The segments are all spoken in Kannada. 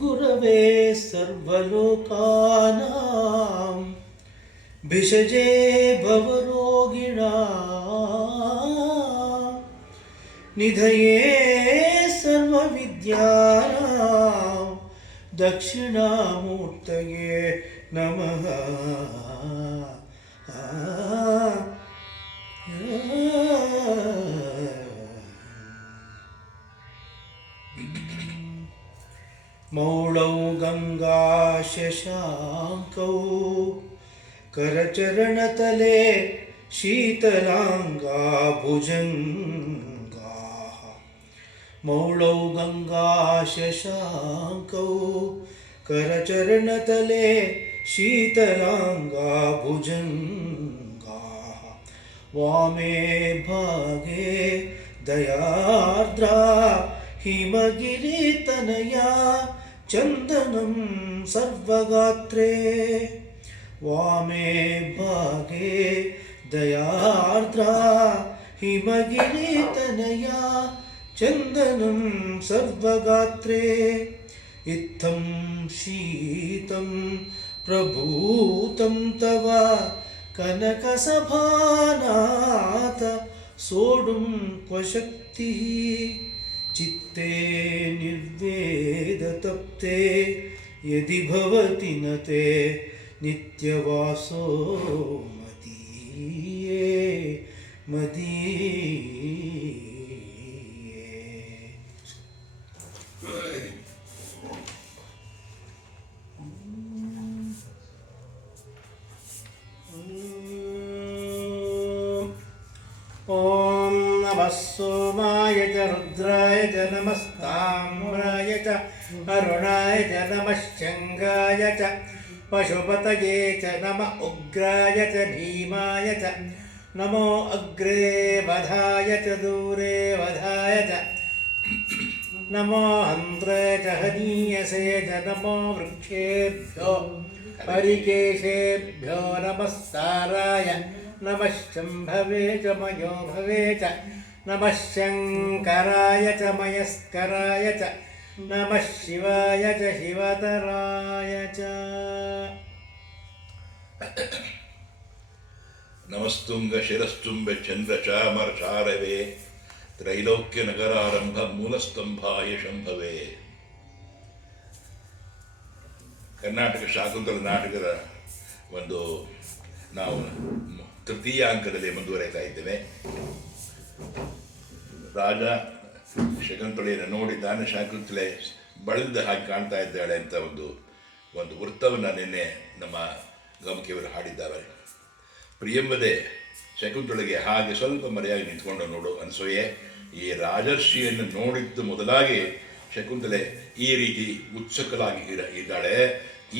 गुरवे सर्वलोकानां भिषजे भवरोगिणां निधये सर्वविद्यानां दक्षिणामूर्तये नमः। मौळौ गंगा शशांकौ करचरणतले शीतलांगा भुजंगाः। मौळौ गंगा शशांकौ करचरणतले शीतलांगा भुजंगाः। वामे भागे दयार्द्रा हिमगिरितनया चन्दनं सर्वगात्रे। वामे भागे दयार्द्रा हिमगिरितनया चन्दनं सर्वगात्रे। इत्थं शीतं प्रभूतं तव कनकसभानाथ सोढुं क्व शक्तिः। चित्ते निर्वेदतप्ते यदि भवति न ते नित्यवासो मदीये मदीये। ॐ नमः सोमाय च रुद्राय च नमस्ताम्राय च अरुणाय च नमः शङ्गाय च पशुपतये च नमः उग्राय च भीमाय च नमो अग्रे वधाय च दूरे वधाय च नमो हन्त्रे च हनीयसे च नमो वृक्षेभ्यो हरिकेशेभ्यो नमस्काराय नमः शम्भवे च मयो भवे च नमः शङ्कराय च मयस्कराय च नमः शिवाय च शिवतराय च। नमस्तुंग शिरस्तुंग चन्द्रचामरचारवे त्रैलोक्यनगरारम्भ ಮೂಲಸ್ತಂಭಾಯ ಶಂಭವೇ. ಕರ್ನಾಟಕ ಶಾಕುಂತಲ ನಾಟಕದ ಒಂದು ನಾವು ತೃತೀಯ ಅಂಕದಲ್ಲಿ ಮುಂದುವರೆಯುತ್ತಾ ಇದ್ದೇವೆ. ರಾಜ ಶಕುಂತಲೆಯನ್ನು ನೋಡಿದ್ದಾನೆ, ಶಾಕುಂತಲೆ ಬಳಲಿದ ಹಾಗೆ ಕಾಣ್ತಾ ಇದ್ದಾಳೆ ಅಂತ ಒಂದು ವೃತ್ತವನ್ನು ನಿನ್ನೆ ನಮ್ಮ ಗಮಕಿಯವರು ಹಾಡಿದ್ದಾರೆ. ಪ್ರಿಯಂವದೆ ಶಕುಂತಲೆಗೆ ಹಾಗೆ ಸ್ವಲ್ಪ ಮರೆಯಾಗಿ ನಿಂತ್ಕೊಂಡು ನೋಡು ಅನ್ಸೋಯೆ. ಈ ರಾಜರ್ಷಿಯನ್ನು ನೋಡಿದ್ದು ಮೊದಲಾಗಿ ಶಕುಂತಲೆ ಈ ರೀತಿ ಉತ್ಸುಕಲಾಗಿ ಇದ್ದಾಳೆ.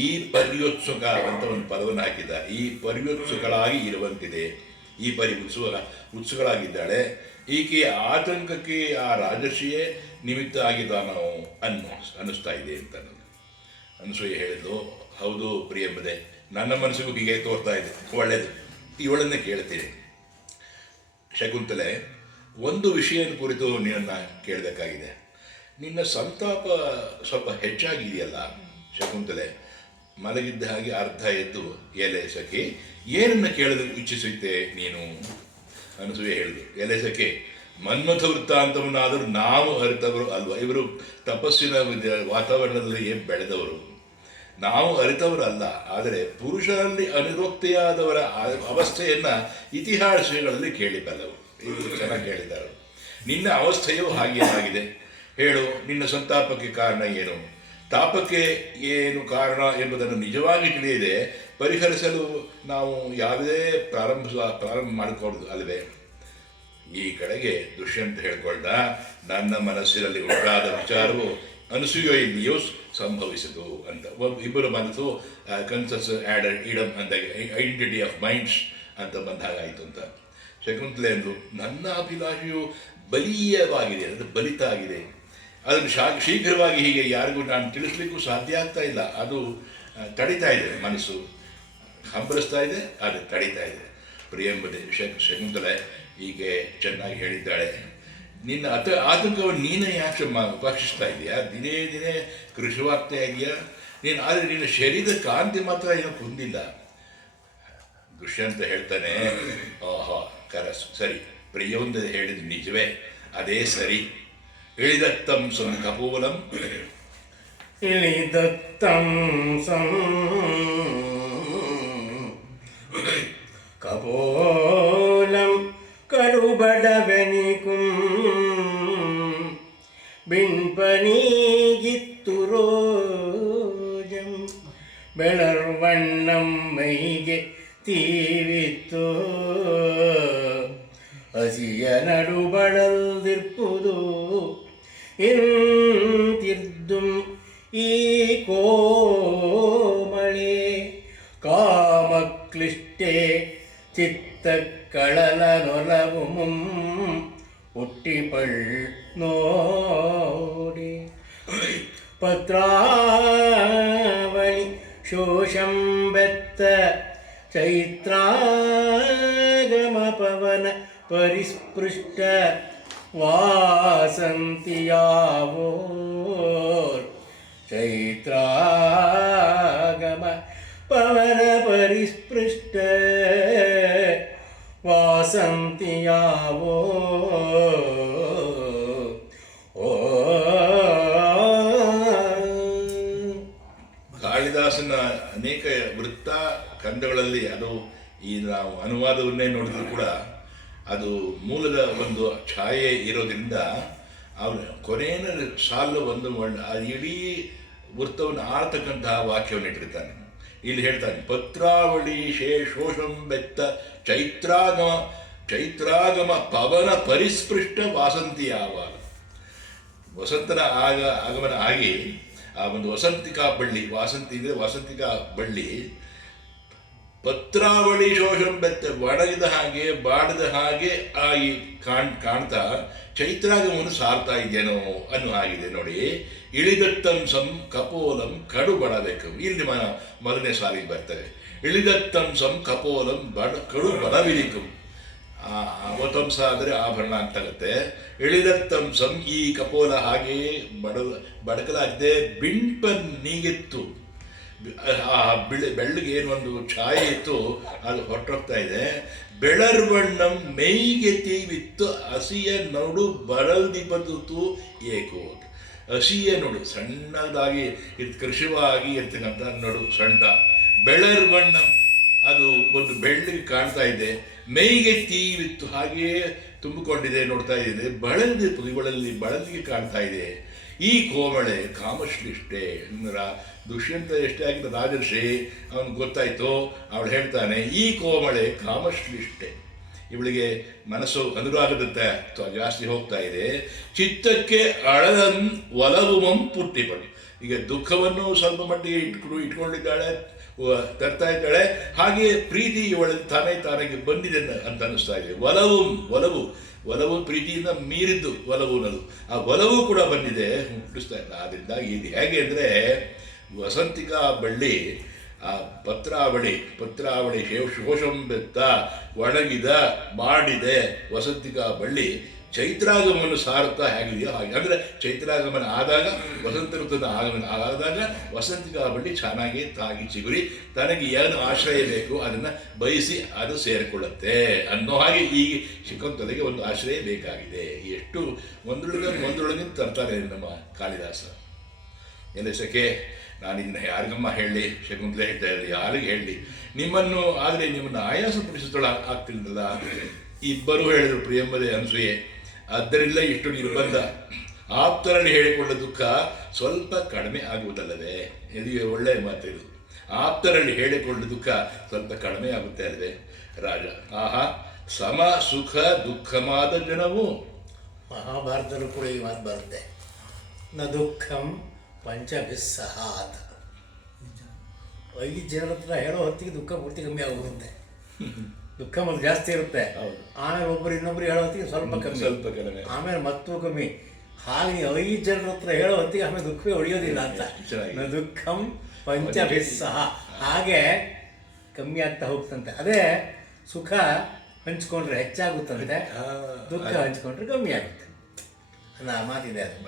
ಈ ಪರ್ಯೋತ್ಸುಕ ಅಂತ ಒಂದು ಪದವನ್ನು ಹಾಕಿದ್ದ. ಈ ಪರ್ಯೋತ್ಸುಕಳಾಗಿ ಇರುವಂತಿದೆ, ಈ ಉತ್ಸುಕಳಾಗಿದ್ದಾಳೆ. ಈಕೆಯ ಆತಂಕಕ್ಕೆ ಆ ರಾಜರ್ಷಿಯೇ ನಿಮಿತ್ತ ಆಗಿದ್ದಾನೋ ಅನ್ನಿಸ್ತಾ ಇದೆ ಅಂತ ಅನಸೂಯೆ ಹೇಳಿದ್ಲು. ಹೌದು ಪ್ರಿಯಂಬದೆ, ನನ್ನ ಮನಸ್ಸಿಗೂ ಹೀಗೆ ತೋರ್ತಾ ಇದೆ. ಒಳ್ಳೆಯದು, ಇವಳನ್ನೇ ಕೇಳ್ತೀನಿ. ಶಕುಂತಲೆ, ಒಂದು ವಿಷಯ ಕುರಿತು ನಿನ್ನನ್ನು ಕೇಳಬೇಕಾಗಿದೆ. ನಿನ್ನ ಸಂತಾಪ ಸ್ವಲ್ಪ ಹೆಚ್ಚಾಗಿದೆಯಲ್ಲ ಶಕುಂತಲೆ. ಮಲಗಿದ್ದ ಹಾಗೆ ಅರ್ಧ ಎದ್ದು, ಎಲೆ ಸಖಿ ಏನನ್ನು ಕೇಳಲು ಇಚ್ಛಿಸುತ್ತೆ ನೀನು? ಅನಸೂಯೆ ಹೇಳಿದ್ರು. ಎಲೆ ಸಖಿ, ಮನ್ಮಥ ವೃತ್ತಾಂತವನ್ನಾದರೂ ನಾವು ಅರಿತವರು ಅಲ್ವ. ಇವರು ತಪಸ್ಸಿನ ವಾತಾವರಣದಲ್ಲಿ ಬೆಳೆದವರು, ನಾವು ಅರಿತವರಲ್ಲ. ಆದರೆ ಪುರುಷರಲ್ಲಿ ಅನಿರೋಕ್ತಿಯಾದವರ ಅವಸ್ಥೆಯನ್ನು ಇತಿಹಾಸಗಳಲ್ಲಿ ಕೇಳಿಬಲ್ಲವು. ಇದು ಚೆನ್ನಾಗಿ ಹೇಳಿದ್ದಾರೆ. ನಿನ್ನ ಅವಸ್ಥೆಯೂ ಹಾಗೆ ಆಗಿದೆ. ಹೇಳು, ನಿನ್ನ ಸಂತಾಪಕ್ಕೆ ಕಾರಣ ಏನು? ತಾಪಕ್ಕೆ ಏನು ಕಾರಣ ಎಂಬುದನ್ನು ನಿಜವಾಗಿ ತಿಳಿಯದೆ ಪರಿಹರಿಸಲು ನಾವು ಯಾವುದೇ ಪ್ರಾರಂಭ ಮಾಡಿಕೊಳ್ಳೋದು ಅಲ್ಲವೇ? ಈ ಕಡೆಗೆ ದುಷ್ಯಂತ ಹೇಳ್ಕೊಂಡ, ನನ್ನ ಮನಸ್ಸಿನಲ್ಲಿ ಉಂಟಾದ ವಿಚಾರವು ಅನಸೂಯೆಯಲ್ಲಿಯೂ ಸಂಭವಿಸಿತು ಅಂತ. ಇಬ್ಬರ ಮನಸ್ಸು ಕನ್ಸಸ್ ಈಡಮ್ ಅಂತ ಐಡೆಂಟಿಟಿ ಆಫ್ ಮೈಂಡ್ಸ್ ಅಂತ ಬಂದಾಗಾಯಿತು ಅಂತ. ಶಕುಂತಲೆ ಅಂದರು, ನನ್ನ ಅಭಿಲಾಷೆಯು ಬಲೀಯವಾಗಿದೆ, ಅದು ಬಲಿತ ಆಗಿದೆ. ಅದನ್ನು ಶೀಘ್ರವಾಗಿ ಹೀಗೆ ಯಾರಿಗೂ ನಾನು ತಿಳಿಸ್ಲಿಕ್ಕೂ ಸಾಧ್ಯ ಆಗ್ತಾ ಇಲ್ಲ. ಅದು ತಡಿತಾ ಇದೆ, ಮನಸ್ಸು ಹಂಬಲಿಸ್ತಾ ಇದೆ, ಅದು ತಡಿತಾ ಇದೆ. ಪ್ರಿಯಂಬದೆ ಶಕುಂತಲೆ ಹೀಗೆ ಚೆನ್ನಾಗಿ ಹೇಳಿದ್ದಾಳೆ. ನಿನ್ನ ಆತಂಕವನ್ನು ನೀನೇ ಯಾಕೆ ಉಪೇಕ್ಷಿಸ್ತಾ ಇದೆಯಾ? ದಿನೇ ದಿನೇ ಕೃಷಿವಾಗ್ತಾ ಇದೆಯಾ ನೀನು? ಆದರೆ ನಿನ್ನ ಶರೀರದ ಕಾಂತಿ ಮಾತ್ರ ಏನೋ ಕುಂದಿಲ್ಲ. ದುಷ್ಯಂತ ಹೇಳ್ತಾನೆ, ಓಹೋ ಸರಿ, ಪ್ರಿಯೊಂದು ಹೇಳಿದ ನಿಜವೇ, ಅದೇ ಸರಿ. ಇಳಿದತ್ತಂ ಸಂ ಕಪೂಲಂ, ಇಳಿದತ್ತಂ ಸಂ ಕಪೋಲಂ ಕಡುಬಡವೆನಿಕುಂ ಬಿಂಪನೀಗಿತ್ತುರೋಜಂ ಬೆಳರ್ವಣ್ಣಂ ಮೈಗೆ ತೀವಿತ್ತು ಹಸಿಯ ನಡುಬಳಲ್ದಿರ್ಪುದು ಇಂತಿರ್ದುಂ ಈ ಕೋಮಳೆ ಕಾಮಕ್ಲಿಷ್ಟೆ ಚಿತ್ತಕ್ಕಳಲ ನೊಲವುಮುಂ ಹುಟ್ಟಿಪಳ್ ನೋಡಿ ಪತ್ರಾವಳಿ ಶೋಷಂ ಬೆತ್ತ ಚೈತ್ರಾಗಮ ಪವನ ಪರಿಸ್ಪೃಷ್ಟ ವಾಸಂತಿಯಾವೋರ್ ಚೈತ್ರಾಗಮ ಪವನ ಪರಿಸ್ಪೃಷ್ಟ ವಾಸಂತಿಯಾವೋ ಕಾಳಿದಾಸನ ಅನೇಕ ವೃತ್ತ ಖಂಡಗಳಲ್ಲಿ ಅದು ಈ ನಾವು ಅನುವಾದವನ್ನೇ ನೋಡಿದ್ರು ಕೂಡ ಅದು ಮೂಲದ ಒಂದು ಛಾಯೆ ಇರೋದ್ರಿಂದ ಅವನು ಕೊನೆಯ ಸಾಲು ಒಂದು ಆ ಇಡೀ ವೃತ್ತವನ್ನು ಆಳ್ತಕ್ಕಂತಹ ವಾಕ್ಯವನ್ನು ಇಟ್ಟಿರ್ತಾನೆ. ಇಲ್ಲಿ ಹೇಳ್ತಾನೆ, ಪತ್ರಾವಳಿ ಶೋಷಂ ಬೆತ್ತ ಚೈತ್ರಾಗಮ ಪವನ ಪರಿಸ್ಪೃಷ್ಟ ವಾಸಂತಿ ಯಾವಾಗ. ವಸಂತನ ಆಗಮನ ಆಗಿ ಆ ಒಂದು ವಸಂತಿಕಾ ಬಳ್ಳಿ, ವಾಸಂತಿ ಅಂದರೆ ವಾಸಂತಿಕಾ ಬಳ್ಳಿ ಪತ್ರಾವಳಿ ಶೋಷಂ ಬೆತ್ತ ಒಣಗಿದ ಹಾಗೆ ಬಾಡದ ಹಾಗೆ ಆಗಿ ಕಾಣ್ತಾ ಚೈತ್ರಾಗಮವನ್ನು ಸಾರ್ತಾ ಇದೆಯೇನೋ ಅನ್ನೋ ಆಗಿದೆ ನೋಡಿ. ಇಳಿದತ್ತಂ ಸಂ ಕಪೋಲಂ ಕಡು ಬಡಬೇಕು. ಇಲ್ಲಿ ಮೊದಲನೇ ಸಾಲಿಗೆ ಬರ್ತವೆ. ಇಳಿದತ್ತಂ ಸಂ ಕಪೋಲಂ ಕಡು ಬಡವಿಲಿಕಂ. ಅವತಂಸ ಅಂದರೆ ಆಭರಣ ಅಂತಾಗುತ್ತೆ. ಇಳಿದತ್ತಂ ಸಂ ಈ ಕಪೋಲ ಹಾಗೆಯೇ ಬಡಕಲಾಗಿದೆ. ಬಿಂಪ ನೀಗಿತ್ತು, ಆ ಬೆಳ್ಳಗೆ ಏನೊಂದು ಛಾಯೆ ಇತ್ತು ಅದು ಹೊರಟೋಗ್ತಾ ಇದೆ. ಬೆಳರ್ವಣ್ಣಂ ಮೈಗೆ ತೀವಿತ್ತು ಹಸಿಯ ನಡು ಬರಲ್ದಿಪತು ಏಕೋ. ಹಸಿಯ ನಡು ಸಣ್ಣದಾಗಿ ಕೃಷಿವಾಗಿ ಇರ್ತಕ್ಕಂಥ ನಡು ಸಣ್ಣ ಬೆಳರ್ವಣ್ಣಂ ಅದು ಒಂದು ಬೆಳ್ಳಗೆ ಕಾಣ್ತಾ ಇದೆ. ಮೈಗೆ ತೀವಿತ್ತು ಹಾಗೆಯೇ ತುಂಬಿಕೊಂಡಿದೆ, ನೋಡ್ತಾ ಇದೆ. ಬಳಲ್ದಿತ್ತು, ಇವುಗಳಲ್ಲಿ ಬಳಲಿಗೆ ಕಾಣ್ತಾ ಇದೆ. ಈ ಕೋಮಳೆ ಕಾಮಶ್ಲಿಷ್ಟೆ. ದುಷ್ಯಂತ ಎಷ್ಟೇ ಆಗಿದ್ದ ರಾಜರ್ಷಿ ಅವನು ಗೊತ್ತಾಯ್ತು. ಅವಳು ಹೇಳ್ತಾನೆ, ಈ ಕೋಮಳೆ ಕಾಮಶ್ಲಿಷ್ಟೆ. ಇವಳಿಗೆ ಮನಸ್ಸು ಅನುರಾಗದಂತೆ ಜಾಸ್ತಿ ಹೋಗ್ತಾ ಇದೆ. ಚಿತ್ತಕ್ಕೆ ಅಳದನ್ ಒಲವುಮಂ ಪುಟ್ಟಿಪಡಿ. ಈಗ ದುಃಖವನ್ನು ಸ್ವಲ್ಪ ಮಟ್ಟಿಗೆ ಇಟ್ಕೊಂಡಿದ್ದಾಳೆ, ತರ್ತಾ ಇದ್ದಾಳೆ. ಹಾಗೆಯೇ ಪ್ರೀತಿ ಇವಳಲ್ಲಿ ತಾನಾಗಿ ಬಂದಿದೆ ಅಂತ ಅನ್ನಿಸ್ತಾ ಇದೆ. ಒಲವು ಪ್ರೀತಿಯಿಂದ ಮೀರಿದ್ದು ಒಲವು ಅನ್ನೋದು. ಆ ಒಲವು ಕೂಡ ಬಂದಿದೆ, ಹುಟ್ಟಿಸ್ತಾ ಇಲ್ಲ. ಆದ್ದರಿಂದ ಇದು ಹೇಗೆ ಅಂದರೆ ವಸಂತಿಕಾ ಬಳ್ಳಿ, ಆ ಪತ್ರಾವಳಿ ಶೋಷಂ ಬೆತ್ತ ಒಣಗಿದ ಮಾಡಿದೆ ವಸಂತಿಕಾ ಬಳ್ಳಿ ಚೈತ್ರಾಗಮವನ್ನು ಸಾರುತ್ತಾ ಹೇಗಿದೆಯೋ ಹಾಗೆ. ಅಂದರೆ ಚೈತ್ರಾಗಮನ ಆದಾಗ, ವಸಂತ ಋತುವಿನ ಆಗಮನ ಆದಾಗ ವಸಂತಿಕಾ ಬಳ್ಳಿ ಚೆನ್ನಾಗಿ ತಾಗಿ ಚಿಗುರಿ ತನಗೆ ಏನು ಆಶ್ರಯ ಬೇಕು ಅದನ್ನು ಬಯಸಿ ಅದು ಸೇರಿಕೊಳ್ಳುತ್ತೆ ಅನ್ನೋ ಹಾಗೆ ಈ ಶಕುಂತಲೆಗೆ ಒಂದು ಆಶ್ರಯ ಬೇಕಾಗಿದೆ. ಎಷ್ಟು ಒಂದರೊಳಗೆ ತರ್ತಾರೆ ನಮ್ಮ ಕಾಳಿದಾಸ. ಎಲ್ಲ ಸಖೆ, ನಾನು ಇದನ್ನು ಯಾರಿಗಮ್ಮ ಹೇಳಲಿ? ಶಕುಂತಲೆ ಹೇಳ್ತಾ ಇರಲಿ, ಯಾರಿಗೆ ಹೇಳಲಿ? ನಿಮ್ಮನ್ನು ಆಯಾಸ ಪಡಿಸುತ್ತಳ ಆಗ್ತಿಲ್ಲದಲ್ಲ. ಇಬ್ಬರು ಹೇಳಿದರು, ಪ್ರಿಯಂಬದೆ ಅನಸೂಯೆ. ಆದ್ದರಿಂದ ಇಷ್ಟು ನಿರ್ಬಂಧ. ಆಪ್ತರಲ್ಲಿ ಹೇಳಿಕೊಂಡ ದುಃಖ ಸ್ವಲ್ಪ ಕಡಿಮೆ ಆಗುವುದಲ್ಲವೇ? ಇದು ಒಳ್ಳೆಯ ಮಾತಿದು. ಆಪ್ತರಲ್ಲಿ ಹೇಳಿಕೊಂಡ ದುಃಖ ಸ್ವಲ್ಪ ಕಡಿಮೆ ಆಗುತ್ತೆ ಅಲ್ಲವೇ ರಾಜ? ಆಹಾ, ಸಮ ಸುಖ ದುಃಖಮಾದ ಜನವು. ಮಹಾಭಾರತದಲ್ಲೂ ಕೂಡ ಈ ಮಾತು ಬರುತ್ತೆ, ನ ದುಃಖಂ ಪಂಚಭಿಸ್ಸಹ ಅಂತ. 5 ಜನರ ಹತ್ರ ಹೇಳೋ ಹೊತ್ತಿಗೆ ದುಃಖ ಪೂರ್ತಿ ಕಮ್ಮಿ ಆಗುವಂತೆ. ದುಃಖ ಮೊದಲು ಜಾಸ್ತಿ ಇರುತ್ತೆ, ಆಮೇಲೆ ಇನ್ನೊಬ್ರು ಹೇಳೋ ಹೊತ್ತಿಗೆ ಸ್ವಲ್ಪ ಕಮ್ಮಿ, ಆಮೇಲೆ ಮತ್ತೂ ಕಮ್ಮಿ. ಹಾಗೆ 5 ಜನರ ಹತ್ರ ಹೇಳೋ ಹೊತ್ತಿಗೆ ಆಮೇಲೆ ದುಃಖವೇ ಉಳಿಯೋದಿಲ್ಲ ಅಂತ. ನ ದುಃಖಂ ಪಂಚಭಿಸ್ಸಹ, ಹಾಗೆ ಕಮ್ಮಿ ಆಗ್ತಾ ಹೋಗ್ತಂತೆ. ಅದೇ ಸುಖ ಹಂಚ್ಕೊಂಡ್ರೆ ಹೆಚ್ಚಾಗುತ್ತಂತೆ, ದುಃಖ ಹಂಚ್ಕೊಂಡ್ರೆ ಕಮ್ಮಿ ಆಗುತ್ತೆ. ಅನ್ನೋ ಮಾತಿದೆ ಅದು.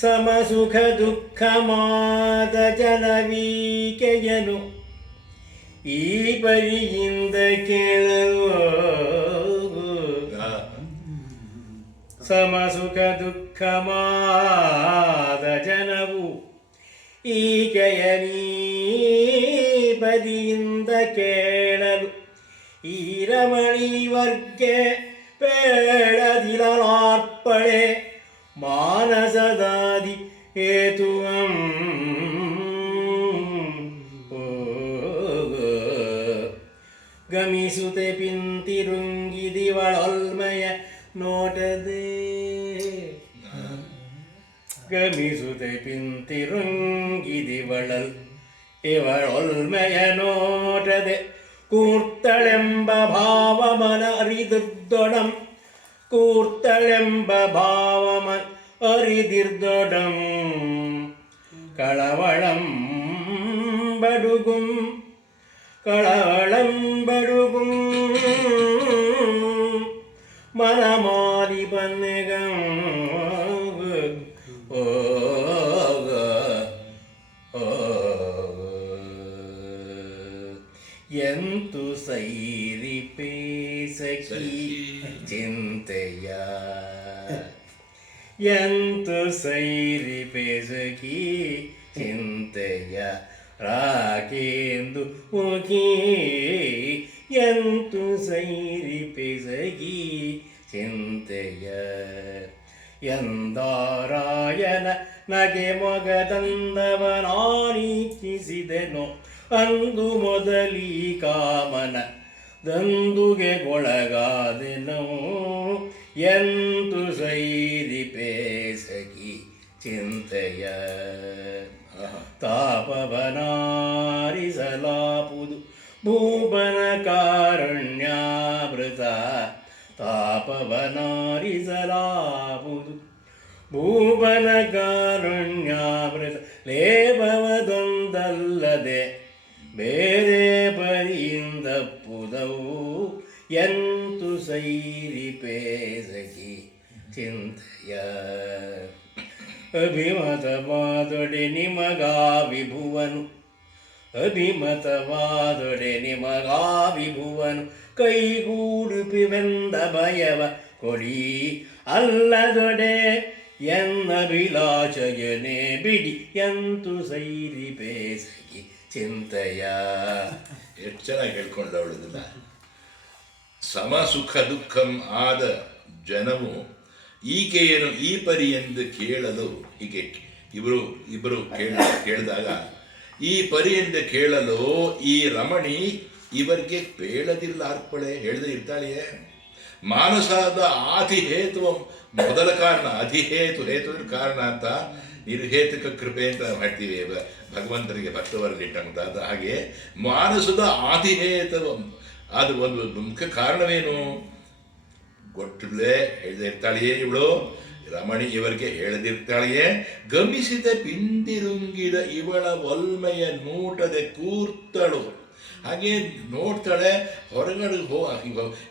ಸಮಸುಖ ದುಃಖ ಮಾದ ಜನವೀಕೆಯನು ಈ ಪರಿಯಿಂದ ಕೇಳಲು. ಸಮಸುಖ ದುಃಖ ಮಾದ ಜನವು ಈಕೆಯನೀ ಬದಿಯಿಂದ ಕೇಳಲು. ಈ ರಮಣಿ ವರ್ಗೆ ಪೇಳದಿಲಾರ್ಪಣೆ ಮಾನಸದಾದಿ ಹೇತುವಂ. ಗಮಿಸುತ್ತೆ ಪಿಂತಿರುಂಗಿದಿವಳೊಲ್ಮೆಯ ನೋಟದೆ. ಗಮಿಸುತ್ತೆ ಪಿಂತಿರುಂಗಿದಿವಳಲ್ ಇವಳೊಲ್ಮೆಯ ನೋಟದೆ. ಕೂರ್ತಳೆಂಬ ಭಾವಮನ ಅರಿದುರ್ದೊಡಂ. ಕೂರ್ತಳೆಂಬ ಭಾವಮನ್ ಅರಿದಿರ್ದೊಡಂ. ಕಳವಳಂ ಬಡುಗುಂ ಕಳವಳಂ ಬಡುಗುಂ ಮನಮಾಲಿ ಬನ್ನೆಗಂ. ಎಂತು ಸೈರಿ ಪೇಸಕಿ ಚಿಂತೆಯ. ಎಂತು ಸೈರಿ ಪೇಸಕಿ ಚಿಂತೆಯ ರಾಕೇಂದು ಮುಖಿ. ಎಂತು ಸೈರಿ ಪೇಸಕಿ ಚಿಂತೆಯ. ಎಂದಾರಾಯನ ನಗೆ ಮೊಗದಂದವನಾನೀಚಿಸಿದೆನೋ ಅಂದು ಮೊದಲೀ ಕಾಮನ ದಂದುಗೆ ಗೊಳಗಾದೆನೋ. ಎಂತು ಸೈರಿ ಪೇಸಕಿ ಚಿಂತೆಯ. ತಾಪವನಾರಿಸಲಾಪುದು ಭೂಪನ ಕಾರುಣ್ಯಾಮೃತ. ತಾಪವನಾರಿಸಲಾಪುದು ಭೂಪನ ಕಾರುಣ್ಯಾಮೃತ. ಲೇಪವದೊಂದಲ್ಲದೆ ಬೇರೆ ಪರಿಯಿಂದಪ್ಪುದವು. ಎಂತು ಸೈರಿ ಪೇಸಕಿ ಚಿಂತೆಯ. ಅಭಿಮತವಾದೊಡೆ ನಿಮಗಾ ವಿಭುವನು. ಅಭಿಮತವಾದೊಡೆ ನಿಮಗಾ ವಿಭುವನು. ಕೈಗೂಡುಪಿವೆಂದ ಭಯವ ಕೊಡಿ ಅಲ್ಲದೊಡೆ. ಎನ್ನಭಿಲಾಷಯನೆ ಬಿಡಿ. ಎಂತು ಸೈರಿ ಪೇಸಕಿ ಚಿಂತೆಯ. ಎಷ್ಟು ಚೆನ್ನಾಗಿ ಹೇಳ್ಕೊಂಡವಳು ಇದನ್ನ. ಸಮ ಸುಖ ದುಃಖಂ ಆದ ಜನವು ಈಕೆಯನ್ನು ಈ ಪರಿ ಎಂದು ಕೇಳಲು. ಹೀಗೆ ಇಬ್ಬರು ಕೇಳಿದಾಗ ಈ ಪರಿ ಎಂದು ಕೇಳಲು ಈ ರಮಣಿ ಇವರಿಗೆ ಪೇಳದಿಲ್ಲ ಅರ್ಪಣೆ ಹೇಳದೆ ಇರ್ತಾಳೆಯೇ. ಮಾನಸದ ಆದಿಹೇತುವ ಮೊದಲ ಕಾರಣ. ಅಧಿಹೇತು ಹೇತು ಕಾರಣ ಅಂತ ನಿರ್ಹೇತುಕ ಕೃಪೆ ಅಂತ ಮಾಡ್ತೀವಿ ಭಗವಂತನಿಗೆ ಭಕ್ತವರಲ್ಲಿಟ್ಟಂತ. ಹಾಗೆ ಮಾನಸದ ಆದಿಹೇತವ ಅದು ಒಂದು ಮುಖ್ಯ ಕಾರಣವೇನು ಗೊತ್ತಲೇ ಹೇಳದೆ ಇರ್ತಾಳೆಯೇ ಇವಳು ರಮಣಿ ಇವರಿಗೆ ಹೇಳದಿರ್ತಾಳೆಯೇ. ಗಮಿಸಿದ ಪಿಂದಿರುಂಗಿದ ಇವಳ ಒಲ್ಮೆಯ ನೋಟದೆ ಕೂರ್ತಳು. ಹಾಗೆ ನೋಡ್ತಾಳೆ. ಹೊರಗಡೆ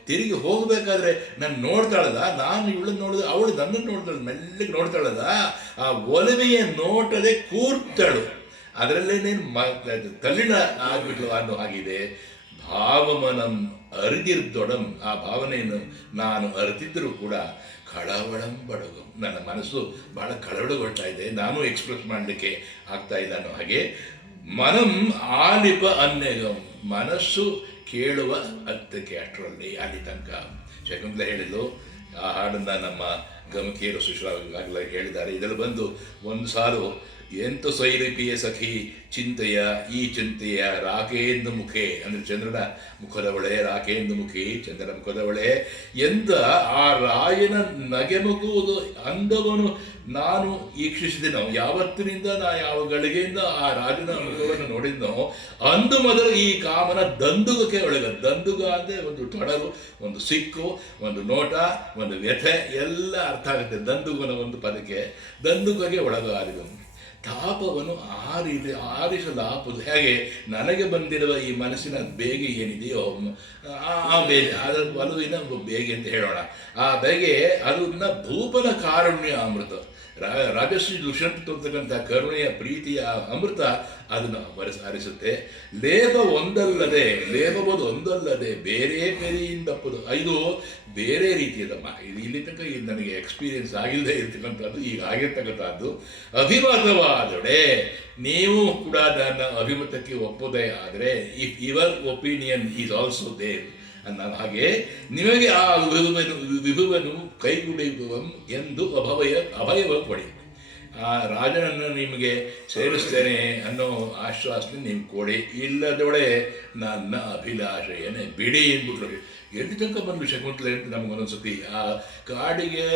ತಿರುಗಿ ಹೋಗ್ಬೇಕಾದ್ರೆ ನಾನು ನೋಡ್ತಾಳದ, ನಾನು ಇವಳನ್ನು ನೋಡಿದ ಅವಳು ನನ್ನನ್ನು ನೋಡ್ತಾಳೆ, ಮೆಲ್ಲಗೆ ನೋಡ್ತಾಳದ. ಆ ಒಲವೆಯ ನೋಟದೆ ಕೂರ್ತಳು. ಅದರಲ್ಲೇನೇನು ತಲ್ಲಿಣ ಆಗ್ಬಿಟ್ಲು ಅನ್ನೋ ಹಾಗಿದೆ. ಭಾವಮನಂ ಅರಿದಿರ್ದೊಡಂ. ಆ ಭಾವನೆಯನ್ನು ನಾನು ಅರಿತಿದ್ದರೂ ಕೂಡ ಕಳವಳಂ ಬಡಗು. ನನ್ನ ಮನಸ್ಸು ಬಹಳ ಕಳವಳಗೊಳ್ತಾ ಇದೆ, ನಾನು ಎಕ್ಸ್ಪ್ರೆಸ್ ಮಾಡಲಿಕ್ಕೆ ಆಗ್ತಾ ಇಲ್ಲ ಅನ್ನೋ ಹಾಗೆ. ಮನಂ ಆಲಿಪ ಅನ್ನೆಗಂ. ಮನಸ್ಸು ಕೇಳುವ ಅರ್ಥಕ್ಕೆ ಅಷ್ಟರಲ್ಲಿ ಅಲ್ಲಿ ತನಕ ಶಕುಂತಲೆ ಹೇಳಿದ್ಲು. ಆ ಹಾಡನ್ನು ನಮ್ಮ ಗಮಕಿಯರು ಸುಶ್ರಾವಾಗಲೇ ಹೇಳಿದ್ದಾರೆ. ಇದರಲ್ಲಿ ಬಂದು ಒಂದು ಸಾಲು ಎಂತು ಸೈರಿಪಿಯ ಸಖಿ ಚಿಂತೆಯ ಈ ಚಿಂತೆಯ ರಾಕೇಂದು ಮುಖೆ ಅಂದರೆ ಚಂದ್ರನ ಮುಖದವಳೆ, ರಾಕೇಂದು ಮುಖಿ ಚಂದ್ರನ ಮುಖದವಳೆ ಎಂದ ಆ ರಾಯನ ನಗೆಮುಗುವುದು ಅಂದವನು ನಾನು ಈಕ್ಷಿಸಿದೆನೋ. ಯಾವತ್ತಿನಿಂದ ಯಾವ ಗಳಿಗೆಯಿಂದ ಆ ರಾಜನ ಮುಖವನ್ನು ನೋಡಿದ್ನೋ ಅಂದು ಮೊದಲು ಈ ಕಾಮನ ದಂದುಗಕ್ಕೆ ಒಳಗ. ದಂದುಗ ಅಂದರೆ ಒಂದು ತೊಡರು, ಒಂದು ಸಿಕ್ಕು, ಒಂದು ನೋಟ, ಒಂದು ವ್ಯಥೆ ಎಲ್ಲ ಅರ್ಥ ಆಗುತ್ತೆ ದಂದುಗನ ಒಂದು ಪದಕ್ಕೆ. ದಂದುಗಗೆ ಒಳಗಾದನು. ತಾಪವನ್ನು ಆರಿಸಲಾಪದು. ಹೇಗೆ ನನಗೆ ಬಂದಿರುವ ಈ ಮನಸ್ಸಿನ ಬೇಗೆ ಏನಿದೆಯೋ ಆ ಬೇಗೆ, ಅದರ ಒಲುವಿನ ಬೇಗೆ ಅಂತ ಹೇಳೋಣ, ಆ ಬೇಗೆ ಅದನ್ನ ಭೂಪನ ಕಾರುಣ್ಯ ಅಮೃತ, ರಾಜಶ್ರೀ ದುಷ್ಯಂತ ತೋರ್ತಕ್ಕಂಥ ಕರುಣೆಯ ಪ್ರೀತಿಯ ಅಮೃತ ಅದನ್ನು ಹರಿಸುತ್ತೆ. ಲೇಪಬೋದು ಒಂದಲ್ಲದೆ ಬೇರೆ ಬೇರೆಯಿಂದಪ್ಪದು. ಇದು ಬೇರೆ ರೀತಿಯದಮ್ಮ. ಇದು ಇಲ್ಲಿ ತನಕ ಇದು ನನಗೆ ಎಕ್ಸ್ಪೀರಿಯನ್ಸ್ ಆಗಿಲ್ಲದೆ ಇರ್ತಕ್ಕಂಥದ್ದು, ಈಗ ಆಗಿರ್ತಕ್ಕಂಥದ್ದು. ಅಭಿಮತವಾದೊಡೆ ನೀವು ಕೂಡ ನನ್ನ ಅಭಿಮತಕ್ಕೆ ಒಪ್ಪೋದೇ ಆದರೆ, if your opinion is also ದೇವ್ ಅನ್ನ ಹಾಗೆ ನಿಮಗೆ ಆ ವಿಭುವನ್ನು ಕೈಗುಡಿಯುವಂ ಎಂದು ಅಭಯವ ಕೊಡಿ. ಆ ರಾಜನನ್ನು ನಿಮಗೆ ಸೇರಿಸ್ತೇನೆ ಅನ್ನೋ ಆಶ್ವಾಸನೆ ನೀವು ಕೊಡಿ, ಇಲ್ಲದೊಡೆ ನನ್ನ ಅಭಿಲಾಷೆಯನ್ನೇ ಬಿಡಿ ಎಂದ್ಬಿಟ್ರು. ಎಲ್ಲಿ ತನಕ ಬಂದು ಶಕುಂತಲೆ ಅಂತ ನಮಗೊಂದೊಂದ್ಸತಿ ಆ ಕಾಡಿಗೆ,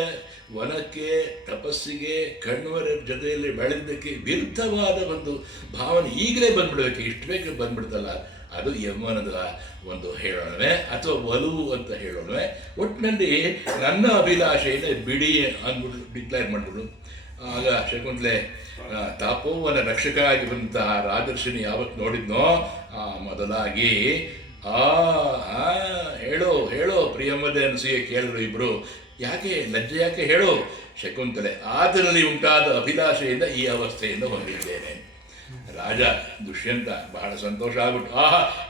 ವನಕ್ಕೆ, ತಪಸ್ಸಿಗೆ, ಕಣ್ವರ ಜೊತೆಯಲ್ಲಿ ಬೆಳೆದಕ್ಕೆ ವಿರುದ್ಧವಾದ ಒಂದು ಭಾವನೆ ಈಗಲೇ ಬಂದ್ಬಿಡ್ಬೇಕು, ಇಷ್ಟು ಬೇಗ ಬಂದ್ಬಿಡ್ತಲ್ಲ, ಅದು ಯೌವನದ ಒಂದು ಹೇಳೋಣವೇ ಅಥವಾ ಒಲವು ಅಂತ ಹೇಳೋಣವೇ. ಒಟ್ಟಿನಲ್ಲಿ ನನ್ನ ಅಭಿಲಾಷೆಯಿಂದ ಬಿಡಿ ಅಂದ್ಬಿಟ್ಟು ಡಿಕ್ಲೇರ್ ಮಾಡಿಬಿಡು. ಆಗ ಶಕುಂತಲೆ ತಾಪೋವನ ರಕ್ಷಕ ಆಗಿ ಬಂದಂತಹ ರಾಜರ್ಷಿನಿ ಯಾವತ್ತು ನೋಡಿದ್ನೋ ಮೊದಲಾಗಿ ಹೇಳೋ ಪ್ರಿಯಮ್ಮದೆ ಅನಸೂಯೆ ಕೇಳಿದ್ರು ಇಬ್ರು. ಯಾಕೆ ಲಜ್ಜೆ, ಯಾಕೆ ಹೇಳೋ ಶಕುಂತಲೆ, ಆತನಲ್ಲಿ ಉಂಟಾದ ಅಭಿಲಾಷೆಯಿಂದ ಈ ಅವಸ್ಥೆಯನ್ನು ಹೊಂದಿದ್ದೇನೆ. ರಾಜ ದುಷ್ಯಂತ ಬಹಳ ಸಂತೋಷ ಆಗ್ಬಿಟ್ಟು,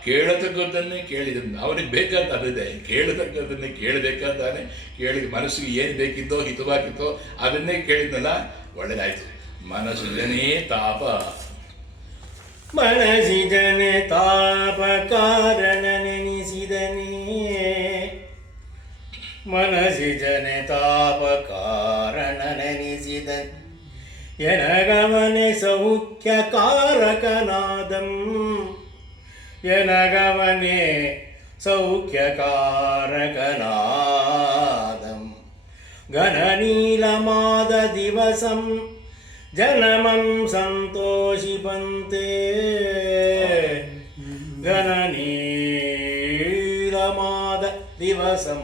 ಕೇಳತಕ್ಕದ್ದನ್ನೇ ಕೇಳಿದನು. ಅವನಿಗೆ ಬೇಕಾದ ಕೇಳತಕ್ಕದ್ದನ್ನೇ ಕೇಳಬೇಕಾದಾನೆ, ಕೇಳಿ ಮನಸ್ಸಿಗೆ ಏನು ಬೇಕಿದ್ದೋ ಹಿತವಾಗಿತ್ತೋ ಅದನ್ನೇ ಕೇಳಿದ್ನಲ್ಲ, ಒಳ್ಳೆದಾಯ್ತು. ಮನಸ್ಸಿದನೇ ತಾಪ ಕಾರಣ ನೆನೆಸಿದನೇ, ಮನಸಿಜನೆ ತಾಪ ಕಾರಣ ನೆನೆಸಿದನೆ, ಎನಗವನೆ ಸೌಖ್ಯ ಕಾರಕನಾದಂ, ಎನಗವನೆ ಸೌಖ್ಯ ಕಾರಕನಾದಂ, ಘನನೀಲಮಾದ ದಿವಸಂ ಜನಮಂ ಸಂತೋಷಿಪಂತೆ, ಘನನೀಲಮಾದ ದಿವಸಂ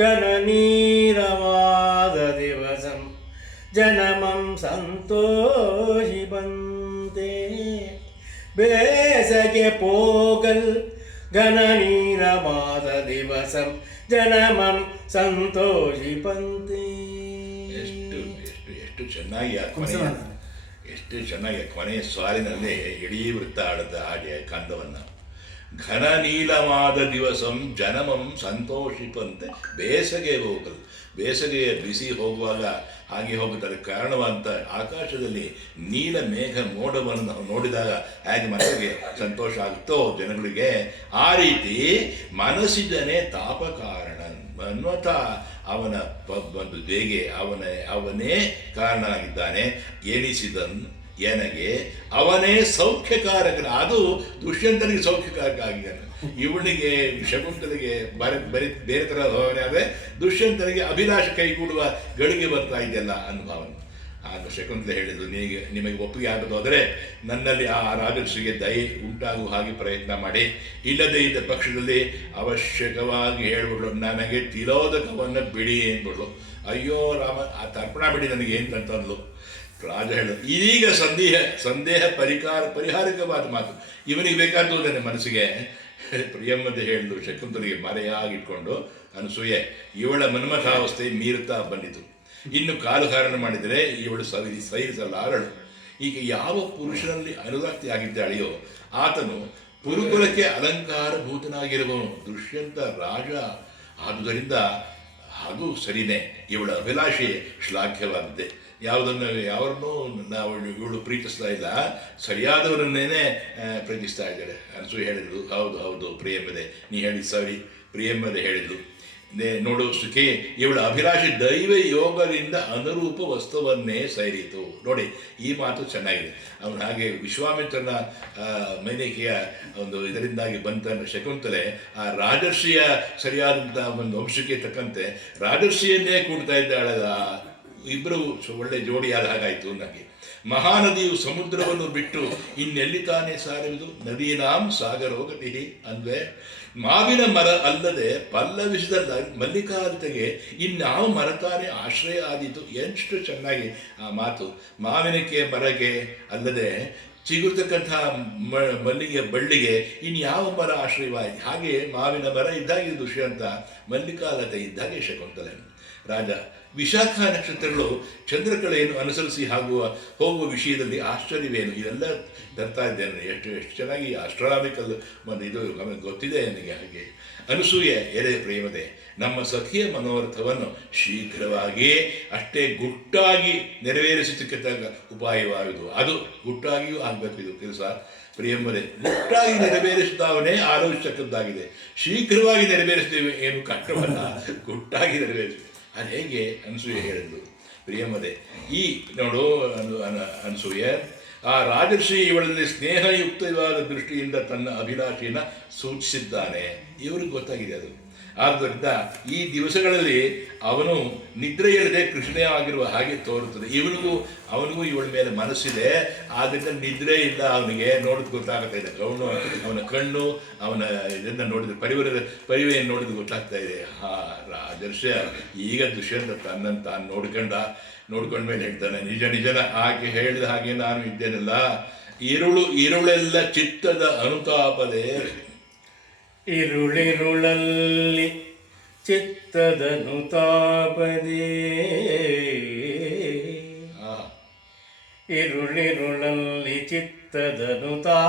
ಘನನೀಲಮಾದ ದಿವಸಂ ಜನಮಂ ಸಂತೋಷಿಪಂತೆ, ಬೇಸಗೆ ಪೋಗಲ್ ಘನನೀಲಮಾದ ದಿವಸಂ ಜನಮಂ ಸಂತೋಷಿಪಂತೆ. ಎಷ್ಟು ಚೆನ್ನಾಗಿ ಕೊನೆಯ ಸಾಲಿನಲ್ಲಿ ಇಡೀ ವೃತ್ತ ಆಡುತ್ತ ಹಾಗೆ ಕಂದವನ್ನು. ಘನ ನೀಲವಾದ ದಿವಸಂ ಜನಮಂ ಸಂತೋಷಿಪಂತೆ, ಬೇಸಗೆಯ ಬಿಸಿ ಹೋಗುವಾಗ ಹಾಗೆ ಹೋಗುತ್ತಾರೆ. ಕಾರಣವಂತ ಆಕಾಶದಲ್ಲಿ ನೀಲ ಮೇಘ ಮೋಡವನ್ನು ನೋಡಿದಾಗ ಹೇಗೆ ಮನಸ್ಸಿಗೆ ಸಂತೋಷ ಆಗುತ್ತೋ ಜನಗಳಿಗೆ, ಆ ರೀತಿ ಮನಸ್ಸಿದನೇ ತಾಪ ಕಾರಣ ಅನ್ನುವಂಥ ಅವನ ಒಂದು ದೇಗೆ ಅವನೇ ಕಾರಣನಾಗಿದ್ದಾನೆ. ಎನಿಸಿದನ್ ಎನಗೆ ಅವನೇ ಸೌಖ್ಯಕಾರಕನ, ಅದು ದುಷ್ಯಂತನಿಗೆ ಸೌಖ್ಯಕಾರಕ ಆಗಿದ್ದಾನೆ. ಇವನಿಗೆ ಶಕುಂತಲಿಗೆ ಬರೀ ಬೇರೆ ಥರ ಭಾವನೆ ಆದರೆ ದುಷ್ಯಂತನಿಗೆ ಅಭಿಲಾಷ ಕೈಗೂಡುವ ಗಳಿಗೆ ಬರ್ತಾ ಇದೆಯಲ್ಲ ಅನ್ನೋ ಭಾವನೆ. ಆಗ ಶಕುಂತಲೆ ಹೇಳಿದ್ರು, ನಿಮಗೆ ಒಪ್ಪಿಗೆ ಆಗೋದಾದರೆ ನನ್ನಲ್ಲಿ ಆ ರಾಜರ್ಷಿಗೆ ದಯೆ ಉಂಟಾಗುವ ಹಾಗೆ ಪ್ರಯತ್ನ ಮಾಡಿ, ಇಲ್ಲದೇ ಇದ್ದ ಪಕ್ಷದಲ್ಲಿ ಅವಶ್ಯಕವಾಗಿ ಹೇಳ್ಬಿಡ್ಲು ನನಗೆ ತಿಲೋದಕವನ್ನು ಬಿಡಿ ಅಂದ್ಬಿಡ್ಲು. ಅಯ್ಯೋ ರಾಮ, ಆ ತರ್ಪಣ ಬಿಡಿ ನನಗೆ ಅಂತಂದ್ಲು. ರಾಜ ಹೇಳಿದ್ರು, ಇದೀಗ ಸಂದೇಹ ಪರಿಹಾರಕವಾದ ಮಾತು, ಇವನಿಗೆ ಬೇಕಾದೋದೇನೆ ಮನಸ್ಸಿಗೆ. ಪ್ರಿಯಮ್ಮದೆ ಹೇಳಿದ್ರು ಶಕುಂತಲಿಗೆ ಮರೆಯಾಗಿಟ್ಕೊಂಡು, ಅನಸೂಯೆ ಇವಳ ಮನ್ಮಥಾವಸ್ಥೆ ಮೀರುತ್ತಾ ಬಂದಿತು, ಇನ್ನು ಕಾಲುಕಾರಣ ಮಾಡಿದರೆ ಇವಳು ಸಹಿಸಲಾರಳು. ಈಗ ಯಾವ ಪುರುಷನಲ್ಲಿ ಅನುರಕ್ತಿ ಆಗಿದ್ದಾಳೆಯೋ ಆತನು ಪುರುಕುಲಕ್ಕೆ ಅಲಂಕಾರಭೂತನಾಗಿರುವವನು, ದುಷ್ಯಂತ ರಾಜ. ಆದುದರಿಂದ ಹಾಗೂ ಸರಿನೇ, ಇವಳ ಅಭಿಲಾಷೆ ಶ್ಲಾಘ್ಯವಾದದ್ದೇ. ಯಾರನ್ನೂ ಇವಳು ಪ್ರೀತಿಸ್ತಾ ಇಲ್ಲ, ಸರಿಯಾದವರನ್ನೇನೆ ಪ್ರೀತಿಸ್ತಾ ಇದ್ದಾಳೆ. ಅನಸೂಯೆ ಹೇಳಿದ್ರು, ಹೌದು ಪ್ರಿಯಮ್ಮದೆ ನೀ ಹೇಳಿದ ಸರಿ. ಪ್ರಿಯಮ್ಮದೆ ಹೇಳಿದ್ರು, ನೋಡು ಸುಖಿ, ಇವಳ ಅಭಿಲಾಷೆ ದೈವ ಯೋಗದಿಂದ ಅನುರೂಪ ವಸ್ತುವನ್ನೇ ಸೇರಿತು. ನೋಡಿ, ಈ ಮಾತು ಚೆನ್ನಾಗಿದೆ. ಅವನು ಹಾಗೆ ವಿಶ್ವಾಮಿತ್ರನ ಮೈನೇಕಿಯ ಒಂದು ಇದರಿಂದಾಗಿ ಬಂತ ಶಕುಂತಲೆ ಆ ರಾಜರ್ಷಿಯ ಸರಿಯಾದಂಥ ಒಂದು ವಂಶಕ್ಕೆ ತಕ್ಕಂತೆ ರಾಜರ್ಷಿಯನ್ನೇ ಕೂಡ್ತಾ ಇದ್ದಾಳಲ್ಲ ಇಬ್ಬರು ಒಳ್ಳೆ ಜೋಡಿಯಾದ ಹಾಗಾಯಿತು ನನಗೆ. ಮಹಾನದಿಯು ಸಮುದ್ರವನ್ನು ಬಿಟ್ಟು ಇನ್ನೆಲ್ಲಿ ತಾನೇ ಸಾರುವುದು, ನದೀನಾಂ ಸಾಗರೋಗತಿ ಅಂದರೆ ಮಾವಿನ ಮರ ಅಲ್ಲದೆ ಪಲ್ಲವಿಸಿದ ಮಲ್ಲಿಕಾರ್ತೆಗೆ ಇನ್ಯಾವ ಮರ ತಾನೇ ಆಶ್ರಯ ಆದೀತು. ಎಷ್ಟು ಚೆನ್ನಾಗಿ ಆ ಮಾತು. ಮಾವಿನಕ್ಕೆ ಮರಗೆ ಅಲ್ಲದೆ ಚಿಗುರ್ತಕ್ಕಂಥ ಮಲ್ಲಿಗೆ ಬಳ್ಳಿಗೆ ಇನ್ಯಾವ ಮರ ಆಶ್ರಯವಾಯಿತು. ಹಾಗೆ ಮಾವಿನ ಮರ ಇದ್ದಾಗೆ ದುಷ್ಯಂತ, ಮಲ್ಲಿಕಾಲತೆ ಇದ್ದಾಗೆ ಶಕುಂತಲೆ. ರಾಜ ವಿಶಾಖ ನಕ್ಷತ್ರಗಳು ಚಂದ್ರಕಲೆಯನ್ನು ಅನುಸರಿಸಿ ಹೋಗುವ ವಿಷಯದಲ್ಲಿ ಆಶ್ಚರ್ಯವೇನು, ಇದೆಲ್ಲ ತರ್ತಾ ಇದ್ದೇನೆ. ಎಷ್ಟು ಚೆನ್ನಾಗಿ ಆಸ್ಟ್ರಾನಾಮಿಕಲ್ ಒಂದು ಇದು ನಮಗೆ ಗೊತ್ತಿದೆ ನನಗೆ. ಹಾಗೆ ಅನಸೂಯೆ ಎಲೆ ಪ್ರೇಮದೆ ನಮ್ಮ ಸಖಿಯ ಮನೋರಥವನ್ನು ಶೀಘ್ರವಾಗಿ ಅಷ್ಟೇ ಗುಟ್ಟಾಗಿ ನೆರವೇರಿಸತಕ್ಕಂಥ ಉಪಾಯವಾಗುವುದು. ಅದು ಗುಟ್ಟಾಗಿಯೂ ಆಗಬೇಕು ಇದು ಕೆಲಸ. ಪ್ರಿಯಂಬರೆ ಗುಟ್ಟಾಗಿ ನೆರವೇರಿಸಿದವನೇ ಆಲೋಚಿಸತಕ್ಕದ್ದಾಗಿದೆ. ಶೀಘ್ರವಾಗಿ ನೆರವೇರಿಸ್ತೇವೆ ಏನು ಕಷ್ಟವಲ್ಲ, ಗುಟ್ಟಾಗಿ ನೆರವೇರಿಸ್ತೇವೆ. ಅದು ಹೇಗೆ ಅನಸೂಯೆ ಹೇಳಿದ್ದು ಪ್ರಿಯಂಬರೆ. ಈ ನೋಡು ಅನಸೂಯೆ ಆ ರಾಜರ್ಷಿ ಇವಳಲ್ಲಿ ಸ್ನೇಹಯುಕ್ತವಾದ ದೃಷ್ಟಿಯಿಂದ ತನ್ನ ಅಭಿಲಾಷೆಯನ್ನು ಸೂಚಿಸಿದ್ದಾನೆ. ಇವ್ರಿಗೆ ಗೊತ್ತಾಗಿದೆ ಅದು. ಆದ್ದರಿಂದ ಈ ದಿವಸಗಳಲ್ಲಿ ಅವನು ನಿದ್ರೆಯಿಲ್ಲದೆ ಕೃಷ್ಣೇ ಆಗಿರುವ ಹಾಗೆ ತೋರುತ್ತದೆ. ಅವನಿಗೂ ಇವಳ ಮೇಲೆ ಮನಸ್ಸಿದೆ, ಆದ್ದರಿಂದ ನಿದ್ರೆ ಇಲ್ಲ ಅವನಿಗೆ. ನೋಡಿದ್ ಗೊತ್ತಾಗ್ತಾ ಇದೆ. ಅವನ ಕಣ್ಣು ಅವನ ಇದನ್ನು ನೋಡಿದ್ರೆ ಪರಿವೆಯನ್ನು ನೋಡಿದ್ರೆ ಗೊತ್ತಾಗ್ತಾ ಇದೆ. ರಾಜರ್ಷ ಈಗ ದುಷ್ಯಂತ ತನ್ನನ್ನು ತಾನು ನೋಡ್ಕೊಂಡ್ಮೇಲೆ ಹೇಳ್ತಾನೆ, ನಿಜನ ಆಕೆ ಹೇಳಿದ ಹಾಗೆ ನಾನು ಇದ್ದೇನಲ್ಲ. ಇರುಳೆಲ್ಲ ಚಿತ್ತದ ಅನುತಾಪದೆ. ಇರುಳಿರುಳಲ್ಲಿ ಚಿತ್ತದನುತಾಪದೆ, ಇರುಳಿರುಳಲ್ಲಿ ಚಿತ್ತದನುತಾಪದೆ,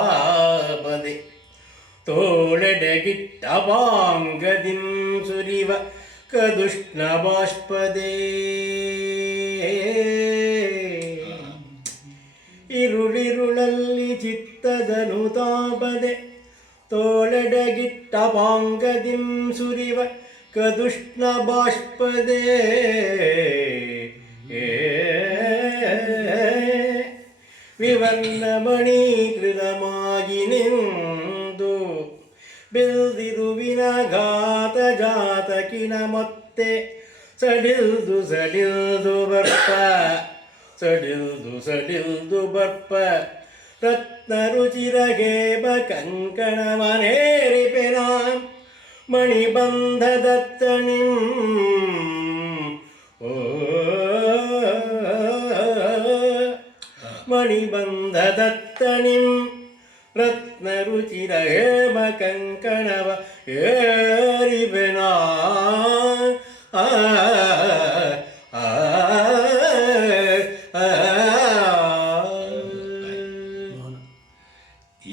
ತೋಳೆಡೆಗಿಟ್ಟ ಬಾಂಗದಿಂ ಸುರಿವ ಕದುಷ್ಣ ಬಾಷ್ಪದೇ. ಇರುಳಿರುಳಲ್ಲಿ ಚಿತ್ತದನುತಾಪದೆ, ತೋಳೆಡಗಿಟ್ಟ ಪಾಂಗದಿಂ ಸುರಿವ ಕದುಷ್ಣ ಬಾಷ್ಪದೇ. ವಿವರ್ಣ ಮಣೀಕೃತಮಾಗಿ ನಿಂದು ಬೆಲ್ದಿರುವಿನ ಘಾತ ಜಾತಕಿನ ಮತ್ತೆ ಸಡಿಲ್ದು ಬರ್ಪ, ಸಡಿಲ್ದು ಬರ್ಪ. ರತ್ನ ರುಚಿರಗೇಬ ಕಂಕಣವನೇರಿಪೆನ ಮಣಿಬಂಧದತ್ತಣಿಂ. ಓ ಮಣಿಬಂಧದತ್ತಣಿಂ ರತ್ನ ರುಚಿರಗೇಬ ಕಂಕಣವ ಏರಿಪೆನ.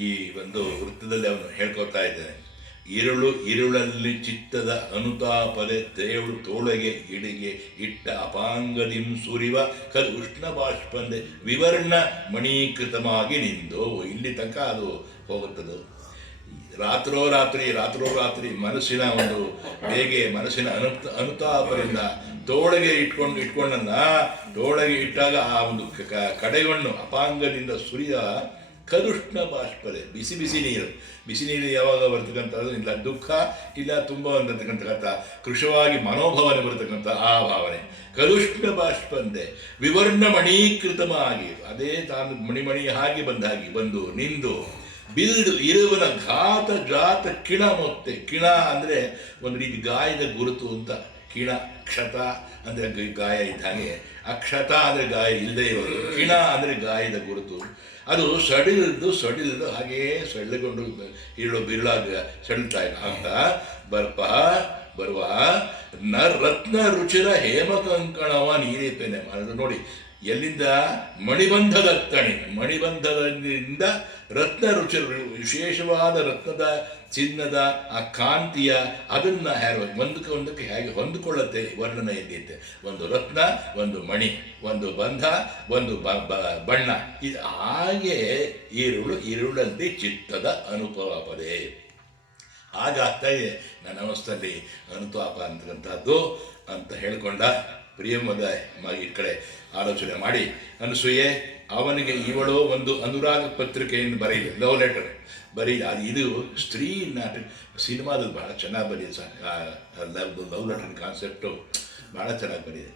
ಈ ಒಂದು ವೃತ್ತದಲ್ಲಿ ಅವನು ಹೇಳ್ಕೊತಾ ಇದ್ದಾನೆ. ಇರುಳಲ್ಲಿ ಚಿತ್ತದ ಅನುತಾಪದೆ, ದೇವಳು ತೋಳಗೆ ಇಡಿಗೆ ಇಟ್ಟ ಅಪಾಂಗದಿಂ ಸುರಿವ ಕದ್ ಉಷ್ಣ ಬಾಷ್ಪಂದೆ ವಿವರ್ಣ ಮಣೀಕೃತವಾಗಿ ನಿಂದು. ಇಲ್ಲಿ ತನಕ ಅದು ಹೋಗುತ್ತದೆ. ರಾತ್ರೋರಾತ್ರಿ ಮನಸ್ಸಿನ ಒಂದು ಬೇಗೆ, ಮನಸ್ಸಿನ ಅನುತಾಪದಿಂದ ತೋಳಗೆ ಇಟ್ಕೊಂಡನ್ನ ತೋಳಗೆ ಇಟ್ಟಾಗ ಆ ಒಂದು ಕಡೆಯನ್ನು ಅಪಾಂಗದಿಂದ ಸುರಿದ ಕದುಷ್ಣ ಬಾಷ್ಪದೆ, ಬಿಸಿ ನೀರು ಯಾವಾಗ ಬರ್ತಕ್ಕಂಥದ್ದು, ಇಲ್ಲ ದುಃಖ ಇಲ್ಲ ತುಂಬ ಅಂತಕ್ಕಂಥ ಕೃಶವಾಗಿ ಮನೋಭಾವನೆ ಬರತಕ್ಕಂಥ ಆ ಭಾವನೆ. ಕದುಷ್ಣ ಬಾಷ್ಪಂದೆ ವಿವರ್ಣ ಮಣೀಕೃತವಾಗಿ, ಅದೇ ತಾನು ಮಣಿ ಹಾಗೆ ಬಂದು ನಿಂದು ಬಿಲ್ದು ಇರುವನ ಘಾತ ಜಾತ ಕಿಣ ಮೊತ್ತೆ. ಕಿಣ ಅಂದರೆ ಒಂದು ರೀತಿ ಗಾಯದ ಗುರುತು ಅಂತ. ಕಿಣ ಕ್ಷತ ಅಂದರೆ ಗಾಯ ಇದ್ದ ಹಾಗೆ, ಅಕ್ಷತ ಅಂದರೆ ಗಾಯ ಇಲ್ಲದೆ ಇರೋದು, ಕಿಣ ಅಂದರೆ ಗಾಯದ ಗುರುತು. ಅದು ಸಡಿಲ್ದು ಹಾಗೇ ಸೆಳೆದುಕೊಂಡು ಬಿರುಳಾಗ ಸೆಳ್ತಾ ಆಗ್ತಾ ಬರುವ ರತ್ನ ರುಚಿರ ಹೇಮಕಂಕಣವ ನೀರಿಪೇನೆ. ಅದು ನೋಡಿ ಎಲ್ಲಿಂದ, ಮಣಿಬಂಧದಿಂದ ರತ್ನ ರುಚಿ, ವಿಶೇಷವಾದ ರತ್ನದ ಚಿನ್ನದ ಆ ಕಾಂತಿಯ ಅದನ್ನು ಒಂದಕ್ಕೆ ಹೇಗೆ ಹೊಂದಿಕೊಳ್ಳುತ್ತೆ ವರ್ಣನ ಎಲ್ಲಿದೆ. ಒಂದು ರತ್ನ, ಒಂದು ಮಣಿ, ಒಂದು ಬಂಧ, ಒಂದು ಬಣ್ಣ. ಇದು ಹಾಗೆ ಇರುಳಲ್ಲಿ ಚಿತ್ತದ ಅನುತಾಪದೆ. ಹಾಗಾಗ್ತಾ ಇದೆ ನನ್ನ ಅವಸ್ಥೆಯಲ್ಲಿ ಅನುತಾಪ ಅಂತಕ್ಕಂಥದ್ದು ಅಂತ ಹೇಳಿಕೊಂಡ ಪ್ರಿಯಮದ ಈ ಕಡೆ ಆಲೋಚನೆ ಮಾಡಿ ಅನಸೂಯೆ ಅವನಿಗೆ ಇವಳು ಒಂದು ಅನುರಾಗ ಪತ್ರಿಕೆಯನ್ನು ಬರೀಲಿ, ಲವ್ ಲೆಟರ್ ಅದು ಇದು ಸ್ತ್ರೀ ನಾಟಕ ಸಿನಿಮಾದಲ್ಲಿ ಬಹಳ ಚೆನ್ನಾಗಿ ಬರೀ ಲವ್ ಲೆಟರ್ ಕಾನ್ಸೆಪ್ಟು ಬಹಳ ಚೆನ್ನಾಗಿ ಬರೆಯಿದೆ.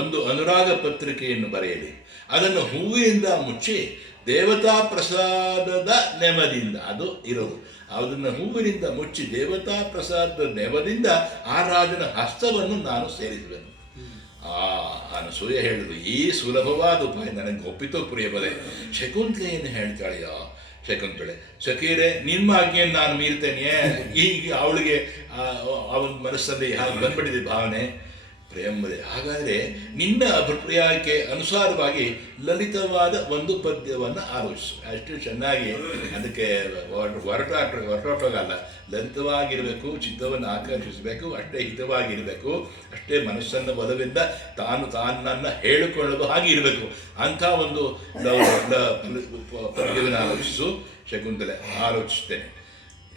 ಒಂದು ಅನುರಾಗ ಪತ್ರಿಕೆಯನ್ನು ಬರೆಯಲಿ, ಅದನ್ನು ಹೂವಿನಿಂದ ಮುಚ್ಚಿ ದೇವತಾ ಪ್ರಸಾದದ ನೆವದಿಂದ ಅದು ಇರೋದು, ಅದನ್ನು ಹೂವಿನಿಂದ ಮುಚ್ಚಿ ದೇವತಾ ಪ್ರಸಾದದ ನೆವದಿಂದ ಆ ರಾಜನ ಹಸ್ತವನ್ನು ನಾನು ಸೇರಿಸುವೆನು. ಅನಸೂಯ ಹೇಳಿದ್ರು, ಈ ಸುಲಭವಾದ ಉಪಾಯ ನನಗೆ ಒಪ್ಪಿತೋ ಪ್ರಿಯಬಲೆ. ಶಕುಂತಲೆ ಏನು ಹೇಳ್ತಾಳೆಯೋ, ಶಕುಂತಳೆ, ಸಖೀರೆ ನಿಮ್ಮ ಆಜ್ಞೆಯನ್ನು ನಾನು ಮೀರ್ತೇನೆಯೇ? ಈಗ ಅವಳಿಗೆ ಅವನ ಮನಸ್ಸಲ್ಲಿ ಹಾಗೆ ಬಂದ್ಬಿಟ್ಟಿದೆ ಭಾವನೆ. ಪ್ರೇಮದೆ, ಹಾಗಾದರೆ ನಿನ್ನ ಅಭಿಪ್ರಾಯಕ್ಕೆ ಅನುಸಾರವಾಗಿ ಲಲಿತವಾದ ಒಂದು ಪದ್ಯವನ್ನು ಆಲೋಚಿಸು. ಅಷ್ಟು ಚೆನ್ನಾಗಿ ಅದಕ್ಕೆ ಹೊರಟೋಗಲ್ಲ, ಲಲಿತವಾಗಿರಬೇಕು, ಚಿತ್ತವನ್ನು ಆಕರ್ಷಿಸಬೇಕು, ಅಷ್ಟೇ ಹಿತವಾಗಿರಬೇಕು, ಅಷ್ಟೇ ಮನಸ್ಸನ್ನು ಬಲವಿಂದ ತಾನನ್ನು ಹೇಳಿಕೊಳ್ಳುವ ಹಾಗೆ ಇರಬೇಕು. ಅಂಥ ಒಂದು ಪದ್ಯವನ್ನು ಆಲೋಚಿಸು. ಶಕುಂತಲೆ, ಆಲೋಚಿಸ್ತೇನೆ.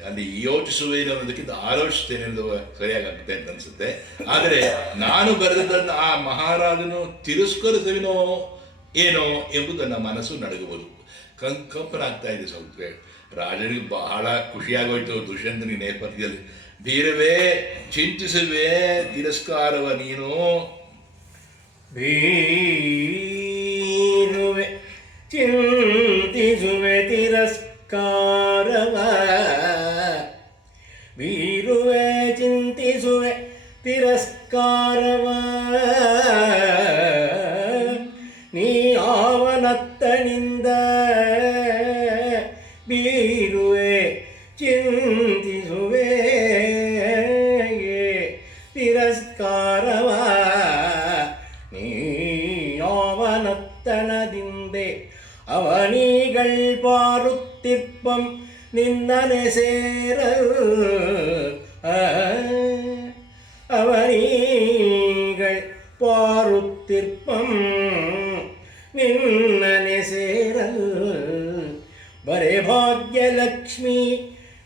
ಅಲ್ಲಿ ಯೋಚಿಸುವೇನು ಅನ್ನೋದಕ್ಕಿಂತ ಆಲೋಚಿಸ್ತೇನೆ ಅನ್ನೋದು ಸರಿಯಾಗುತ್ತೆ ಅಂತ ಅನಿಸುತ್ತೆ. ಆದರೆ ನಾನು ಬರೆದದ್ದನ್ನು ಆ ಮಹಾರಾಜನು ತಿರಸ್ಕರಿಸುವಿನೋ ಏನೋ ಎಂಬುದನ್ನು ಮನಸ್ಸು ನಡಗಬಹುದು. ಕಂಪನಾಗ್ತಾ ಇದೆ ಸ್ವಲ್ಪ. ರಾಜನಿಗೆ ಬಹಳ ಖುಷಿಯಾಗೋಯ್ತು ದುಷ್ಯಂತನಿಗೆ ನೇಪಥ್ಯದಲ್ಲಿ. ಧೀರವೇ ಚಿಂತಿಸುವೆ ತಿರಸ್ಕಾರವ ನೀನು, ಬೀರುವೆ ಚಿಂತಿಸುವೆ ತಿರಸ್ಕಾರವ, ಬೀರುವೆ ಚಿಂತಿಸುವೆ ತಿರಸ್ಕಾರವ, ನೀ ಆವನತ್ತನಿಂದ ಬೀರುವೆ ಚಿಂತಿಸುವೆ ತಿರಸ್ಕಾರವ, ನೀ ಆವನತ್ತನದಿಂದೆ ಅವನಿಗಳ್ ಪಾರುತ್ತಿಪ್ಪಂ ನಿನ್ನನೆ ಸೇರಲ್, ಅವನಿಗಳ್ ಪಾರುತ್ತಿಪ್ಪಂ ನಿನ್ನನೆ ಸೇರಲ್, ಬರೆ ಭಾಗ್ಯಲಕ್ಷ್ಮಿ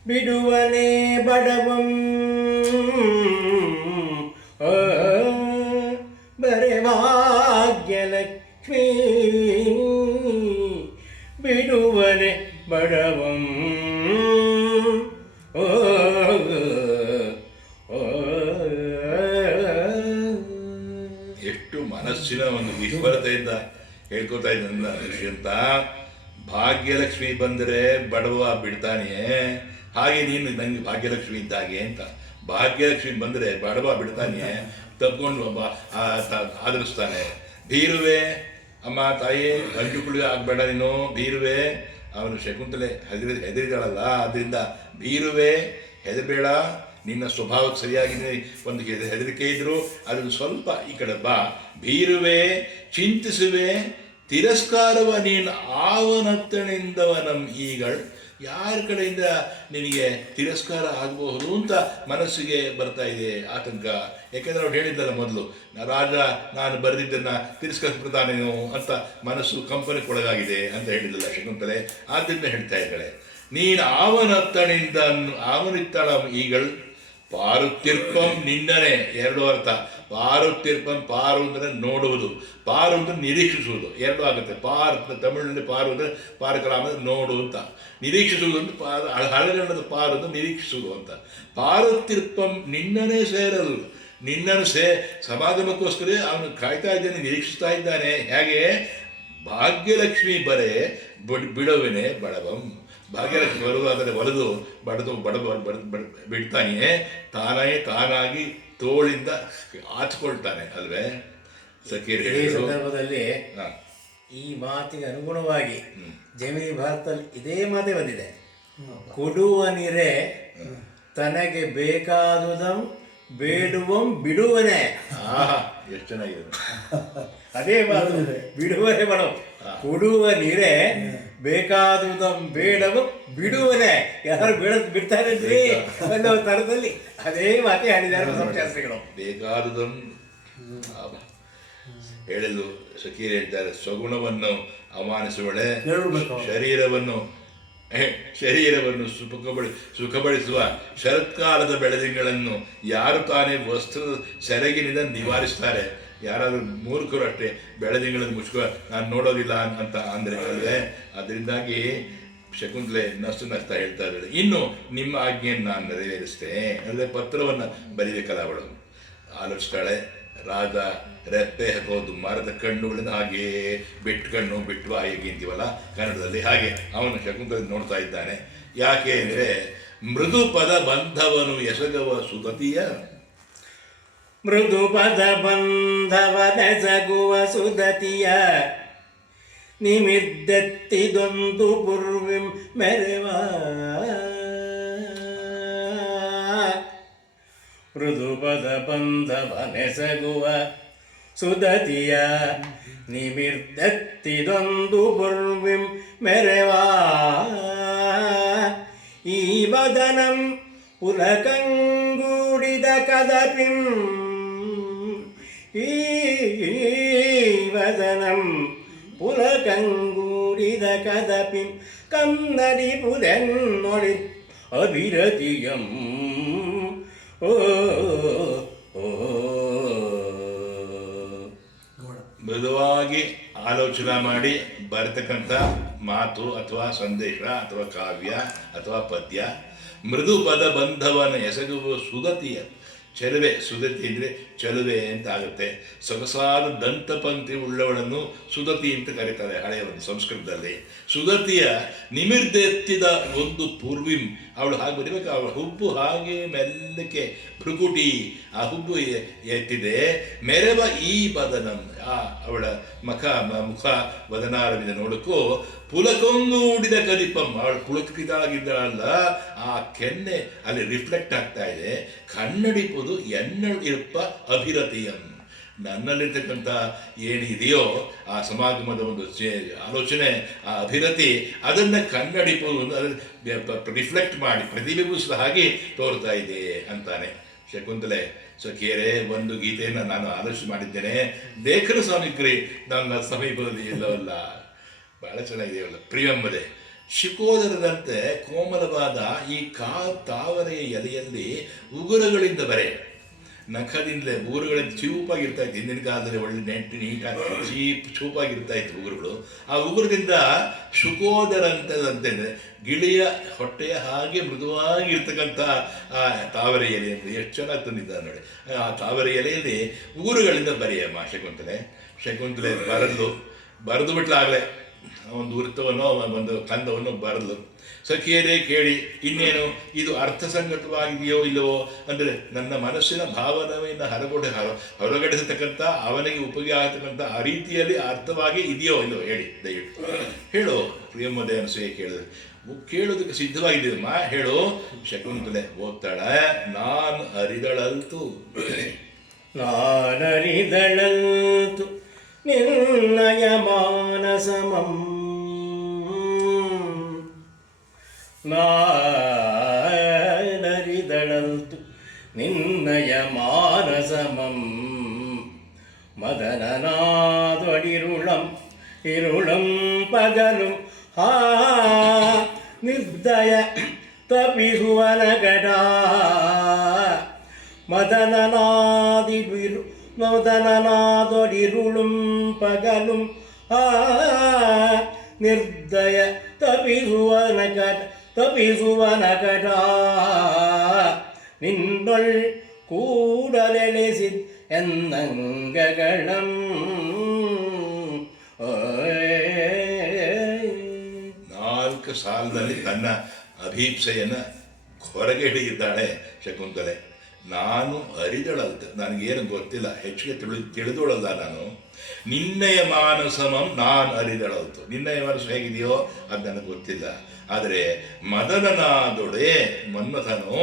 ಬಿಡುವನೆ ಬಡವಂ, ಬರೆ ಭಾಗ್ಯಲಕ್ಷ್ಮಿ ಬಿಡುವನೆ ಬಡವಂ. ಎಷ್ಟು ಮನಸ್ಸಿನ ಒಂದು ವಿಫಲತೆಯಿಂದ ಹೇಳ್ಕೊತಾ ಇದ್ದ ದುಷ್ಯಂತ. ಭಾಗ್ಯಲಕ್ಷ್ಮಿ ಬಂದರೆ ಬಡವ ಬಿಡ್ತಾನೆಯೇ, ಹಾಗೆ ನೀನು ನಂಗೆ ಭಾಗ್ಯಲಕ್ಷ್ಮಿ ಇದ್ದಾಗೆ ಅಂತ. ಭಾಗ್ಯಲಕ್ಷ್ಮಿ ಬಂದರೆ ಬಡವ ಬಿಡ್ತಾನೆಯೇ, ತಪ್ಕೊಂಡು ಆದರಿಸ್ತಾನೆ. ಭೀರುವೆ, ಅಮ್ಮ ತಾಯಿ ಗಂಟುಕುಳಿ ಆಗಬೇಡ ನೀನು, ಭೀರುವೆ. ಅವನು ಶಕುಂತಲೆ ಹೆದರಿಗಳಲ್ಲ, ಆದ್ದರಿಂದ ಭೀರುವೆ ಹೆದರಬೇಡ, ನಿನ್ನ ಸ್ವಭಾವಕ್ಕೆ ಸರಿಯಾಗಿ ಒಂದು ಹೆದರಿಕೆ ಇದ್ದರೂ ಅದನ್ನು ಸ್ವಲ್ಪ ಈ ಕಡೆ ಬಾ. ಭೀರುವೆ ಚಿಂತಿಸುವೆ ತಿರಸ್ಕಾರವ ನೀನು ಆವನತ್ತನಿಂದವನಂ ಈಗಳ್, ಯಾರ ಕಡೆಯಿಂದ ನಿನಗೆ ತಿರಸ್ಕಾರ ಆಗಬಹುದು ಅಂತ ಮನಸ್ಸಿಗೆ ಬರ್ತಾ ಇದೆ ಆತಂಕ. ಯಾಕೆಂದರೆ ಅವ್ರು ಹೇಳಿದ್ದಲ್ಲ ಮೊದಲು, ರಾಜ ನಾನು ಬರೆದಿದ್ದನ್ನು ತಿರಸ್ಕರಿಸ್ಬಿಡ್ತಾನೇನು ಅಂತ ಮನಸ್ಸು ಕಂಪನಕ್ಕೊಳಗಾಗಿದೆ ಅಂತ ಹೇಳಿದ್ದಲ್ಲ ಶಕುಂತಲೆ. ಆದ್ದರಿಂದ ಹೇಳ್ತಾ ಇದ್ದಾಳೆ, ನೀನು ಆವನತ್ತನಿಂದ ಆವನಿತ್ತಳ ಈಗಳ್ ಪಾರುತ್ತಿರ್ಪಂ ನಿನ್ನನೆ. ಎರಡು ಅರ್ಥ. ಪಾರುತ್ತಿರ್ಪಂ, ಪಾರು ಅಂದರೆ ನೋಡುವುದು, ಪಾರು ಅಂದರೆ ನಿರೀಕ್ಷಿಸುವುದು, ಎರಡು ಆಗುತ್ತೆ. ತಮಿಳಿನಲ್ಲಿ ಪಾರು ಅಂದರೆ ಪಾರಕಲಾಮ ನೋಡು ಅಂತ, ನಿರೀಕ್ಷಿಸುವುದು ಅಂತ ಹಳಗನ್ನಡದ ಪಾರು ಅಂದರೆ ನಿರೀಕ್ಷಿಸುವುದು ಅಂತ. ಪಾರುತ್ತಿರ್ಪಂ ನಿನ್ನನೇ ಸೇರಲು, ನಿನ್ನನ್ನು ಸಮಾಗಮಕ್ಕೋಸ್ಕರ ಅವನು ಕಾಯ್ತಾ ಇದ್ದಾನೆ, ನಿರೀಕ್ಷಿಸ್ತಾ ಇದ್ದಾನೆ. ಹೇಗೆ ಭಾಗ್ಯಲಕ್ಷ್ಮಿ ಬರೆ ಬಿಡವೇನೆ ಬಡವಂ. ಭಾಗ್ಯಲಕ್ಷ್ಮಿ ಬರುವುದಾದರೆ ಒಲೆದು ಬಿಡ್ತಾನೆಯೇ, ತಾನಾಗಿ ತೋಳಿಂದ ಆಚ್ಕೊಳ್ತಾನೆ ಅಲ್ವೇ ಸಖೀರ್ ಈ ಸಂದರ್ಭದಲ್ಲಿ ಈ ಮಾತಿಗೆ ಅನುಗುಣವಾಗಿ ಜೈಮಿನಿ ಭಾರತದಲ್ಲಿ ಇದೇ ಮಾತೇ ಬಂದಿದೆ. ಕೊಡುವ ನಿರೆ ತನಗೆ ಬೇಕಾದುದಂ ಬೇಡುವಂ ಬಿಡುವನೆ. ಎಷ್ಟು ಚೆನ್ನಾಗಿದೆ ಅದೇ ಮಾತು, ಬಿಡುವನೆ ಬಡವ. ಕೊಡುವ ನೀರೇ ಬೇಕಾದುದಂ ಬೇಡವು ಬಿಡುವನೆ. ಯಾರು ಬಿಡ್ತಾರೆ ಅನ್ನೋ ತರದಲ್ಲಿ ಅದೇ ಮಾತೇ ಹೇಳಿದ್ದಾರೆ ಶಾಸ್ತ್ರಿಗಳು. ಬೇಕಾದುದಂ ಹೇಳಲು ಸಖೀರ್ ಹೇಳ್ತಾರೆ, ಸ್ವಗುಣವನ್ನು ಅವಮಾನಿಸುವಳೆ, ಶರೀರವನ್ನು ಸುಖಪಡಿಸುವ ಶರತ್ಕಾಲದ ಬೆಳದಿಂಗಳನ್ನು ಯಾರು ತಾನೇ ವಸ್ತ್ರದ ಸೆರಗಿನಿಂದ ನಿವಾರಿಸ್ತಾರೆ. ಯಾರಾದರೂ ಮೂರ್ಖರು ಅಷ್ಟೇ ಬೆಳದಿಂಗಳನ್ನು ಮುಚ್ಕೊ ನಾನು ನೋಡೋದಿಲ್ಲ ಅಂತ ಅಂದರೆ ಅಲ್ಲದೆ. ಅದರಿಂದಾಗಿ ಶಕುಂತಲೆ ನಸ್ತಾ ಹೇಳ್ತಾ ಇದ್ದಾಳೆ, ಇನ್ನು ನಿಮ್ಮ ಆಜ್ಞೆಯನ್ನು ನಾನು ನೆರವೇರಿಸ್ತೇನೆ ಅಂದರೆ ಪತ್ರವನ್ನು ಬರೀಬೇಕಲ್ಲ ಅವಳು. ಆಲೋಚಿಸ್ತಾಳೆ, ರಾಜ ರೆಪ್ಪೆ ಹಾಕೋದು ಮರದ ಕಣ್ಣುಗಳನ್ನು ಹಾಗೆಯೇ ಬಿಟ್ಟು ಕಣ್ಣು ಬಿಟ್ಟು ಹೇಗೆ ಅಂತೀವಲ್ಲ ಕನ್ನಡದಲ್ಲಿ, ಹಾಗೆ ಅವನು ಶಕುಂತಲೆ ನೋಡ್ತಾ ಇದ್ದಾನೆ. ಯಾಕೆ ಅಂದರೆ ಮೃದು ಪದ ಬಂಧವನು ಎಸಗವ ಸುದತಿಯ, ಮೃದು ಪದ ಬಂಧವನೆಸಗುವ ಸುದತಿಯ, ನಿಮಿದ್ದೆತ್ತಿದೊಂದು ಪೂರ್ವಿಂ ಮೆರೆವ, ಮೃದು ಪದ ಬಂಧವನೆಸಗುವ ಸುದತಿಯ, ನಿಮಿರ್ದೆತ್ತಿದೊಂದು ಪೂರ್ವಿಂ ಮೆರೆವ, ಈ ವದನಂ ಪುಲಕಂಗೂಡಿದ ಕದಪಿಂ, ಈ ವದನಂ ಪುಲಕಂಗೂಡಿದ ಕದಪಿಂ, ಕನ್ನಡಿ ಪುದೆನ್ನೊಳಿ ಅಭಿರತಿಯಂ. ಓ ಮೃದುವಾಗಿ ಆಲೋಚನೆ ಮಾಡಿ ಬರತಕ್ಕಂಥ ಮಾತು ಅಥವಾ ಸಂದೇಶ ಅಥವಾ ಕಾವ್ಯ ಅಥವಾ ಪದ್ಯ. ಮೃದು ಪದ ಬಂಧವನ ಎಸಗುವ ಸುದತಿಯ, ಚೆಲುವೆ, ಸುದತಿ ಅಂದರೆ ಚೆಲುವೆ ಅಂತ ಆಗುತ್ತೆ. ಸೊಗಸಾದ ದಂತಪಂಕ್ತಿ ಉಳ್ಳವಳನ್ನು ಸುದತಿ ಅಂತ ಕರೀತಾರೆ ಹಳೆಯ ಒಂದು ಸಂಸ್ಕೃತದಲ್ಲಿ. ಸುದತಿಯ ನಿಮಿರ್ದೆತ್ತಿದ ಒಂದು ಪೂರ್ವಿಂ, ಅವಳು ಹಾಗೆ ಬರೀಬೇಕು, ಅವಳ ಹುಬ್ಬು ಹಾಗೆ ಮೆಲ್ಲಕ್ಕೆ ಭ್ರುಕುಟಿ, ಆ ಹುಬ್ಬು ಎತ್ತಿದೆ. ಮೆರವ ಈ ಬದನಂ, ಅವಳ ಮುಖ ವದನಾರವಿದ ನೋಡಕ್ಕೂ ಪುಲಕೊಂಗೂಡಿದ ಕದಿಪಂ, ಅವಳು ಪುಳಕಿತಾಗಿದ್ದಾಳಲ್ಲ, ಆ ಕೆನ್ನೆ ಅಲ್ಲಿ ರಿಫ್ಲೆಕ್ಟ್ ಆಗ್ತಾ ಇದೆ. ಕನ್ನಡಿಪುದು ಎನ್ನಳು ಇರಪ್ಪ ಅಭಿರತಿಯಂ, ನನ್ನಲ್ಲಿರ್ತಕ್ಕಂಥ ಏನಿದೆಯೋ ಆ ಸಮಾಗಮದ ಒಂದು ಆಲೋಚನೆ, ಆ ಅಭಿರತಿ, ಅದನ್ನು ಕನ್ನಡಿಪುದು ಅದನ್ನು ರಿಫ್ಲೆಕ್ಟ್ ಮಾಡಿ ಪ್ರತಿಬಿಂಬಿಸಿದ ಹಾಗೆ ತೋರ್ತಾ ಇದೆ ಅಂತಾನೆ ಶಕುಂತಲೆ. ಸಖಿಯರೇ, ಒಂದು ಗೀತೆಯನ್ನು ನಾನು ಆಲೋಚನೆ ಮಾಡಿದ್ದೇನೆ, ಲೇಖನ ಸಾಮಗ್ರಿ ನನ್ನ ಸಮೀಪದಲ್ಲಿ ಇಲ್ಲವಲ್ಲ, ಬಹಳ ಚೆನ್ನಾಗಿದೆಯಲ್ಲ. ಪ್ರಿಯಂಬದೆ ಶಿಕೋದರದಂತೆ ಕೋಮಲವಾದ ಈ ತಾವರೆಯ ಎಲೆಯಲ್ಲಿ ಉಗುರುಗಳಿಂದ ಬರೆ, ನಖದಿಂದಲೇ ಉಗುರುಗಳಿಂದ ಚೂಪಾಗಿರ್ತಾ ಇತ್ತು. ಹಿಂದಿನ ಕಾಲದಲ್ಲಿ ಒಳ್ಳೆ ನೆಟ್ಟು ನೀಟಾಗಿ ಚೂಪಾಗಿರ್ತಾ ಇತ್ತು ಉಗುರುಗಳು. ಆ ಉಗುರದಿಂದ ಶುಕೋದರ ಅಂತಂದರೆ ಗಿಳಿಯ ಹೊಟ್ಟೆಯ ಹಾಗೆ ಮೃದುವಾಗಿರ್ತಕ್ಕಂಥ ಆ ತಾವರೆ ಎಲೆ ಅಂತ ಎಷ್ಟು ಚೆನ್ನಾಗಿ ತಂದಿದ್ದಾರೆ ನೋಡಿ. ಆ ತಾವರೆ ಎಲೆಯಲ್ಲಿ ಉಗುರುಗಳಿಂದ ಬರೆಯಮ್ಮ ಶಕುಂತಲೆ ಬರೆದು ಬಿಟ್ಲಾಗಲೇ ಒಂದು ವೃತ್ತವನ್ನು ಒಂದು ಕಂದವನ್ನು ಬರೆದು. ಸಖಿಯರೇ ಕೇಳಿ, ಇನ್ನೇನು ಇದು ಅರ್ಥಸಂಗತವಾಗಿದೆಯೋ ಇಲ್ಲವೋ ಅಂದರೆ ನನ್ನ ಮನಸ್ಸಿನ ಭಾವನೆಯನ್ನು ಹೊರಗಡಿಸತಕ್ಕಂಥ ಅವನಿಗೆ ಉಪಯೋಗ ಆಗತಕ್ಕಂಥ ಆ ರೀತಿಯಲ್ಲಿ ಅರ್ಥವಾಗಿ ಇದೆಯೋ ಇಲ್ಲವೋ ಹೇಳಿ, ದಯವಿಟ್ಟು ಹೇಳು. ಪ್ರಿಯಮ್ಮದೇ ಅನಸೂಯೆ ಕೇಳೋದಕ್ಕೆ ಸಿದ್ಧವಾಗಿದ್ದೀರಮ್ಮ, ಹೇಳು. ಶಕುಂತಲೆ ಓದ್ತಾಳೆ. ನಾನು ಅರಿದಳಲ್ತು, ನಾನರಿದಳಲ್ತು ನಿನ್ನಯ ಮಾನಸಮಂ, ನಾನರಿದಳಲ್ತು ನಿನ್ನಯ ಮಾನಸಮಂ, ಮದನನಾದೊಡಿರುಳಂ ഇരുളം പകലും ആ ನಿರ್ದಯ ತಪಿಸುವನಗಡ ಮದನನಾದೊಡಿರುಳುಂ ಪಗಲುಂ ಆ ನಿರ್ದಯ ತಪಿಸುವನಗಡ ನಿನ್ನೊಳ್ ಕೂಡಲೆಲೆಸಿದ್ ಎನ್ನಂಗಗಳಂ. ನಾಲ್ಕು ಸಾಲದಲ್ಲಿ ತನ್ನ ಅಭೀಪ್ಸೆಯನ್ನು ಹೊರಗೆ ಹಿಡಿದಿದ್ದಾಳೆ ಶಕುಂತಲೆ. ನಾನು ಅರಿದಳಲ್ತ, ನನಗೇನು ಗೊತ್ತಿಲ್ಲ, ಹೆಚ್ಚಿಗೆ ತಿಳಿದೋಳಲ್ಲ ನಾನು. ನಿನ್ನಯ ಮಾನಸಮಂ ನಾನು ಅರಿದಳಲ್ತು, ನಿನ್ನಯ ಮನಸ್ಸು ಹೇಗಿದೆಯೋ ಅದು ನನಗೆ ಗೊತ್ತಿಲ್ಲ. ಆದರೆ ಮದನನಾದೊಡೆ ಮನ್ಮಥನು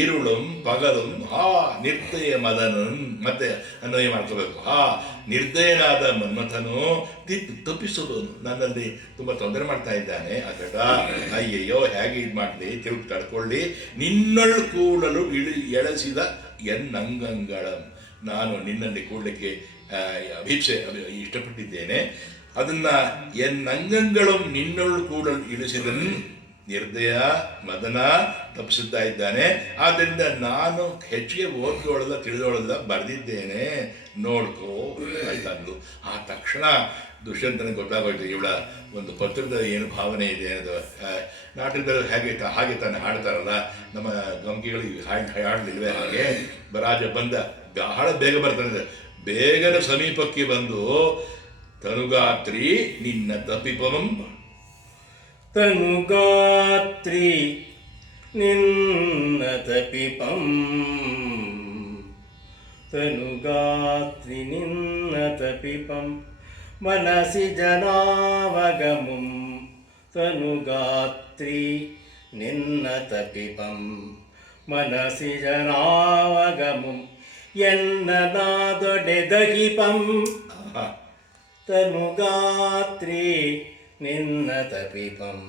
ഇരുളും പകലും ಹಾ ನಿರ್ದಯ ಮದನನ್, ಮತ್ತೆ ಅನ್ವಯ ಮಾಡ್ಕೋಬೇಕು. ಹಾ ನಿರ್ದಯನಾದ ಮನ್ಮಥನು ತಪ್ಪಿಸೋದನು, ನನ್ನಲ್ಲಿ ತುಂಬ ತೊಂದರೆ ಮಾಡ್ತಾ ಇದ್ದಾನೆ ಅಕಟ. ಅಯ್ಯಯ್ಯೋ ಹೇಗೆ ಇದು ಮಾಡಲಿ, ತಿರುಗಿ ತಡ್ಕೊಳ್ಳಿ. ನಿನ್ನಳು ಕೂಡಲು ಎಳಸಿದ ಎನ್ನಂಗಂಗಳ, ನಾನು ನಿನ್ನಲ್ಲಿ ಕೂಡಲಿಕ್ಕೆ ಅಭೀಪ್ಸೆ ಇಷ್ಟಪಟ್ಟಿದ್ದೇನೆ. ಅದನ್ನ ಎನ್ನಂಗಂಗಳು ನಿನ್ನಳು ಕೂಡಲು ಇಳಿಸಿದನು. ನಿರ್ದಯ ಮದನ ತಪ್ಪಿಸುತ್ತಾ ಇದ್ದಾನೆ. ಆದ್ದರಿಂದ ನಾನು ಹೆಚ್ಚಿಗೆ ಓದೋಳಲ್ಲ, ತಿಳಿದೋಳಲ್ಲ, ಬರೆದಿದ್ದೇನೆ, ನೋಡ್ಕೋ ಆಯ್ತಂದು. ಆ ತಕ್ಷಣ ದುಷ್ಯಂತನಿಗೆ ಗೊತ್ತಾಗೋಯ್ತು ಇವಳ ಒಂದು ಪತ್ರದ ಏನು ಭಾವನೆ ಇದೆ ಅನ್ನೋದು. ನಾಟಕದಲ್ಲಿ ಹಾಗೆ ತಾನು ಹಾಡ್ತಾರಲ್ಲ, ನಮ್ಮ ಗಮಕಿಗಳಿಗೆ ಹಾಡಲಿಲ್ವೇ ಹಾಗೆ. ರಾಜ ಬಂದ ಬಹಳ ಬೇಗ ಬರ್ತಾನೆ. ಬೇಗನೆ ಸಮೀಪಕ್ಕೆ ಬಂದು ತನುಗಾತ್ರಿ ನಿನ್ನ ತಪಿಪಂ, ತನುಗಾತ್ರಿ ನಿನ್ನ ತಪಿಪಂ, ತನುಗಾತ್ರಿ ನಿನ್ನ ತಪಿಪಂ ಮನಸಿ ಜನಾವಗಮಂ, ತನುಗಾತ್ರಿ ನಿನ್ನ ತಪಿಪಂ ಮನಸಿ ಜನಾವಗಮಂ ಎನ್ನ ನಾದೊಡೆ ದಹಿಪಂ, ತನುಗಾತ್ರಿ ನಿನ್ನ ತಪಿಪಂ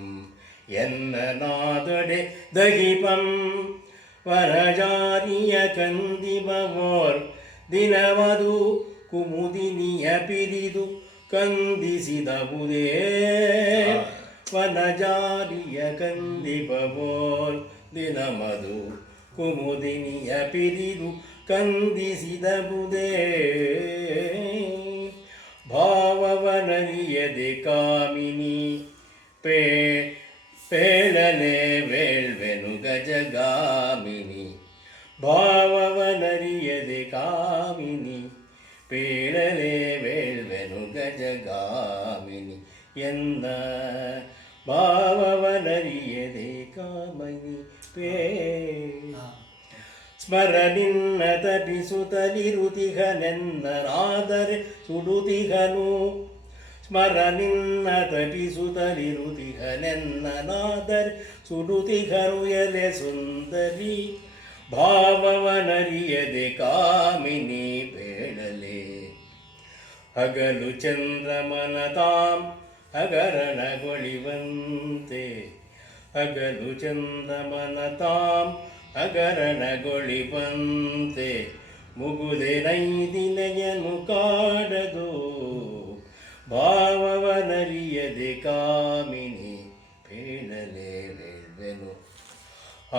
ಎನ್ನ ನಾದೊಡೆ ದಹಿಪಂ ವನಜಾರಿಯ ಕಂದಿಬವೋರ್ ದಿನವದು ಕುಮುದಿನಿಯ ಪಿರಿದು ಕಂದಿಸಿದವುದೇ, ವನಜಾರಿಯ ಕಂದಿಬವೋರ್ ದಿನಮದು ಕುಮುದಿನಿಯ ಪಿರಿದು ಕಂದಿಸಿದವುದೇ, ಭಾವವನರಿಯದೆ ಕಾಮಿನಿ ಪೇಳಲೆ ವೇಳ್ವೆನು ಗಜಗಾಮಿನಿ, ಭಾವವನರಿಯದೆ ಕಾಮಿನಿ ಪೇಳಲೆ ವೇಳ್ವೆನು ಗಜಗಾಮಿನಿ ಎನ್ನ ಭಾವವನರಿಯದೆ ಕಾಮಿನಿ ಸ್ಮರ ನಿನ್ನ ತಪಿಸುತ್ತಲಿರುತಿಹನೆನ್ನರಾದರೆ ಸುಡುತಿಹನು, ಸ್ಮರ ನಿನ್ನ ತಪಿಸುತ್ತಲಿರುತಿಹನೆನ್ನನಾದರೆ ಸುಡುತಿಹನು ಎಲೆ ಸುಂದರಿ, ಭಾವವನರಿಯದೆ ಕಾಮಿನಿ ಬೇಡಲೆ ಹಗಲು ಚಂದ್ರಮನ ತಾಂ ಹಗರಣಗೊಳಿವಂತೆ, ಹಗಲು ಚಂದ್ರಮನ ತಾಂ ಹಗರಣಗೊಳಿವಂತೆ ಮುಗುದೆ ನೈದಿನೆಯನು ಕಾಡದು, ಭಾವವನರಿಯದೆ ಕಾಮಿನಿ ಬೇಡಲೆ ಬೇಳ್ವೆನು,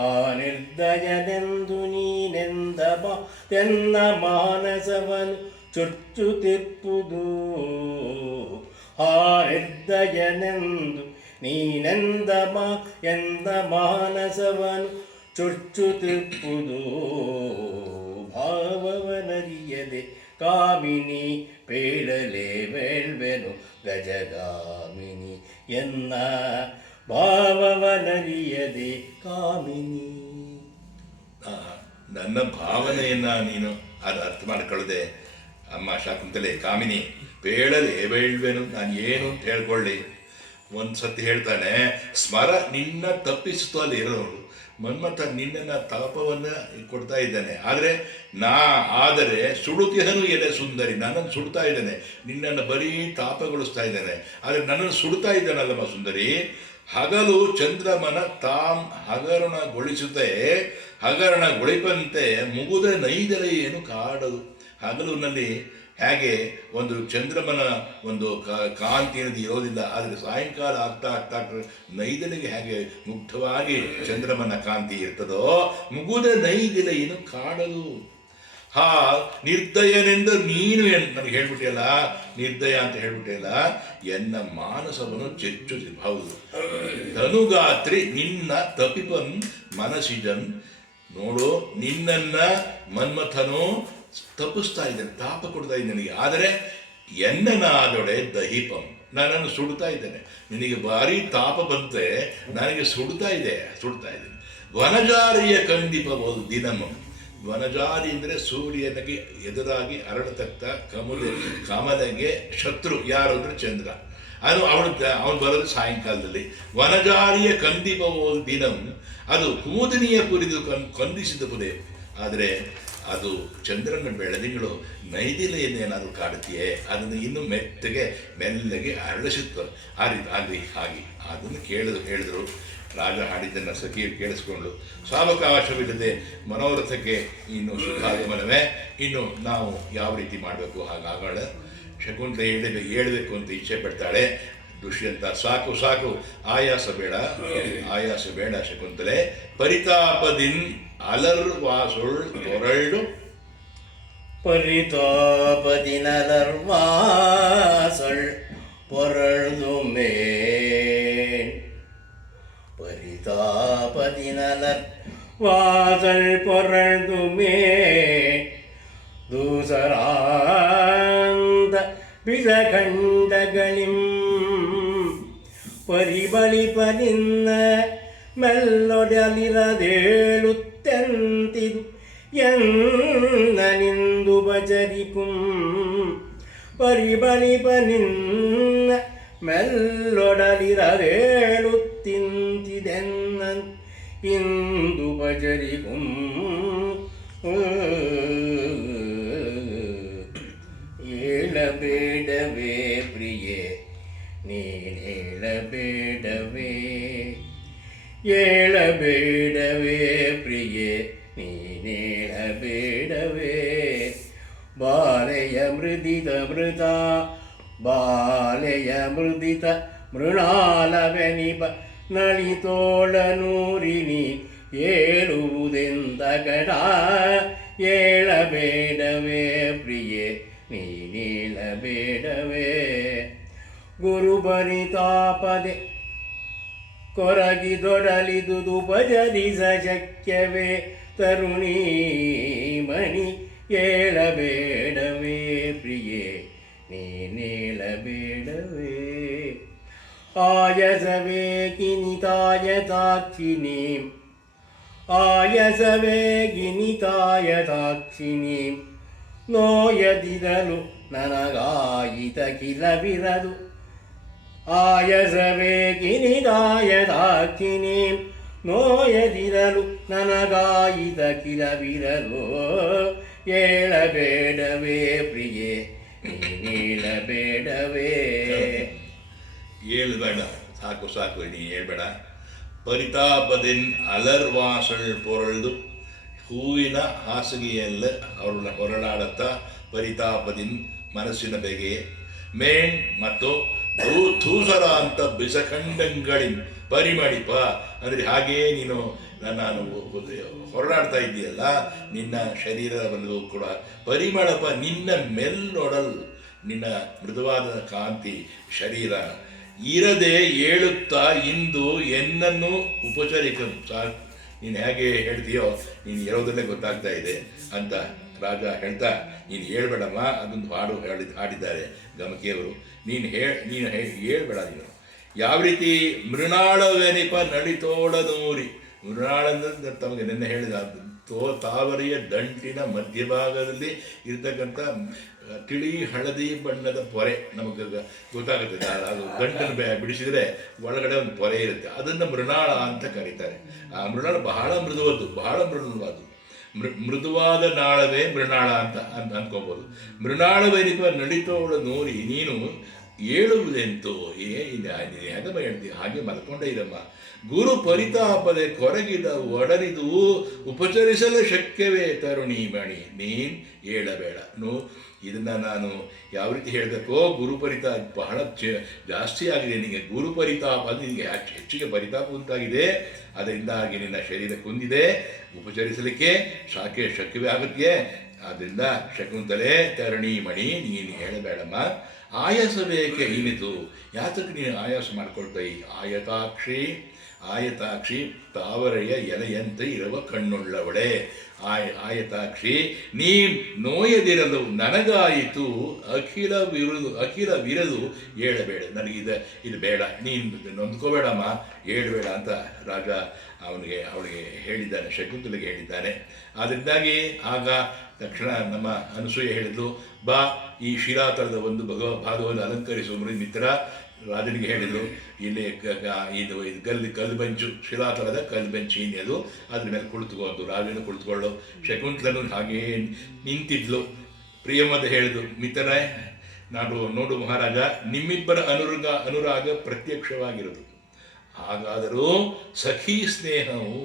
ಆ ನಿರ್ದಯನೆಂದು ನೀನೆಂದ ತೆನ್ನ ಮಾನಸವನು ಚುಚ್ಚುತ್ತಿಪ್ಪುದು, ಆ ನಿರ್ದಯನೆಂದು ನೀನೆಂದ ಎಂದ ಮಾನಸವನು ಚುಚ್ಚುತ್ತಿಪ್ಪುದು, ಭಾವವನರಿಯದೆ ಕಾಮಿನಿ ಪೇಳಲೆ ವೇಳ್ವೆನು ಗಜಗಾಮಿನಿ ಎನ್ನ ಭಾವವನರಿಯದೆ ಕಾಮಿನಿ. ನನ್ನ ಭಾವನೆಯನ್ನ ನೀನು ಅದು ಅರ್ಥ ಮಾಡಿಕೊಳ್ಳದೆ ಅಮ್ಮ ಶಾಕುಂತಲೆ ಕಾಮಿನಿ ಪೇಳಲೆ ವೇಳ್ವೆನು ನಾನು ಏನು ಅಂತ ಹೇಳ್ಕೊಳ್ಳಿ. ಒಂದು ಸತಿ ಹೇಳ್ತಾನೆ, ಸ್ಮರ ನಿನ್ನ ತಪ್ಪಿಸುತ್ತಲೇ ಇರೋರು ಮನ್ಮಥ ನಿನ್ನ ತಾಪವನ್ನು ಕೊಡ್ತಾ ಇದ್ದಾನೆ, ಆದರೆ ಸುಡುತಿಹನು ಎಲೆ ಸುಂದರಿ, ನನ್ನನ್ನು ಸುಡ್ತಾ ಇದ್ದಾನೆ, ನಿನ್ನನ್ನು ಬರೀ ತಾಪಗೊಳಿಸ್ತಾ ಇದ್ದಾನೆ, ಆದರೆ ನನ್ನನ್ನು ಸುಡ್ತಾ ಇದ್ದಾನಲ್ಲಮ್ಮ ಸುಂದರಿ. ಹಗಲು ಚಂದ್ರಮನ ತಾಂ ಹಗರಣಗೊಳಿಸುತ್ತೆ, ಹಗರಣಗೊಳಿಪಂತೆ ಮುಗುದ ನೈದಲೆ ಏನು ಕಾಡದು. ಹಗಲಿನಲ್ಲಿ ಹೇಗೆ ಒಂದು ಚಂದ್ರಮನ ಒಂದು ಕಾಂತಿ ಅನ್ನೋದು ಇರೋದಿಲ್ಲ, ಆದರೆ ಸಾಯಂಕಾಲ ಆಗ್ತಾ ಆಗ್ತಾ ನೈದಲೆಗೆ ಹೇಗೆ ಮುಗ್ಧವಾಗಿ ಚಂದ್ರಮನ ಕಾಂತಿ ಇರ್ತದೋ, ಮುಗುದ ನೈದಿಲೆಯನ್ನು ಕಾಡದು. ಹಾ ನಿರ್ದಯನೆಂದು ನೀನು ನನಗೆ ಹೇಳ್ಬಿಟ್ಟಿಯಲ್ಲ, ನಿರ್ದಯ ಅಂತ ಹೇಳ್ಬಿಟ್ಟಿಯಲ್ಲ, ಎನ್ನ ಮಾನಸವನ್ನು ಚೆಚ್ಚುತ್ತಿ. ಹೌದು, ತನುಗಾತ್ರಿ ನಿನ್ನ ತಪಿಪನ್ ಮನಸಿಜನ್, ನೋಡು ನಿನ್ನನ್ನ ಮನ್ಮಥನು ತಪ್ಪಿಸ್ತಾ ಇದ್ದಾನೆ, ತಾಪ ಕೊಡ್ತಾ ಇದ್ದಾನೆ ನನಗೆ, ಆದರೆ ಎನ್ನನಾದೊಡೆ ದಹಿಪಂ, ನನ್ನನ್ನು ಸುಡ್ತಾ ಇದ್ದೇನೆ, ನಿನಗೆ ಭಾರಿ ತಾಪ ಬಂತೆ, ನನಗೆ ಸುಡ್ತಾ ಇದ್ದೇನೆ. ವನಜಾರಿಯ ಕಂದಿಪಬಹುದು ದಿನಮಂ, ವನಜಾರಿ ಅಂದರೆ ಸೂರ್ಯನಿಗೆ ಎದುರಾಗಿ ಅರಳತಕ್ಕ ಕಮಲೆಗೆ ಶತ್ರು ಯಾರು ಅಂದರೆ ಚಂದ್ರ, ಅವನು ಬರೋದು ಸಾಯಂಕಾಲದಲ್ಲಿ. ವನಜಾರಿಯ ಕಂದಿಪಬಹುದು ದಿನಂ, ಅದು ಕೂದನಿಯ ಕುರಿದು ಕಂದಿಸಿದವುದೇ, ಆದರೆ ಅದು ಚಂದ್ರನ ಬೆಳದಿಂಗಳು ನೈದಿಲೆಯನ್ನೇನಾದರೂ ಕಾಡುತ್ತೆಯೇ, ಅದನ್ನು ಇನ್ನೂ ಮೆಲ್ಲಗೆ ಅರಳಿಸುತ್ತೆ. ಹಾಗೆ ಅದನ್ನು ಹೇಳಿದರು. ರಾಜ ಹಾಡಿದ್ದನ್ನು ಸಖಿಯರು ಕೇಳಿಸ್ಕೊಂಡು ಸಾವಕಾಶವಿಲ್ಲದೆ ಮನೋರಥಕ್ಕೆ ಇನ್ನು ಸುಖಾಗಮನವೇ, ಇನ್ನು ನಾವು ಯಾವ ರೀತಿ ಮಾಡಬೇಕು ಹಾಗಾಗೋಣ. ಶಕುಂತಲೆ ಹೇಳಬೇಕು ಅಂತ ಇಚ್ಛೆ ಪಡ್ತಾಳೆ. ದುಷ್ಯಂತ ಸಾಕು ಆಯಾಸ ಬೇಡ ಶಕುಂತಲೆ, ಪರಿತಾಪದಿನ್ ಅಲರ್ವಾಸುಳ್ ತೊರಳು, ಪರಿತಾಪದಿನಲರ್ವಾಸುಳ್ பொருள்துமே பரிதாபதினலர் வாசல் பொருள்துமே ದೂಸರಾಂತ ಬಿಸಖಂಡಗಳಿಂ ಪರಿಬಳಿಪನಿನ್ನ ಮೆಲ್ಲೊಡಲಿರದೇಳುತ್ತೆಂತಿದು ಎನ್ನನಿಂದು ಬಜರಿಕುಂ ಪರಿಬಳಿಪನಿನ್ನ ಮೆಲ್ಲೊಡಲಿರದೇಳುತ್ತಿಂತಿದೆನ್ನನ್ ಇಂದು ಬಜರಿಕುಂ ಏಳಬೇಡವೇ ಪ್ರಿಯೆ ನೀನೇಳಬೇಡವೇ ಏಳಬೇಡವೇ ಪ್ರಿಯೆ ನೀನೇಳಬೇಡವೇ ಬಾಲೆಯ ಮೃದಿತ ಮೃತ ಬಾಲೆಯ ಮೃದಿತ ಮೃಣಾಲವೆನಿಪ ನಳಿತೋಳನೂರಿನಿ ಏಳುವುದೆಂದಗಡ ಏಳಬೇಡವೇ ಪ್ರಿಯೆ ನೀನೇಳಬೇಡವೇ ಗುರುಬರಿತಾಪದೆ ಕೊರಗಿದೊಡಲಿದುದು ಭಜರಿಸ ಶಕ್ಯವೇ ತರುಣೀ ಮಣಿ ಏಳಬೇಡವೇ ಪ್ರಿಯೆ ನೀನೇಳಬೇಡವೇ ಆಯಸವೇ ಕಿನಿತಾಯತಾಕ್ಷಿಣೀಂ ಆಯಸವೇ ಗಿನಿತಾಯತಾಕ್ಷಿಣೀಂ ನೋಯದಿರಲು ನನಗಾಯಿತ ಕಿಲವಿರದು ಆಯಸವೇ ಗಿನಿತಾಯತಾಕ್ಷಿಣೀಂ ನೋಯದಿರಲು ನನಗಾಯಿತ ಕಿಲವಿರಲು ಏಳಬೇಡವೇ ಪ್ರಿಯೆ ನೀನೇಳಬೇಡವೇ ಏಳಬೇಡ, ಸಾಕು ಸಾಕು, ನೀ ಹೇಳ್ಬೇಡ. ಪರಿತಾಪದಿನ್ ಅಲರ್ವಾಸಳ್ ಪೊರಳ್ದು ಹೂವಿನ ಹಾಸಿಗೆಯಲ್ಲ ಅವಳ ಹೊರಳಾಡತ್ತ ಪರಿತಾಪದಿನ್ ಮನಸ್ಸಿನ ಬೆಗೆ ಮೇಣ್ ಮತ್ತು ಥೂಸರ ಅಂತ ಬಿಸಖಂಡಗಳಿನ್ ಪರಿಮಳಿಪ ಅಂದರೆ ಹಾಗೆಯೇ ನೀನು ನಾನು ಹೊರಡಾಡ್ತಾ ಇದ್ದೀಯಲ್ಲ, ನಿನ್ನ ಶರೀರವನ್ನು ಕೂಡ ಪರಿಮಳಪ ನಿನ್ನ ಮೆಲ್ಲೊಡಲ್, ನಿನ್ನ ಮೃದುವಾದ ಕಾಂತಿ ಶರೀರ ಇರದೆ ಏಳುತ್ತಾ ಇಂದು ಎನ್ನನ್ನು ಉಪಚರಿಕ ನೀನು ಹೇಗೆ ಹೇಳ್ತೀಯೋ ನೀನು ಇರೋದಲ್ಲೇ ಗೊತ್ತಾಗ್ತಾ ಇದೆ ಅಂತ ರಾಜ ಹೇಳ್ತಾ, ನೀನು ಹೇಳ್ಬೇಡಮ್ಮ, ಅದೊಂದು ಹಾಡಿದ್ದಾರೆ ಗಮಕಿಯವರು. ನೀನು ಹೇಳ್ಬೇಡ, ನೀನು ಯಾವ ರೀತಿ ಮೃಣಾಳವೆನಿಪ ನಳಿತೋಳನೂರಿ. ಮೃಣಾಳ ಅಂದರೆ ತಮಗೆ ನಿನ್ನೆ ಹೇಳಿದ ತಾವರೆಯ ದಂಟಿನ ಮಧ್ಯಭಾಗದಲ್ಲಿ ಇರ್ತಕ್ಕಂಥ ತಿಳಿ ಹಳದಿ ಬಣ್ಣದ ಪೊರೆ ನಮಗೆ ಗೊತ್ತಾಗುತ್ತೆ. ಅದು ಗಂಟನ್ನು ಬಿಡಿಸಿದರೆ ಒಳಗಡೆ ಒಂದು ಪೊರೆ ಇರುತ್ತೆ, ಅದನ್ನು ಮೃಣಾಳ ಅಂತ ಕರೀತಾರೆ. ಆ ಮೃಣಾಳ ಬಹಳ ಮೃದುವಾದ ಮೃದುವಾದ ನಾಳವೇ ಮೃಣಾಳ ಅಂತ ಅನ್ಕೋಬೋದು. ಮೃಣಾಳವೇನಿಪ ನಳಿತೋಳ ನೋಡಿ ನೀನು ಏಳುವುದೆಂತೋ ಹೇಗಮ್ಮ ಹೇಳ್ತೀವಿ, ಹಾಗೆ ಮಲ್ಕೊಂಡೇ ಇರಮ್ಮ. ಗುರು ಪರಿತಾಪದೆ ಕೊರಗಿದ ಒಡರಿದು ಉಪಚರಿಸಲು ಶಕ್ಯವೇ ತರುಣಿ ಮಣಿ ನೀನ್ ಏಳಬೇಡ. ಇದನ್ನು ನಾನು ಯಾವ ರೀತಿ ಹೇಳಬೇಕೋ, ಗುರುಪರಿತಾಪ ಬಹಳ ಜಾಸ್ತಿ ಆಗಿದೆ ನಿನಗೆ. ಗುರುಪರಿತಾಪ ಅಂದರೆ ನಿನಗೆ ಹೆಚ್ಚಿಗೆ ಪರಿತಾಪ ಉಂಟಾಗಿದೆ, ಅದರಿಂದಾಗಿ ನಿನ್ನ ಶರೀರ ಕುಂದಿದೆ, ಉಪಚರಿಸಲಿಕ್ಕೆ ಶಕ್ಯವೇ ಆಗುತ್ತೆ. ಆದ್ದರಿಂದ ಶಕುಂತಲೆ ತರಣಿ ಮಣಿ ನೀನು ಹೇಳಬೇಡಮ್ಮ. ಆಯಾಸಬೇಕೆ ಇನಿತು, ಯಾತಕ್ಕೆ ನೀನು ಆಯಾಸ ಮಾಡ್ಕೊಳ್ತಾ ಆಯತಾಕ್ಷಿ ತಾವರೆಯ ಎಲೆಯಂತೆ ಇರುವ ಕಣ್ಣುಳ್ಳವಳೆ. ಆಯತಾಕ್ಷಿ ನೀ ನೋಯದಿರಲು ನನಗಾಯಿತು ಅಖಿಲ ವಿರದು ಏಳಬೇಡ. ಇದು ಬೇಡ, ನೀನು ನೊಂದ್ಕೋಬೇಡಮ್ಮ, ಏಳಬೇಡ ಅಂತ ರಾಜ ಅವಳಿಗೆ ಹೇಳಿದ್ದಾನೆ, ಶಕುಂತಲೆಗೆ ಹೇಳಿದ್ದಾನೆ. ಅದರಿಂದಾಗಿ ಆಗ ತಕ್ಷಣ ನಮ್ಮ ಅನಸೂಯೆ ಹೇಳಿದ್ಲು, ಬಾ ಈ ಶಿಲಾತಳದ ಒಂದು ಭಾಗವನ್ನು ಅಲಂಕರಿಸುವ ಮಿತ್ರ ರಾಜನಿಗೆ ಹೇಳಿದ್ರು. ಇಲ್ಲಿ ಇದು ಕಲ್ಲು ಬೆಂಚು, ಶಿಲಾತಳದ ಕಲ್ಲು ಬೆಂಚು ಇನ್ನದು, ಅದ್ರ ಮೇಲೆ ಕುಳಿತುಕೊಂಡು ರಾಜನು ಕುಳಿತುಕೊಳ್ಳು. ಶಕುಂತಲನು ಹಾಗೆಯೇ ನಿಂತಿದ್ಲು. ಪ್ರಿಯಮದ ಹೇಳಿದ್ರು, ಮಿತ್ರನೇ ನೋಡು ಮಹಾರಾಜ, ನಿಮ್ಮಿಬ್ಬರ ಅನುರಾಗ ಪ್ರತ್ಯಕ್ಷವಾಗಿರೋದು. ಹಾಗಾದರೂ ಸಖಿ ಸ್ನೇಹವು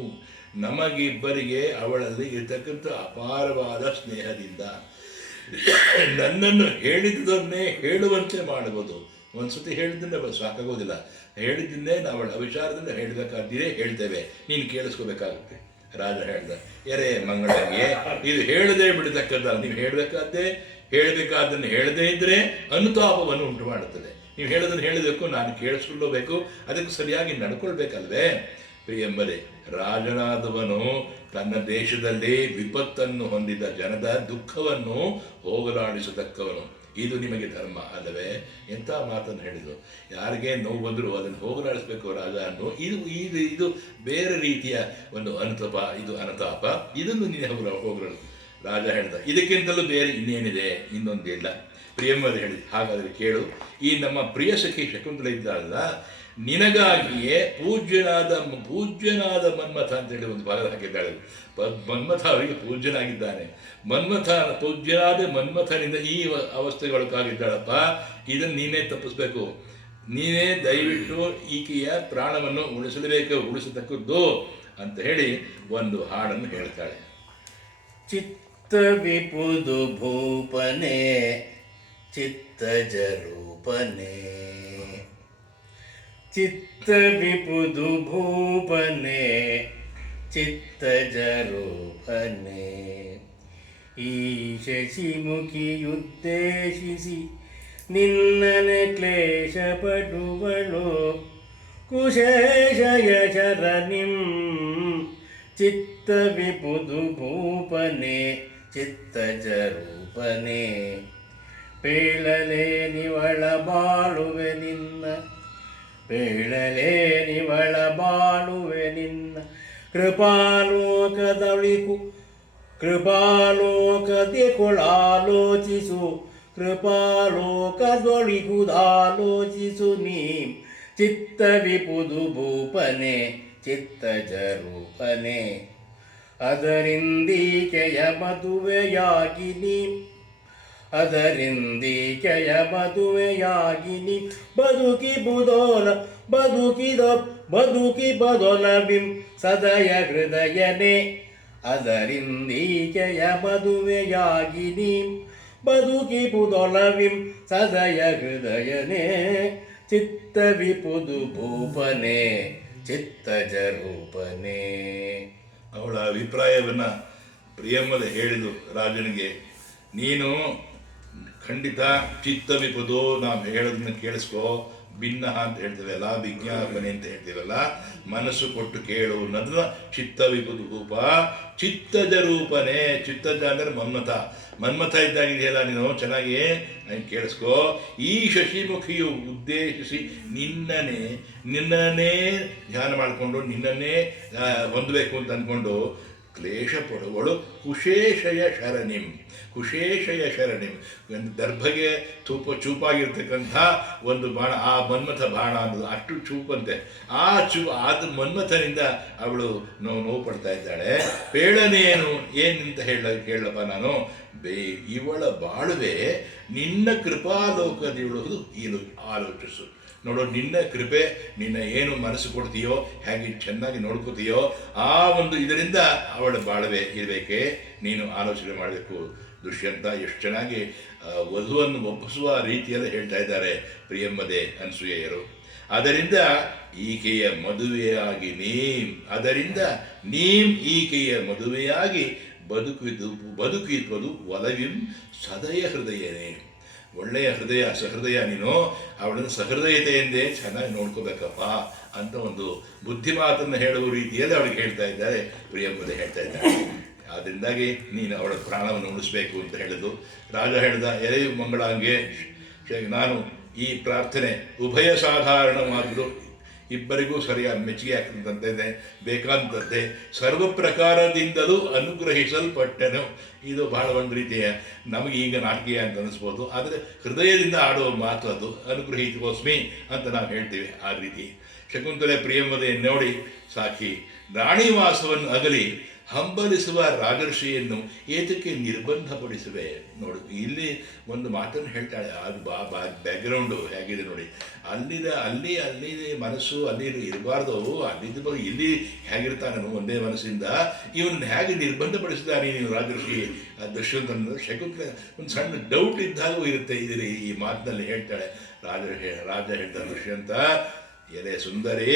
ನಮಗಿಬ್ಬರಿಗೆ ಅವಳಲ್ಲಿ ಇರತಕ್ಕಂಥ ಅಪಾರವಾದ ಸ್ನೇಹದಿಂದ ನನ್ನನ್ನು ಹೇಳಿದ್ದನ್ನೇ ಹೇಳುವಂತೆ ಮಾಡುವುದು. ಒಂದು ಸತಿ ಹೇಳಿದ್ದನ್ನೇ ಸಾಕಾಗೋದಿಲ್ಲ, ಹೇಳಿದ್ದನ್ನೇ ನಾವು ಅವಳ ವಿಚಾರದಿಂದ ಹೇಳಬೇಕಾದ್ರೆ ಹೇಳ್ತೇವೆ, ನೀನು ಕೇಳಿಸ್ಕೋಬೇಕಾಗುತ್ತೆ. ರಾಜ ಹೇಳ್ದ, ಎರೆ ಮಂಗಳಾಗಿಯೇ ಇದು ಹೇಳದೆ ಬಿಡತಕ್ಕಂಥ, ನೀವು ಹೇಳಬೇಕಾದ್ದನ್ನು ಹೇಳದೇ ಇದ್ದರೆ ಅನುತಾಪವನ್ನು ಉಂಟು ಮಾಡುತ್ತದೆ. ನೀವು ಹೇಳೋದನ್ನು ಹೇಳಬೇಕು, ನಾನು ಕೇಳಿಸ್ಕೊಳ್ಳಬೇಕು, ಅದಕ್ಕೆ ಸರಿಯಾಗಿ ನಡ್ಕೊಳ್ಬೇಕಲ್ವೇ. ಪ್ರಿಯಂಬರೇ, ರಾಜನಾದವನು ತನ್ನ ದೇಶದಲ್ಲಿ ವಿಪತ್ತನ್ನು ಹೊಂದಿದ ಜನದ ದುಃಖವನ್ನು ಹೋಗಲಾಡಿಸತಕ್ಕವನು. ಇದು ನಿಮಗೆ ಧರ್ಮ ಅಲ್ಲವೇ? ಎಂಥ ಮಾತನ್ನು ಹೇಳಿದರು. ಯಾರಿಗೆ ನೋವು ಬಂದರೂ ಅದನ್ನು ಹೋಗಲಾಡಿಸ್ಬೇಕು ರಾಜ ಅನ್ನೋ ಇದು ಇದು ಇದು ಬೇರೆ ರೀತಿಯ ಒಂದು ಅನುತಾಪ, ಇದು ಅನುತಾಪ, ಇದನ್ನು ನೀನು ಹೋಗಲಾಡಿಸು. ರಾಜ ಹೇಳ್ದ, ಇದಕ್ಕಿಂತಲೂ ಬೇರೆ ಇನ್ನೇನಿದೆ? ಇನ್ನೊಂದಿಲ್ಲ. ಪ್ರಿಯಂವದ ಹೇಳಿದೆ, ಹಾಗಾದರೆ ಕೇಳು. ಈ ನಮ್ಮ ಪ್ರಿಯ ಸಖಿ ಶಕುಂತಲೆ ಇದ್ದಾಳಲ್ಲ, ನಿನಗಾಗಿಯೇ ಪೂಜ್ಯನಾದ ಮನ್ಮಥ ಅಂತೇಳಿ ಒಂದು ಭಾಗ ಹಾಕಿದ್ದಾಳೆ. ಮನ್ಮಥ ಅವರಿಗೆ ಪೂಜ್ಯನಾಗಿದ್ದಾನೆ. ಪೂಜ್ಯನಾದ ಮನ್ಮಥನಿಂದ ಈ ಅವಸ್ಥೆಗೊಳಗಾಗಿದ್ದಾಳಪ್ಪ. ಇದನ್ನು ನೀನೇ ತಪ್ಪಿಸ್ಬೇಕು. ನೀನೇ ದಯವಿಟ್ಟು ಈಕೆಯ ಪ್ರಾಣವನ್ನು ಉಳಿಸತಕ್ಕದ್ದು ಅಂತ ಹೇಳಿ ಒಂದು ಹಾಡನ್ನು ಹೇಳ್ತಾಳೆ. ಚಿತ್ತ ವಿಪುದು ಭೂಪನೆ ಚಿತ್ತಜ ರೂಪನೆ, ಚಿತ್ತ ವಿಪುದು ಭೂಪನೆ ಚಿತ್ತಜ ರೂಪನೆ, ಈ ಶಶಿಮುಖಿಯುದ್ದೇಶಿಸಿ ನಿನ್ನನೆ ಕ್ಲೇಶ ಪಡುವಳು ಕುಶೇಷಯ ಶರಣಿಂ, ಚಿತ್ತ ವಿಪುದು ಭೂಪನೆ ಚಿತ್ತಜ ರೂಪನೆ, ಪೇಳಲೆ ನಿವಳ ಬಾಳುವೆ ನಿನ್ನ, ಪೇಳಲೆ ನಿವಳ ಬಾಳುವೆ ನಿನ್ನ, ಕೃಪಾಲೋಕದೊಳಿಕು ಕೃಪಾಲೋಕದಿ ಕೊಳಾಲೋಚಿಸು, ಕೃಪಾಲೋಕದೊಳಿಗುದಾಲೋಚಿಸು ನೀ, ಚಿತ್ತ ವಿಪುದು ಭೂಪನೆ ಚಿತ್ತಜ ರೂಪನೆ, ಅದರಿಂದೀಕೆಯ ಮದುವೆಯಾಗಿ ನೀ, ಅದರಿಂದೀಕೆಯ ಮದುವೆಯಾಗಿ ನೀ, ಬದುಕಿ ಬದೊಲವಿಂ ಸದಯ ಹೃದಯನೇ, ಅದರಿಂದೀಕೆಯ ಮದುವೆಯಾಗಿ ನೀ, ಬದುಕಿ ಬುದೊಲವಿಂ ಸದಯ ಹೃದಯನೇ, ಚಿತ್ತ ವಿಪುದು ಭೂಪನೆ ಚಿತ್ತಜ ರೂಪನೆ. ಅವಳ ಅಭಿಪ್ರಾಯವನ್ನು ಪ್ರಿಯಮ್ಮದ ಹೇಳಿದು ರಾಜನಿಗೆ. ನೀನು ಖಂಡಿತ ಚಿತ್ತ ವಿಪುದು, ನಾವು ಹೇಳೋದನ್ನ ಕೇಳಿಸ್ಕೋ. ಭಿನ್ನ ಅಂತ ಹೇಳ್ತೀವಲ್ಲ, ವಿಜ್ಞಾಪನೆ ಅಂತ ಹೇಳ್ತೀವಲ್ಲ, ಮನಸ್ಸು ಕೊಟ್ಟು ಕೇಳು ಅನ್ನೋದನ್ನ ಚಿತ್ತ ವಿಪುದು ಭೂಪ ಚಿತ್ತಜ ರೂಪನೆ. ಚಿತ್ತಜ ಅಂದರೆ ಮನ್ಮಥ ಇದ್ದಾಗಿದೆಯಲ್ಲ ನೀನು, ಚೆನ್ನಾಗಿ ಕೇಳಿಸ್ಕೋ. ಈ ಶಶಿಮುಖಿಯು ಉದ್ದೇಶಿಸಿ ನಿನ್ನನ್ನೇ ಧ್ಯಾನ ಮಾಡಿಕೊಂಡು ನಿನ್ನನ್ನೇ ಹೊಂದಬೇಕು ಅಂತ ಅಂದ್ಕೊಂಡು ಕ್ಲೇಶ ಪಡುವಳು ಕುಶೇಷಯ ಶರಣಿಂ, ಕುಶೇಷಯ ಶರಣಿಂ, ದರ್ಭಗೆ ಚೂಪಾಗಿರ್ತಕ್ಕಂಥ ಒಂದು ಬಾಣ, ಆ ಮನ್ಮಥ ಬಾಣ ಅನ್ನೋದು ಅಷ್ಟು ಚೂಪಂತೆ. ಅದು ಮನ್ಮಥನಿಂದ ಅವಳು ನೋವು ಪಡ್ತಾ ಇದ್ದಾಳೆ. ಪೇಳನೇನು ಏನಂತ ಹೇಳಪ್ಪ ನಾನು, ಇವಳ ಬಾಳುವೆ ನಿನ್ನ ಕೃಪಾಲೋಕದಿಳುವುದು ಆಲೋಚಿಸು. ನೋಡೋ, ನಿನ್ನ ಕೃಪೆ, ನಿನ್ನ ಏನು ಮನಸ್ಸು ಕೊಡ್ತೀಯೋ, ಹೇಗೆ ಚೆನ್ನಾಗಿ ನೋಡ್ಕೋತೀಯೋ, ಆ ಒಂದು ಇದರಿಂದ ಅವಳ ಬಾಳುವೆ ಇರಬೇಕೆ ನೀನು ಆಲೋಚನೆ ಮಾಡಬೇಕು. ದುಷ್ಯಂತ ಎಷ್ಟು ಚೆನ್ನಾಗಿ ವಧುವನ್ನು ಒಪ್ಪಿಸುವ ರೀತಿಯಲ್ಲಿ ಹೇಳ್ತಾ ಇದ್ದಾರೆ ಪ್ರಿಯಮ್ಮದೆ ಅನಸೂಯೆಯರು. ಅದರಿಂದ ಈಕೆಯ ಮದುವೆಯಾಗಿ ಈಕೆಯ ಮದುವೆಯಾಗಿ ಬದುಕಿದುವುದು ಒಲವಿಂ ಸದಯ ಹೃದಯನೇ. ಒಳ್ಳೆಯ ಸಹೃದಯ ನೀನು, ಅವಳನ್ನು ಸಹೃದಯತೆಯಿಂದೇ ಚೆನ್ನಾಗಿ ನೋಡ್ಕೋಬೇಕಪ್ಪ ಅಂತ ಒಂದು ಬುದ್ಧಿ ಮಾತನ್ನು ಹೇಳುವ ರೀತಿಯಲ್ಲಿ ಅವಳಿಗೆ ಹೇಳ್ತಾ ಇದ್ದಾರೆ, ಪ್ರಿಯಂಬದೆ ಹೇಳ್ತಾ ಇದ್ದಾರೆ. ಅದರಿಂದಾಗಿ ನೀನು ಅವಳ ಪ್ರಾಣವನ್ನು ಉಳಿಸ್ಬೇಕು ಅಂತ ಹೇಳಿದ್ದು. ರಾಜ ಹೇಳಿದ, ಎಲೆಯು ಮಂಗಳಾಂಗೆ, ನಾನು ಈ ಪ್ರಾರ್ಥನೆ ಉಭಯ ಸಾಧಾರಣವಾದರೂ ಇಬ್ಬರಿಗೂ ಸರಿಯಾದ ಮೆಚ್ಚುಗೆ ಆಗ್ತಂತೆ, ಬೇಕಾದಂತೆ ಸರ್ವ ಪ್ರಕಾರದಿಂದಲೂ ಅನುಗ್ರಹಿಸಲ್ಪಟ್ಟೆನು. ಇದು ಬಹಳ ಒಂದು ರೀತಿಯ ನಮಗೆ ಈಗ ನಾಟಕೀಯ ಅಂತ ಅನಿಸ್ಬೋದು, ಆದರೆ ಹೃದಯದಿಂದ ಆಡುವ ಮಾತು ಅದು. ಅನುಗ್ರಹಿತೋಸ್ಮಿ ಅಂತ ನಾವು ಹೇಳ್ತೀವಿ. ಆ ರೀತಿ ಶಕುಂತಲೆ ಪ್ರಿಯಂವದೆ ನೋಡಿ ಸಾಕಿ ರಾಣಿವಾಸವನ್ನು ಅಗಲಿ ಹಂಬಲಿಸುವ ರಾಜರ್ಷಿಯನ್ನು ಏತಕ್ಕೆ ನಿರ್ಬಂಧಪಡಿಸುವೆ. ನೋಡು, ಇಲ್ಲಿ ಒಂದು ಮಾತನ್ನು ಹೇಳ್ತಾಳೆ. ಅದು ಬ್ಯಾಕ್ಗ್ರೌಂಡು ಹೇಗಿದೆ ನೋಡಿ. ಅಲ್ಲಿ ಮನಸ್ಸು ಅಲ್ಲಿ ಇರಬಾರ್ದು, ಅಲ್ಲಿದ್ದ ಇಲ್ಲಿ ಹೇಗಿರ್ತಾನೆ ಒಂದೇ ಮನಸ್ಸಿಂದ. ಇವನನ್ನು ಹೇಗೆ ನಿರ್ಬಂಧಪಡಿಸಿದ್ದಾನೆ ನೀವು ರಾಜರ್ಷಿ ದುಷ್ಯಂತನ. ಶಕುಂತಲೆ ಒಂದು ಸಣ್ಣ ಡೌಟ್ ಇದ್ದಾಗೂ ಇರುತ್ತೆ ಈ ಮಾತಿನಲ್ಲಿ ಹೇಳ್ತಾಳೆ. ರಾಜ ಹೇಳ್ತಾನೆ, ದುಷ್ಯಂತ ಎಲೆ ಸುಂದರಿ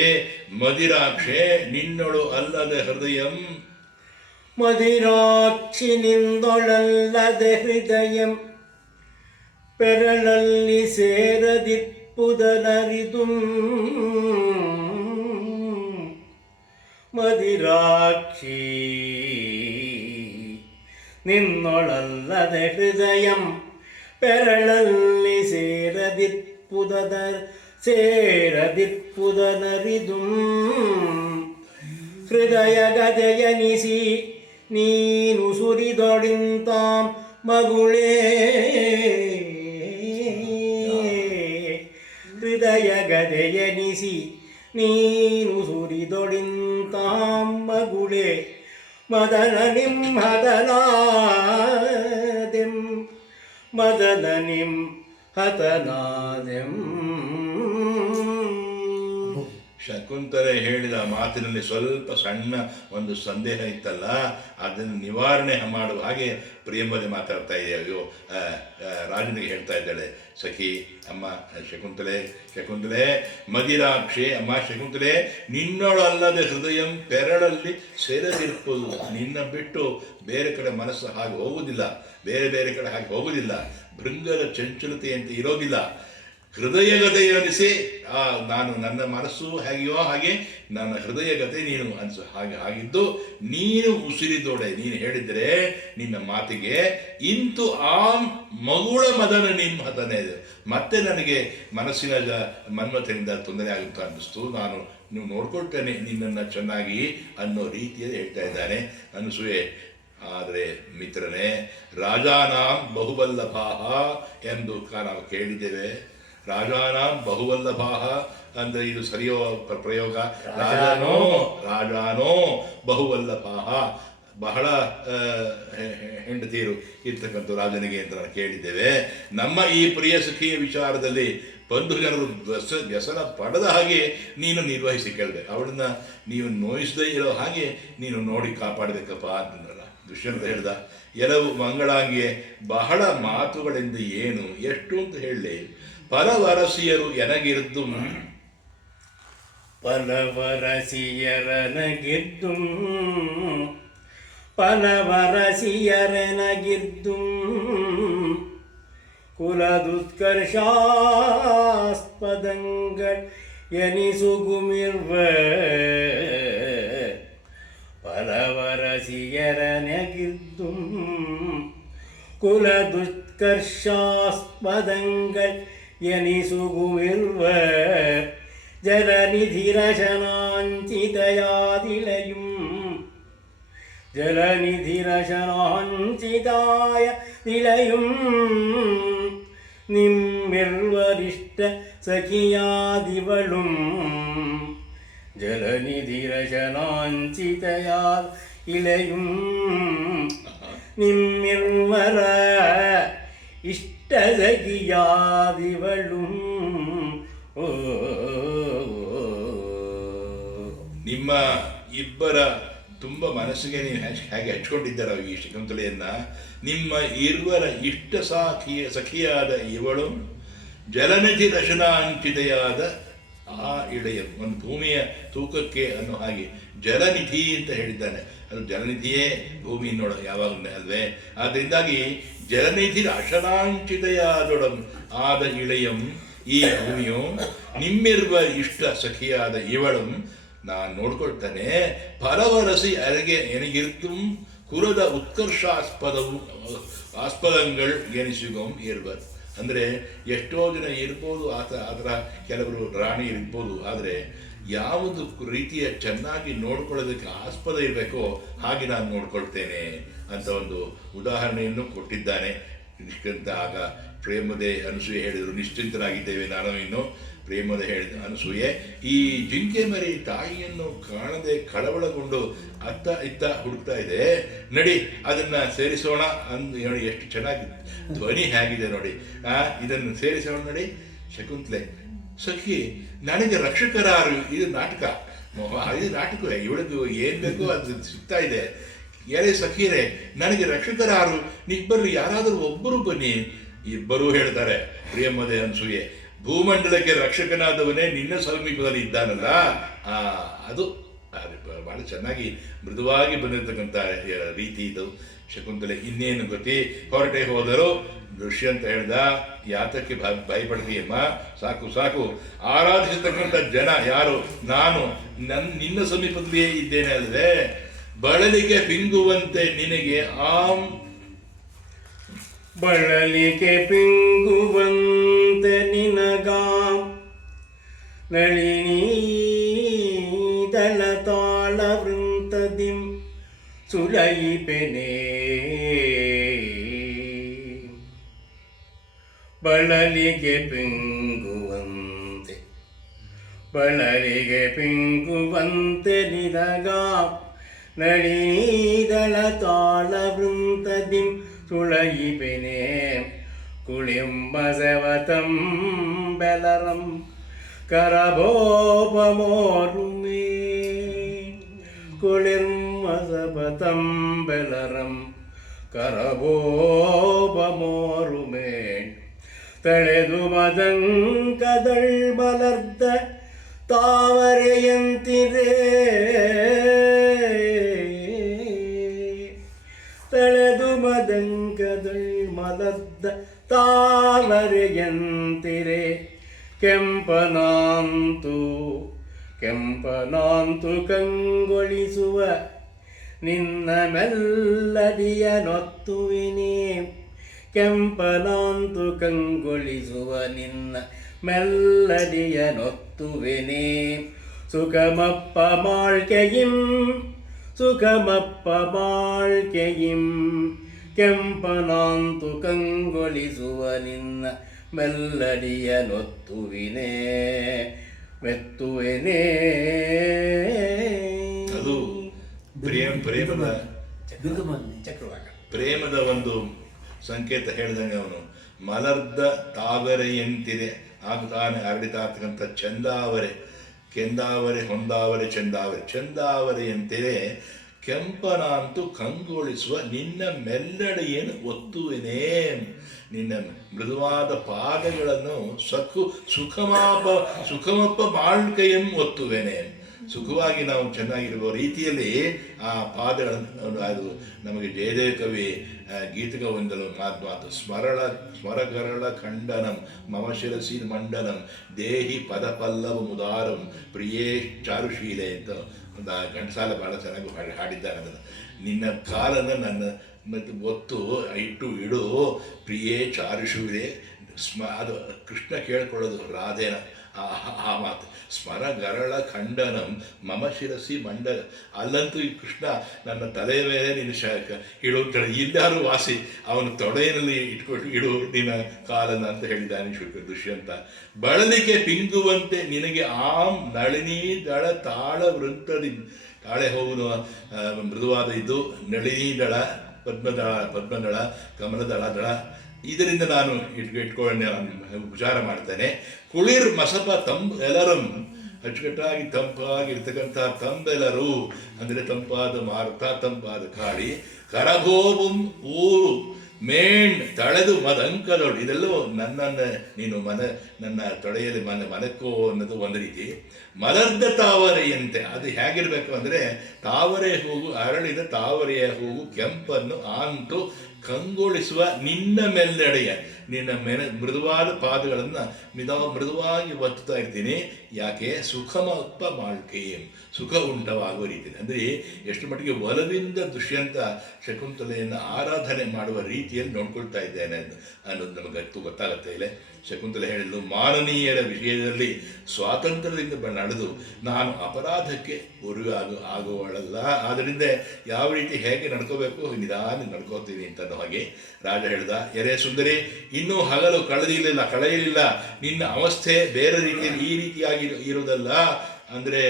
ಮದಿರಾಕ್ಷೆ ನಿನ್ನೊಳು ಅಲ್ಲದ ಹೃದಯಂ, ಮದಿರಾಕ್ಷಿ ನಿಂದೊಳಲ್ಲದೆ ಹೃದಯಂ ಪೆರಳಲ್ಲಿ ಸೇರದಿಪ್ಪುದನರಿದು, ಮದಿರಾಕ್ಷಿ ನಿನ್ನೊಳಲ್ಲದೆ ಹೃದಯಂ ಪೆರಳಲ್ಲಿ ಸೇರದಿಪ್ಪುದನರಿದು ಹೃದಯ ಗದೆಯನಿಸಿ ನೀನು ಸುರಿದೊಡಿಂತಾಂ ಮಗುಳೇ ಹೃದಯ ಗದೆಯನಿಸಿ ನೀನು ಸುರಿದೊಡಿಂತಾಂ ಮಗುಳೇ ಮದನ ನಿಂ ಹತನಾದೆಂ ಶಕುಂತಲೆ ಹೇಳಿದ ಮಾತಿನಲ್ಲಿ ಸ್ವಲ್ಪ ಸಣ್ಣ ಒಂದು ಸಂದೇಹ ಇತ್ತಲ್ಲ, ಅದನ್ನು ನಿವಾರಣೆ ಮಾಡುವ ಹಾಗೆ ಪ್ರಿಯಂವದೆ ಮಾತಾಡ್ತಾ ಇದೆ. ಅಯ್ಯೋ ರಾಜನಿಗೆ ಹೇಳ್ತಾ ಇದ್ದಾಳೆ, ಸಖಿ ಅಮ್ಮ ಶಕುಂತಲೆ ಮದಿರಾಕ್ಷಿ ಅಮ್ಮ ಶಕುಂತಲೆ ನಿನ್ನೊಳಲ್ಲದೆ ಹೃದಯಂ ಪೆರಳಲ್ಲಿ ಸೇರದಿರ್ಬೋದು. ನಿನ್ನ ಬಿಟ್ಟು ಬೇರೆ ಕಡೆ ಮನಸ್ಸು ಹಾಗೆ ಹೋಗುವುದಿಲ್ಲ, ಬೇರೆ ಕಡೆ ಹಾಗೆ ಹೋಗುವುದಿಲ್ಲ, ಭೃಂಗದ ಚಂಚಲತೆ ಅಂತ ಇರೋದಿಲ್ಲ. ಹೃದಯಗತೆಯನಿಸಿ ನಾನು ನನ್ನ ಮನಸ್ಸು ಹೇಗೆಯೋ ಹಾಗೆ ನನ್ನ ಹೃದಯಗತೆ ನೀನು ಹಾಗಿದ್ದು ನೀನು ಉಸಿರಿದೋಡೆ. ನೀನು ಹೇಳಿದರೆ ನಿನ್ನ ಮಾತಿಗೆ ಇಂತು ಆ ಮಗುಳ ಮದನ ನಿಮ್ಮ ಹತನೇ ಮತ್ತೆ ನನಗೆ ಮನಸ್ಸಿನ ಮನ್ಮಥನಿಂದ ತೊಂದರೆ ಆಗುತ್ತಾ ಅನ್ನಿಸ್ತು. ನೀವು ನೋಡ್ಕೊಳ್ತೇನೆ ನಿನ್ನನ್ನು ಚೆನ್ನಾಗಿ ಅನ್ನೋ ರೀತಿಯಲ್ಲಿ ಹೇಳ್ತಾ ಇದ್ದಾನೆ ಅನಸೂಯೆ. ಆದರೆ ಮಿತ್ರನೇ, ರಾಜಾನಾಂ ಬಹುವಲ್ಲಭಾಹ ಎಂದು ನಾವು ಕೇಳಿದ್ದೇವೆ. ರಾಜಾನಾಂ ಬಹುವಲ್ಲಭಾಹ ಅಂದರೆ ಇದು ಸರಿಯೋ ಪ್ರಯೋಗ? ರಾಜಾನೋ ಬಹುವಲ್ಲಭಾಹ, ಬಹಳ ಹೆಂಡತಿಯರು ಇರ್ತಕ್ಕಂಥ ರಾಜನಿಗೆ ಅಂತ ನಾವು ಕೇಳಿದ್ದೇವೆ. ನಮ್ಮ ಈ ಪ್ರಿಯ ಸಖಿಯ ವಿಚಾರದಲ್ಲಿ ಬಂಧು ಜನರು ವ್ಯಸನ ಪಡೆದ ಹಾಗೆ ನೀನು ನಿರ್ವಹಿಸಿ ಕೇಳಬೇಕು. ಅವಳನ್ನ ನೀವು ನೋಯಿಸದೇ ಇರೋ ಹಾಗೆ ನೀನು ನೋಡಿ ಕಾಪಾಡಬೇಕಪ್ಪ ಅಂತಂದ್ರಲ್ಲ. ದುಷ್ಯಂತ ಹೇಳ್ದ, ಎಲ್ಲವೂ ಮಂಗಳಾಂಗಿಯೇ ಬಹಳ ಮಾತುಗಳಿಂದ ಏನು ಎಷ್ಟು ಅಂತ ಹೇಳಲಿ. ಪಲವರಸಿಯರು ಎನಗಿರ್ದು ಪಲವರಸಿಯರನಗಿರ್ದು ಕುಲದುತ್ಕರ್ಷಾಸ್ಪದಂಗಳ್ ಎನಿಸುಗುಮಿರ್ವ ಪಲವರಸಿಯರನಗಿರ್ದು ಕುಲದುತ್ಕರ್ಷಾಸ್ಪದಂಗಳ್ ಎನಿಸುಗುಮಿರ್ವ ജലനിധിരശനാഞ്ചിതയാതിലയും നിമ്മിർവരിഷ്ട സഖിയാദിവളും ജലനിധിരശനാഞ്ചിതയാതിലയും നിമ്മിർവര ಇಷ್ಟಸಖಿಯಾದಿವಳು. ನಿಮ್ಮ ಇಬ್ಬರ ತುಂಬ ಮನಸ್ಸಿಗೆ ನೀವು ಹೇಗೆ ಹಚ್ಕೊಂಡಿದ್ದಾರ ಈ ಶಕುಂತಲೆಯನ್ನ. ನಿಮ್ಮ ಇರುವರ ಇಷ್ಟ ಸಖಿಯಾದ ಇವಳು ಜಲನಿಧಿ ರಶನಾಂಕಿತೆಯಾದ ಆ ಇಳೆಯ ಒಂದು ಭೂಮಿಯ ತೂಕಕ್ಕೆ ಅನ್ನೋ ಹಾಗೆ ಜಲನಿಧಿ ಅಂತ ಹೇಳಿದ್ದಾನೆ. ಅದು ಜಲನಿಧಿಯೇ ಭೂಮಿ ನೋಡ ಯಾವಾಗಲೇ ಅಲ್ವೇ. ಆದ್ದರಿಂದಾಗಿ ಜಲನಿಧಿ ಅಶನಾಂಚಿತೆಯಾದೊಡಂ ಆದ ಇಳೆಯಂ ಈ ಭೂಮಿಯು ನಿಮ್ಮಿರುವ ಇಷ್ಟ ಸಖಿಯಾದ ಇವಳಂ ನಾನು ನೋಡ್ಕೊಳ್ತಾನೆ. ಪರವರಸಿ ಅರಗೆ ಎನಗಿರ್ತು ಕುರದ ಆಸ್ಪದಂಗಳು ಎನಿಸಿಗಂ ಇರ್ಬರ್. ಅಂದರೆ ಎಷ್ಟೋ ಜನ ಇರ್ಬೋದು, ಅದರ ಕೆಲವರು ರಾಣಿ ಇರ್ಬೋದು, ಆದರೆ ಯಾವುದು ರೀತಿಯ ಚೆನ್ನಾಗಿ ನೋಡ್ಕೊಳ್ಳೋದಕ್ಕೆ ಆಸ್ಪದ ಇರಬೇಕೋ ಹಾಗೆ ನಾನು ನೋಡ್ಕೊಳ್ತೇನೆ ಅಂತ ಒಂದು ಉದಾಹರಣೆಯನ್ನು ಕೊಟ್ಟಿದ್ದಾನೆ. ನಿಶ್ಚಿಂತ ಆಗ ಪ್ರೇಮದೆ ಅನಸೂಯೆ ಹೇಳಿದರು, ನಿಶ್ಚಿಂತರಾಗಿದ್ದೇವೆ ನಾನು ಇನ್ನು. ಪ್ರೇಮದೆ ಹೇಳಿದ ಅನಸೂಯೆ ಈ ಜಿಂಕೆ ಮರಿ ತಾಯಿಯನ್ನು ಕಾಣದೆ ಕಳವಳಗೊಂಡು ಅತ್ತ ಇತ್ತ ಹುಡುಕ್ತಾ ಇದೆ, ನಡಿ ಅದನ್ನು ಸೇರಿಸೋಣ ಅಂದು ನೋಡಿ. ಎಷ್ಟು ಚೆನ್ನಾಗಿ ಧ್ವನಿ ಹೇಗಿದೆ ನೋಡಿ. ಇದನ್ನು ಸೇರಿಸೋಣ ನಡಿ. ಶಕುಂತಲೆ, ಸಖಿ ನನಗೆ ರಕ್ಷಕರಾರು. ಇದು ನಾಟಕ, ಇದು ನಾಟಕವೇ. ಇವಳಿಗೆ ಏನು ಬೇಕೋ ಅದು ಸಿಗ್ತಾ ಇದೆ. ಯಾರೇ ಸಖಿಯರೇ, ನನಗೆ ರಕ್ಷಕರಾರು, ನಿಬ್ಬರು ಯಾರಾದರೂ ಒಬ್ಬರು ಬನ್ನಿ. ಇಬ್ಬರೂ ಹೇಳ್ತಾರೆ ಪ್ರಿಯಮ್ಮದೆ ಅನಸೂಯೆ, ಭೂಮಂಡಲಕ್ಕೆ ರಕ್ಷಕನಾದವನೇ ನಿನ್ನ ಸಮೀಪದಲ್ಲಿ ಇದ್ದಾನಲ್ಲ, ಅದು ಭಾಳ ಚೆನ್ನಾಗಿ ಮೃದುವಾಗಿ ಬಂದಿರತಕ್ಕಂಥ ರೀತಿ ಇದು. ಶಕುಂತಲೆ ಇನ್ನೇನು ಗತಿ, ಹೊರಟೆ ಹೋದರು ದುಷ್ಯಂತ ಹೇಳ್ದ, ಯಾತಕ್ಕೆ ಭಯಪಡ್ತೀಯಮ್ಮ, ಸಾಕು ಸಾಕು. ಆರಾಧಿಸತಕ್ಕಂಥ ಜನ ಯಾರು? ನಾನು ನಿನ್ನ ಸಮೀಪದಲ್ಲಿಯೇ ಇದ್ದೇನೆ ಅಲ್ಲದೆ. ಬಳಲಿಗೆ ಪಿಂಗುವಂತೆ ನಿನಗೆ ಬಳಲಿಗೆ ಪಿಂಗುವಂತೆ ನಿನಗಾಂ ನಳಿನಿ ದಳ ತಾಳ ವೃಂತದಿಂ ಸುಲಯಿಪೆನೆ. ಬಳಲಿಗೆ ಪಿಂಗುವಂತೆ ನಿನಗಾಂ ನಳಿನೀದಳ ತಾಳ ವೃಂತದಿಂ ಸುಳಯಿಪೆನೆ. ಕುಳಿಂಬಸವತಂ ಬೆಲರಂ ಕರಭೋಪಮೋರುಮೇ. ಕುಳಿರ್ಮಸವತಂ ಬೆಲರಂ ಕರಭೋಪಮೋರುಮೇ. ತಳೆದು ಮದಂಕದಳ್ ಮಲರ್ದ ತಾವರೆಯಂತಿರೇ. ತಳೆದು ಮದಂಕದಳ್ ಮಲರ್ದ ತಾವರೆಯಂತಿರೆ. ಕೆಂಪನಾಂತು ಕಂಗೊಳಿಸುವ ನಿನ್ನ ಮೆಲ್ಲಡಿಯ ನೊತ್ತುವಿನೇ. ಕೆಂಪನಾಂತು ಕಂಗೊಳಿಸುವ ನಿನ್ನ ಮೆಲ್ಲಡಿಯ ನೊತ್ತುವೆನೆ. ಸುಖಮಪ್ಪ ಮಾಳ್ಕೆಯಿಂ ಕೆಂಪನಾಂತು ಕಂಗೊಳಿಸುವ ನಿನ್ನ ಮೆಲ್ಲಡಿಯ ನೊತ್ತುವಿನೇ ಮೆತ್ತುವೆನೇ. ಅದು ಪ್ರೇಮದ ಒಂದು ಸಂಕೇತ ಹೇಳ್ದಂಗೆ ಅವನು ಮಲರ್ದ ತಾವರೆಯಂತಿದೆ ಆಗ್ತಾನೆ ಹರಡಿತಾರ್ತಕ್ಕಂಥ ಚಂದಾವರೆ, ಕೆಂದಾವರೆ, ಹೊಂದಾವರೆ, ಚಂದಾವರೆಯಂತಿದೆ. ಕೆಂಪನಾಂತು ಕಂಗೊಳಿಸುವ ನಿನ್ನ ಮೆಲ್ಲಡೆಯನ್ನು ಒತ್ತುವೆನೇ. ನಿನ್ನ ಮೃದುವಾದ ಪಾದಗಳನ್ನು ಸುಖಮಪ್ಪ ಮಾಳ್ಕೆಯನ್ನು ಒತ್ತುವೆನೆ. ಸುಖವಾಗಿ ನಾವು ಚೆನ್ನಾಗಿರುವ ರೀತಿಯಲ್ಲಿ ಆ ಪಾದಗಳನ್ನು, ಅದು ನಮಗೆ ಜಯದೇವ ಕವಿ ಗೀತಕ ಒಂದಲು ಮಾತು ಸ್ಮರಗರಳ ಖಂಡನಂ ಮಮ ಶಿರಸಿ ಮಂಡನಂ ದೇಹಿ ಪದಪಲ್ಲವ ಮುದಾರಂ ಪ್ರಿಯೇ ಚಾರುಶೀಲೆ ಅಂತ ಒಂದು ಗಂಟಸಾಲ ಭಾಳ ಚೆನ್ನಾಗಿ ಹಾಡಿದ್ದಾರೆ. ಅದನ್ನು ನಿನ್ನ ಕಾಲನ್ನು ನನ್ನ ಒತ್ತು ಇಡು ಪ್ರಿಯೇ ಚಾರುಶೀಲೆ. ಅದು ಕೃಷ್ಣ ಕೇಳ್ಕೊಳ್ಳೋದು ರಾಧೇನ ಆ ಮಾತು. ಸ್ಮರಗರಳ ಖಂಡನಂ ಮಮ ಶಿರಸಿ ಮಂಡಲ. ಅಲ್ಲಂತೂ ಈ ಕೃಷ್ಣ ನನ್ನ ತಲೆಯ ಮೇಲೆ ನಿನ್ನ ಇಡು ಅಂತೇಳಿ ಇಲ್ಲಾರು ವಾಸಿ ಅವನು ತೊಡೆಯಲ್ಲಿ ಇಡು ನಿನ್ನ ಕಾಲನ ಅಂತ ಹೇಳಿದ್ದಾನೆ ದುಷ್ಯಂತ. ಬಳಲಿಕೆ ಪಿಂಗುವಂತೆ ನಿನಗೆ ನಳಿನಿ ದಳ ತಾಳ ವೃಂತದಿ. ತಾಳೆ ಹೋಗುವ ಮೃದುವಾದ ಇದು ನಳಿನಿ ದಳ, ಪದ್ಮದಳ, ಕಮಲದಳ ದಳ, ಇದರಿಂದ ನಾನು ಇಟ್ಕೊಂಡು ಉಪಚಾರ ಮಾಡ್ತೇನೆ. ಕುಳಿರ್ ಮಸಪ ಎಲ್ಲರಂ ಅಚ್ಚುಕಟ್ಟಾಗಿ ತಂಪಾಗಿರ್ತಕ್ಕಂಥ ತಂಬೆಲರು ಅಂದರೆ ತಂಪಾದ ಮಾರುತ, ತಂಪಾದ ಕಾಳಿ. ಕರಭೋಬುಂ ಊರು ಮೇಣ್ ತಳೆದು ಮದಂಕದೊಳು. ಇದೆಲ್ಲವೂ ನೀನು ನನ್ನ ತೊಡೆಯಲ್ಲಿ ಮನಕ್ಕೋ ಅನ್ನೋದು ಒಂದು ರೀತಿ. ಮಲರ್ದ ತಾವರೆಯಂತೆ ಅದು ಹೇಗಿರಬೇಕು ಅಂದರೆ ತಾವರೆ ಹೂವು, ಅರಳಿದ ತಾವರೆಯ ಹೂವು ಕೆಂಪನ್ನು ಆಂತು ಕಂಗೊಳಿಸುವ ನಿನ್ನ ಮೆಲ್ಲೆಡೆಯ ನಿನ್ನ ಮೃದುವಾದ ಪಾದಗಳನ್ನು ಮೃದುವಾಗಿ ಒತ್ತುತ್ತಾ ಇರ್ತೀನಿ. ಯಾಕೆ? ಸುಖಮಪ್ಪ ಮಾಳ್ಕೆಯಂ, ಸುಖ ಉಂಟವಾಗುವ ರೀತಿಯಲ್ಲಿ. ಅಂದರೆ ಎಷ್ಟು ಮಟ್ಟಿಗೆ ಒಲವಿಂದ ದುಷ್ಯಂತ ಶಕುಂತಲೆಯನ್ನು ಆರಾಧನೆ ಮಾಡುವ ರೀತಿಯಲ್ಲಿ ನೋಡ್ಕೊಳ್ತಾ ಇದ್ದೇನೆ ಅನ್ನೋದು ನಮಗೆ ಗೊತ್ತಾಗುತ್ತೆ. ಇಲ್ಲ ಶಕುಂತಲೆ ಹೇಳಿದ್ದು, ಮಾನನೀಯರ ವಿಷಯದಲ್ಲಿ ಸ್ವಾತಂತ್ರ್ಯದಿಂದ ನಡೆದು ನಾನು ಅಪರಾಧಕ್ಕೆ ಆಗುವಳಲ್ಲ. ಆದ್ದರಿಂದ ಯಾವ ರೀತಿ ಹೇಗೆ ನಡ್ಕೋಬೇಕು ನಿಧಾನ ನಡ್ಕೋತೀನಿ ಅಂತ ಹಾಗೆ ರಾಜ ಹೇಳ್ದ. ಎರೆ ಸುಂದರಿ, ಇನ್ನೂ ಹಗಲು ಕಳೆಯಲಿಲ್ಲ. ನಿನ್ನ ಅವಸ್ಥೆ ಬೇರೆ ರೀತಿಯಲ್ಲಿ ಈ ರೀತಿಯಾಗಿ ಇರುವುದಲ್ಲ. ಅಂದರೆ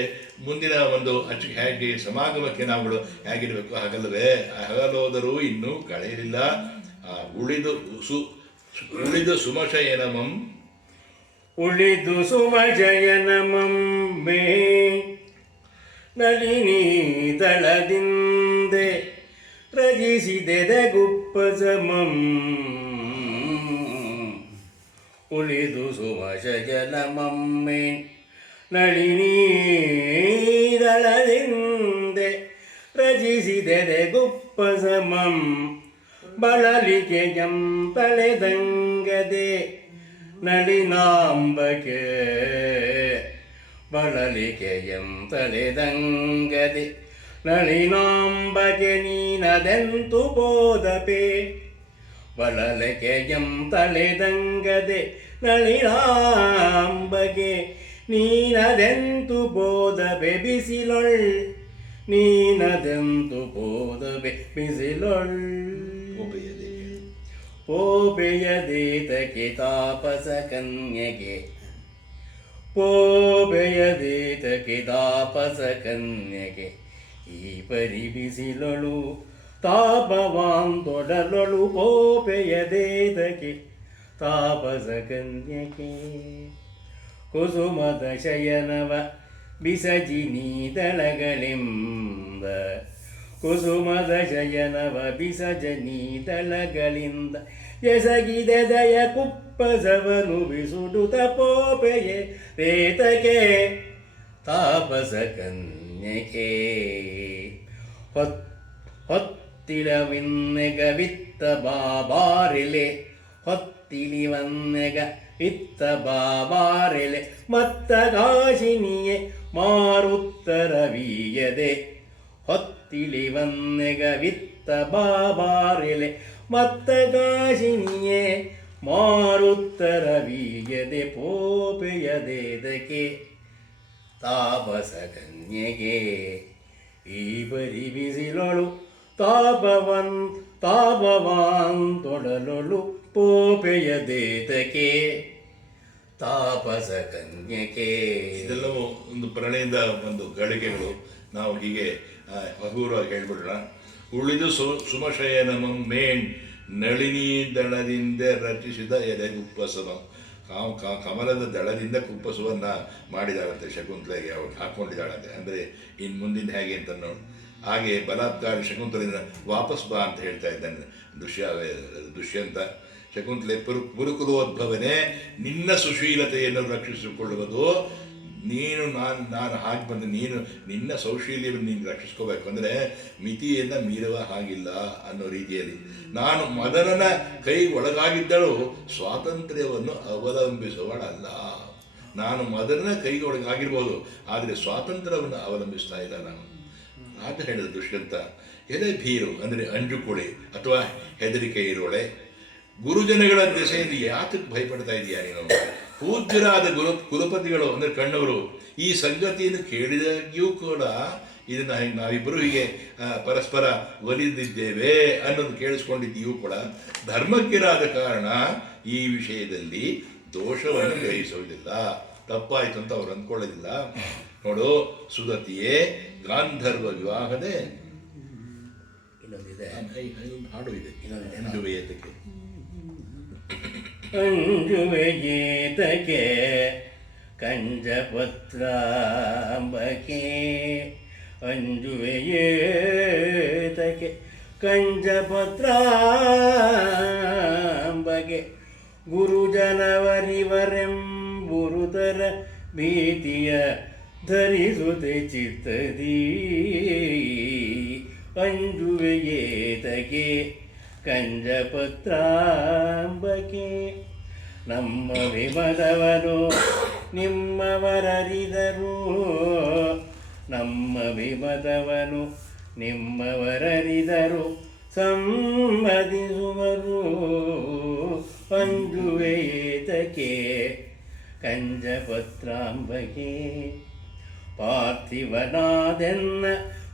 ಮುಂದಿನ ಒಂದು ಹೇಗೆ ಸಮಾಗಮಕ್ಕೆ ನಾವುಗಳು ಹೇಗಿರಬೇಕು ಹಗಲವೇ, ಹಗಲೋದರೂ ಇನ್ನೂ ಕಳೆಯಲಿಲ್ಲ. ಉಳಿದು ಸುಮಶಯನಮಂ ಮೇ ನಳಿನಿ ದಳದಿಂದೆ ರಜಿಸಿದೆ ಗುಪ್ಪಸಮಂ. ಉಳಿದು ಸುಮಶಯನಮಮ್ಮೆ ನಳಿನಿ ದಳದಿಂದೆ ರಜಿಸಿದೆ ಗುಪ್ಪಸಮಂ. ಬಳಲಿಕೆಯಂ ತಳೆದಂಗದೆ ನಳಿನಾಂಬಗೆ ಬಳಲಿಕೆಯಂ ತಳೆದಂಗದೆ ನಳಿನಾಂಬಗೆ ನೀನದೆಂತು ಬೋಧಪೆ ಬಳಲಿಕೆಯಂ ತಳೆದಂಗದೆ ನಳಿನಾಂಬಗೆ ನೀನದೆಂತು ಬೋಧಪೆ ಬಿಸಿಲೊಳ್ ನೀನದೆಂತು ಬೋಧಪೆ ಬಿಸಿಲೊಳ್ ಪೋಬೆಯದೇತಕ್ಕೆ ತಾಪಸ ಕನ್ಯಗೆ ಪೋಬೆಯದೇತಕ್ಕೆ ತಾಪಸ ಕನ್ಯಗೆ ಈ ಪರಿ ಬಿಸಿಲೊಳು ತಾಪವಾಂತೊಡಲೊಳು ಪೋಬೆಯದೇತಕ್ಕೆ ತಾಪಸ ಕನ್ಯಗೆ ಕುಸುಮದ ಶಯನವ ಬಿಸಜಿನೀದಳಗಳೆಂಬ ಕುಸುಮದ ಶಯನವ ಬಿಸಜನೀದಳಗಳಿಂದ ಎಸಗಿದ ದಯ ಕುಪ್ಪಸವನು ಬಿಸುಡುತ್ತ ಪೋಪೆಯೇ ರೇತಕೆ ತಾಪಸ ಕನ್ಯಕೆ ಹೊತ್ತಿಲವಿನ್ನೆಗ ವಿತ್ತ ಬಾಬಾರಿಲೆ ಹೊತ್ತಿಲಿವನ್ನೆಗ ಇತ್ತ ಬಾಬಾರೆಲೆ ಮತ್ತ ಕಾಶಿನಿಯೇ ಮಾರುತ್ತರವೀಯದೆ ಹೊತ್ತಿಲಿವನ್ನೆಗ ವಿತ್ತ ಬಾಬಾರೆಲೆ ಮತ್ತ ಕಾಶಿನಿಯೇ ಮಾರುತ್ತರವೀಯದೆ ಪೋಪೆಯದೇದಕ್ಕೆ ತಾಪಸ ಕನ್ಯಗೆ ಈ ಬರಿ ಬಿಸಿಲೊಳು ತಾಪವಾಂತೊಡಲೊಳು ಪೋಪೆಯದೇತಕ್ಕೆ ತಾಪಸ ಕನ್ಯಕೆ. ಇದೆಲ್ಲವೂ ಒಂದು ಪ್ರಣಯದ ಒಂದು ಗಳಿಗೆಗಳು. ನಾವು ಹೀಗೆ ಹಗುರವಾಗಿ ಹೇಳ್ಬಿಡೋಣ. ಉಳಿದು ಸುಮಶಯನಮಂ ಮೇಣ್ ನಳಿನಿ ದಳದಿಂದ ರಚಿಸಿದ ಎದೆ ಕುಪ್ಪಸಮ. ಕಮಲದ ದಳದಿಂದ ಕುಪ್ಪಸವನ್ನು ಮಾಡಿದಾಳಂತೆ ಶಕುಂತಲೆಗೆ, ಅವಳು ಹಾಕ್ಕೊಂಡಿದ್ದಾಳಂತೆ. ಅಂದರೆ ಇನ್ನು ಮುಂದಿನ ಹೇಗೆ ಅಂತ ನೋಡಿ. ಹಾಗೆ ಬಲಾತ್ಕಾರ ಶಕುಂತಲೆಯಿಂದ ವಾಪಸ್ ಬಾ ಅಂತ ಹೇಳ್ತಾ ಇದ್ದಾನೆ ದುಷ್ಯಂತ. ಶಕುಂತಲೆ ಪುರುಕುಲೋದ್ಭವನೇ, ನಿನ್ನ ಸುಶೀಲತೆಯನ್ನು ರಕ್ಷಿಸಿಕೊಳ್ಳುವುದು ನೀನು. ನಾನು ಹಾಗೆ ಬಂದು ನೀನು ನಿನ್ನ ಸೌಶೀಲ್ಯವನ್ನು ನೀನು ರಕ್ಷಿಸ್ಕೋಬೇಕು ಅಂದರೆ ಮಿತಿಯನ್ನು ಮೀರುವ ಹಾಗಿಲ್ಲ ಅನ್ನೋ ರೀತಿಯಲ್ಲಿ. ನಾನು ಮದನನ ಕೈ ಒಳಗಾಗಿದ್ದಳು ಸ್ವಾತಂತ್ರ್ಯವನ್ನು ಅವಲಂಬಿಸುವಳಲ್ಲ. ನಾನು ಮದನನ ಕೈಗೆ ಒಳಗಾಗಿರ್ಬೋದು, ಆದರೆ ಸ್ವಾತಂತ್ರ್ಯವನ್ನು ಅವಲಂಬಿಸ್ತಾ ಇಲ್ಲ ನಾನು ಅಂತ ಹೇಳಿದ ದುಷ್ಯಂತ. ಎದೆ ಭೀರು ಅಂದರೆ ಅಂಜುಕೊಳೆ ಅಥವಾ ಹೆದರಿಕೆ ಇರೋಳೆ. ಗುರುಜನಗಳ ದೆಸೆಯಿಂದ ಯಾತಕ್ಕೆ ಭಯಪಡ್ತಾ ಇದೆಯಾ ನೀನು? ಪೂಜ್ಯರಾದ ಕುಲಪತಿಗಳು ಅಂದರೆ ಕಣ್ಣವರು ಈ ಸಂಗತಿಯನ್ನು ಕೇಳಿದಾಗ್ಯೂ ಕೂಡ ಇದನ್ನು ನಾವಿಬ್ಬರು ಹೀಗೆ ಪರಸ್ಪರ ಒಲಿದಿದ್ದೇವೆ ಅನ್ನೋದು ಕೇಳಿಸ್ಕೊಂಡಿದ್ದೀಯೂ ಕೂಡ ಧರ್ಮಕ್ಕಿರಾದ ಕಾರಣ ಈ ವಿಷಯದಲ್ಲಿ ದೋಷವನ್ನು ಗ್ರಹಿಸುವುದಿಲ್ಲ. ತಪ್ಪಾಯಿತು ಅಂತ ಅವ್ರು ಅಂದ್ಕೊಳ್ಳೋದಿಲ್ಲ. ನೋಡು ಸುದತಿಯೇ, ಗಾಂಧರ್ವ ವಿವಾಹದೆ ಇನ್ನೊಂದಿದೆ ಹಾಡು ಇದೆ. ಅಂಜುವೆಯೇತಕ್ಕೆ ಅಂಜುವೆಯೇತಕ್ಕೆ ಕಂಜಪತ್ರಾಂಬಕೆ ಅಂಜುವೆಯೇತಕ್ಕೆ ಕಂಜಪತ್ರಾಂಬಗೆ ಗುರುಜನವರಿವರೆಂಬುರುತರ ಭೀತಿಯ ಧರಿಸುತ್ತೆ ಚಿತ್ತದಿ ಅಂಜುವೆಯೇತಕ್ಕೆ ಕಂಜಪತ್ರಾಂಬಕೆ ನಮ್ಮ ವಿಮದವನು ನಿಮ್ಮವರರಿದರು ನಮ್ಮ ವಿಮದವನು ನಿಮ್ಮವರರಿದರು ಸಮ್ಮತಿಸುವರು ಅಂಜುವೆಯೇತಕ್ಕೆ ಕಂಜಪತ್ರಾಂಬಕೆ ಪಾರ್ಥಿವನಾದೆನ್ನ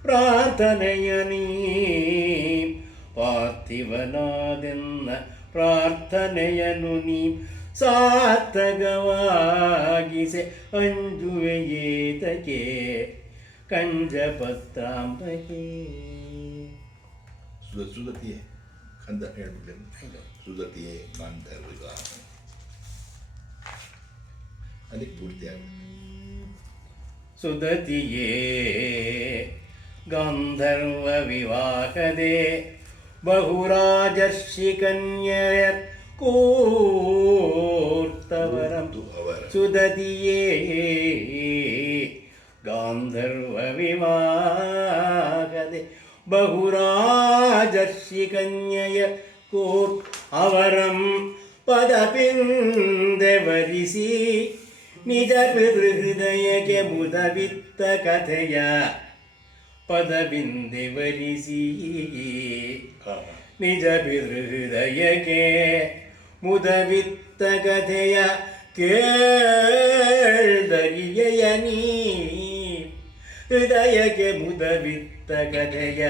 ಪ್ರಾರ್ಥನೆಯ ನೀ ಪಾರ್ಥಿವನಾದೆನ್ನ ಪ್ರಾರ್ಥನೆಯನು ನೀ ಸಾರ್ಥಕವಾಗಿಸೆ ಅಂಜುವೆಯೇತಕ್ಕೆ ಕಂಜಪತ್ರಾಂಬಕೆ. ಸುದತಿಯೇ ಕಂದ ಹೇಳ್ಬಿಟ್ಟೆ. ಸುದತಿಯೇ ಗಾಂಧರ್ವ ವಿವಾಹ ಅದಕ್ಕೆ ಪೂರ್ತಿ ಆಗುತ್ತೆ. ಸುದತಿಯೇ ಗಾಂಧರ್ವ ವಿವಾಹದೆ ಬಹುರಾಜರ್ಷಿ ಕನ್ಯಯರ್ ಕೋರ್ತವರಂ ಸುದತಿಯೇ ಗಾಂಧರ್ವ ವಿವಾಹದೆ ಬಹುರಾಜರ್ಷಿ ಕನ್ಯಯ ಕೋಟ್ ಅವರಂ ಪದಪಿಂದೆ ವರಿಸಿ ನಿಜ ಹೃದಯಕ್ಕೆ ಮುದವಿತ್ತ ಕಥೆಯ ಪದಬಿಂದೆ ವರಿಸಿ ನಿಜ ಹೃದಯಕ್ಕೆ ಮುದವಿತ್ತ ಕಥೆಯ ಕೇಳ್ದರಿಯ ನೀ ಹೃದಯಕ್ಕೆ ಮುದವಿತ್ತ ಕಥೆಯ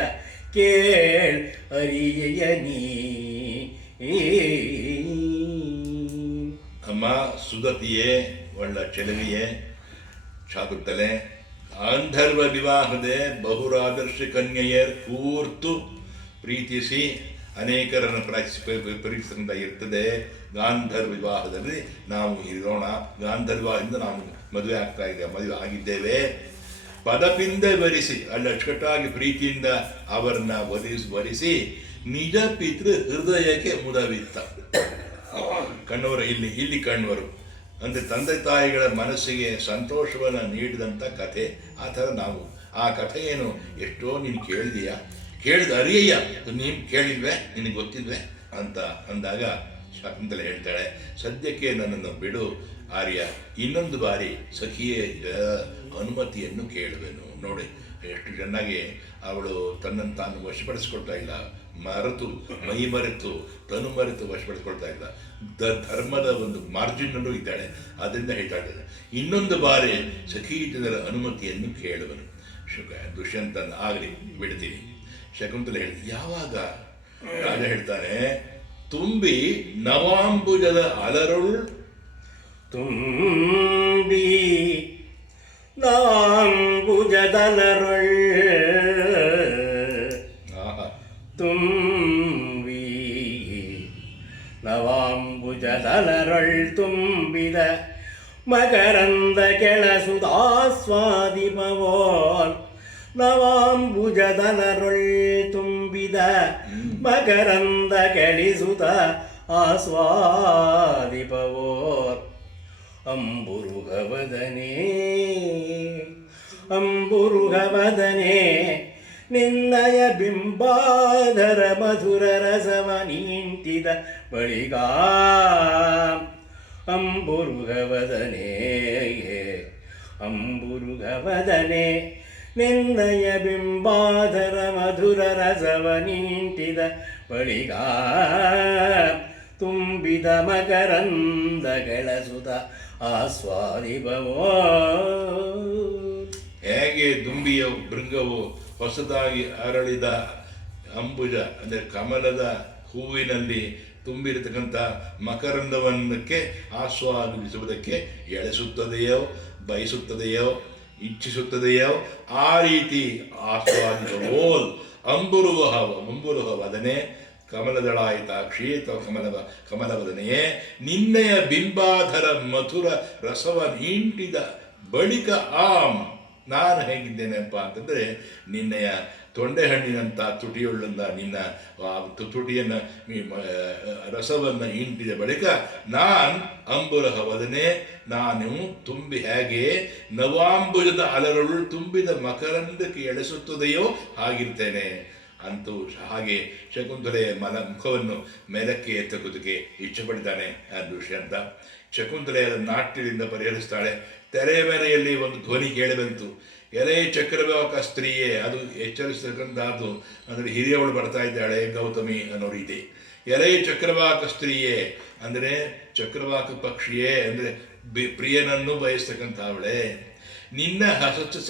ಕೇಳ್ ಅರಿಯ ನೀ. ಅಮ್ಮ ಸುಗತಿಯೇ ಒಳ್ಳ ಚೆಲುವಿಯೇ ಶಾಕುತ್ತಲೆ ಗಾಂಧರ್ವ ವಿವಾಹದೆ ಬಹುರಾದರ್ಶ ಕನ್ಯೆಯರ್ ಕೂರ್ತು ಪ್ರೀತಿಸಿ ಅನೇಕರನ್ನು ಪರೀಕ್ಷಿಸಿದ ಇರ್ತದೆ. ಗಾಂಧರ್ವ ವಿವಾಹದಲ್ಲಿ ನಾವು ಇರೋಣ, ಗಾಂಧರ್ವ ವಿವಾಹದಿಂದ ನಾವು ಮದುವೆ ಮದುವೆ ಆಗಿದ್ದೇವೆ. ಪದಪಿಂದ ವರಿಸಿ ಅಲ್ಲಿ ಅಚ್ಚುಕಟ್ಟಾಗಿ ಪ್ರೀತಿಯಿಂದ ಅವರನ್ನ ವರಿಸಿ ನಿಜ ಪಿತೃ ಹೃದಯಕ್ಕೆ ಮುದವಿತ್ತ. ಕಣ್ಣವರು ಇಲ್ಲಿ ಕಣ್ಣವರು ಅಂದರೆ ತಂದೆ ತಾಯಿಗಳ ಮನಸ್ಸಿಗೆ ಸಂತೋಷವನ್ನು ನೀಡಿದಂಥ ಕಥೆ. ಆ ಥರ ನಾವು ಆ ಕಥೆಯೇನು ಎಷ್ಟೋ ನೀನು ಕೇಳಿದೀಯಾ, ಕೇಳಿದ ಅರಿಯಯ್ಯ, ನೀನು ಕೇಳಿಲ್ವೇ, ನಿನಗೆ ಗೊತ್ತಿಲ್ವೇ ಅಂತ ಅಂದಾಗ ಶಾಕುಂತಲೆ ಹೇಳ್ತಾಳೆ, ಸದ್ಯಕ್ಕೆ ನನ್ನನ್ನು ಬಿಡು ಆರ್ಯ, ಇನ್ನೊಂದು ಬಾರಿ ಸಖಿಯ ಅನುಮತಿಯನ್ನು ಕೇಳುವೆನು. ನೋಡಿ ಎಷ್ಟು ಚೆನ್ನಾಗಿ ಅವಳು ತನ್ನನ್ನು ತಾನು ವಶಪಡಿಸ್ಕೊಳ್ತಾ ಇಲ್ಲ, ಮೈ ಮರೆತು ತನು ಮರೆತು ವಶಪಡಿಸ್ಕೊಳ್ತಾ ಇಲ್ಲ, ಧರ್ಮದ ಒಂದು ಮಾರ್ಜಿನಲ್ಲೂ ಇದ್ದಾಳೆ. ಅದರಿಂದ ಹೇಳ್ತಾ ಇದ್ದಾಳೆ, ಇನ್ನೊಂದು ಬಾರಿ ಸಖಿ ಜನರ ಅನುಮತಿಯನ್ನು ಕೇಳುವನು. ದುಷ್ಯಂತನ ಆಗಲಿ ಬಿಡ್ತೀನಿ. ಶಕುಂತಲೆ ಹೇಳಿ ಯಾವಾಗ ರಾಜ ಹೇಳ್ತಾನೆ, ತುಂಬಿ ನವಾಂಬುಜದ ಅಲರುಳ್ ತುಂಬಿ ನವಾಂಬುಜದಲರುಳ್ ತುಂಬಿ ನವಾಂಬುಜದಲರುಳ್ ತುಂಬಿದ ಮಕರಂದ ಕೆಳಸುದಾಸ್ವಾದಿಪವೋಲ್ ನವಾಂಬುಜದಲರುಳ್ ತುಂಬಿದ ಮಕರಂದ ಕೆಳಿಸುತ್ತ ಆಸ್ವಾದಿಪವೋರ್ ಅಂಬುರುಗವದನೆ ಅಂಬುರುಗವದನೆ ನಿನ್ನಯ ಬಿಂಬಾಧರ ಮಧುರ ರಸವ ನಿಂತಿದ ಬಳಿಗ ಅಂಬುರುಗವದನೆ ಅಂಬುರುಗವದನೆ ನಿನ್ನಯ ಬಿಂಬಾಧರ ಮಧುರ ರಸವ ನಿಂತಿದ ಬಳಿಗ ತುಂಬಿದ ಮಕರಂದಗಳ ಸುತ ಆಸ್ವಾದಿಪವೋ. ಹೇಗೆ ದುಂಬಿಯ ಭೃಂಗವು ಹೊಸದಾಗಿ ಅರಳಿದ ಅಂಬುಜ ಅಂದರೆ ಕಮಲದ ಹೂವಿನಲ್ಲಿ ತುಂಬಿರತಕ್ಕಂಥ ಮಕರಂದವನ್ನಕ್ಕೆ ಆಸ್ವಾದಿಸುವುದಕ್ಕೆ ಎಳೆಸುತ್ತದೆಯೋ ಬಯಸುತ್ತದೆಯೋ ಇಚ್ಛಿಸುತ್ತದೆಯೋ ಆ ರೀತಿ ಆಸ್ವಾದಿಸೋಲ್ ಅಂಬುರುಹವದನೆ ಕಮಲದಳಾಯಿತಾಕ್ಷಿ ಅಥವಾ ಕಮಲವದನೆಯೇ ನಿನ್ನೆಯ ಬಿಂಬಾಧರ ಮಧುರ ರಸವ ನೀಂಟಿದ ಬಳಿಕ ಆಂ ನಾನು ಹೇಗಿದ್ದೇನೆಪ್ಪ ಅಂತಂದರೆ ನಿನ್ನೆಯ ತೊಂಡೆಹಣ್ಣಿನಂಥ ತುಟಿಯುಳ್ಳಂದ ನಿನ್ನ ತುಟಿಯನ್ನು ರಸವನ್ನು ಇಂಟಿದ ಬಳಿಕ ನಾನು ಅಂಬುರಹವದನೆ ನಾನು ತುಂಬಿ ಹೇಗೆ ನವಾಂಬುಜದ ಅಲರಳು ತುಂಬಿದ ಮಕರಂದಕ್ಕೆ ಎಳೆಸುತ್ತದೆಯೋ ಹಾಗಿರ್ತೇನೆ. ಅಂತೂ ಹಾಗೆ ಶಕುಂತಲೆಯ ಮುಖವನ್ನು ಮೇಲಕ್ಕೆ ಎತ್ತುವುದಕ್ಕೆ ಇಚ್ಛೆಪಡಿದ್ದಾನೆ ಆ ದುಷ್ಯಂತ. ಶಕುಂತಲೆಯ ನಾಟ್ಯದಿಂದ ಪರಿಹರಿಸ್ತಾಳೆ. ತೆರೆಯ ಮೇಲೆಯಲ್ಲಿ ಒಂದು ಧ್ವನಿ ಕೇಳಿಬಂತು, ಎಲೆ ಚಕ್ರವಾಕ ಸ್ತ್ರೀಯೇ. ಅದು ಎಚ್ಚರಿಸ್ತಕ್ಕಂಥದ್ದು ಅಂದರೆ ಹಿರಿಯವಳು ಬರ್ತಾ ಇದ್ದಾಳೆ ಗೌತಮಿ ಅನ್ನೋ ರೀತಿ. ಎಲೆ ಚಕ್ರವಾಕ ಸ್ತ್ರೀಯೇ ಅಂದರೆ ಚಕ್ರವಾಕ ಪಕ್ಷಿಯೇ ಅಂದರೆ ಪ್ರಿಯನನ್ನು ಬಯಸ್ತಕ್ಕಂಥವಳೆ, ನಿನ್ನ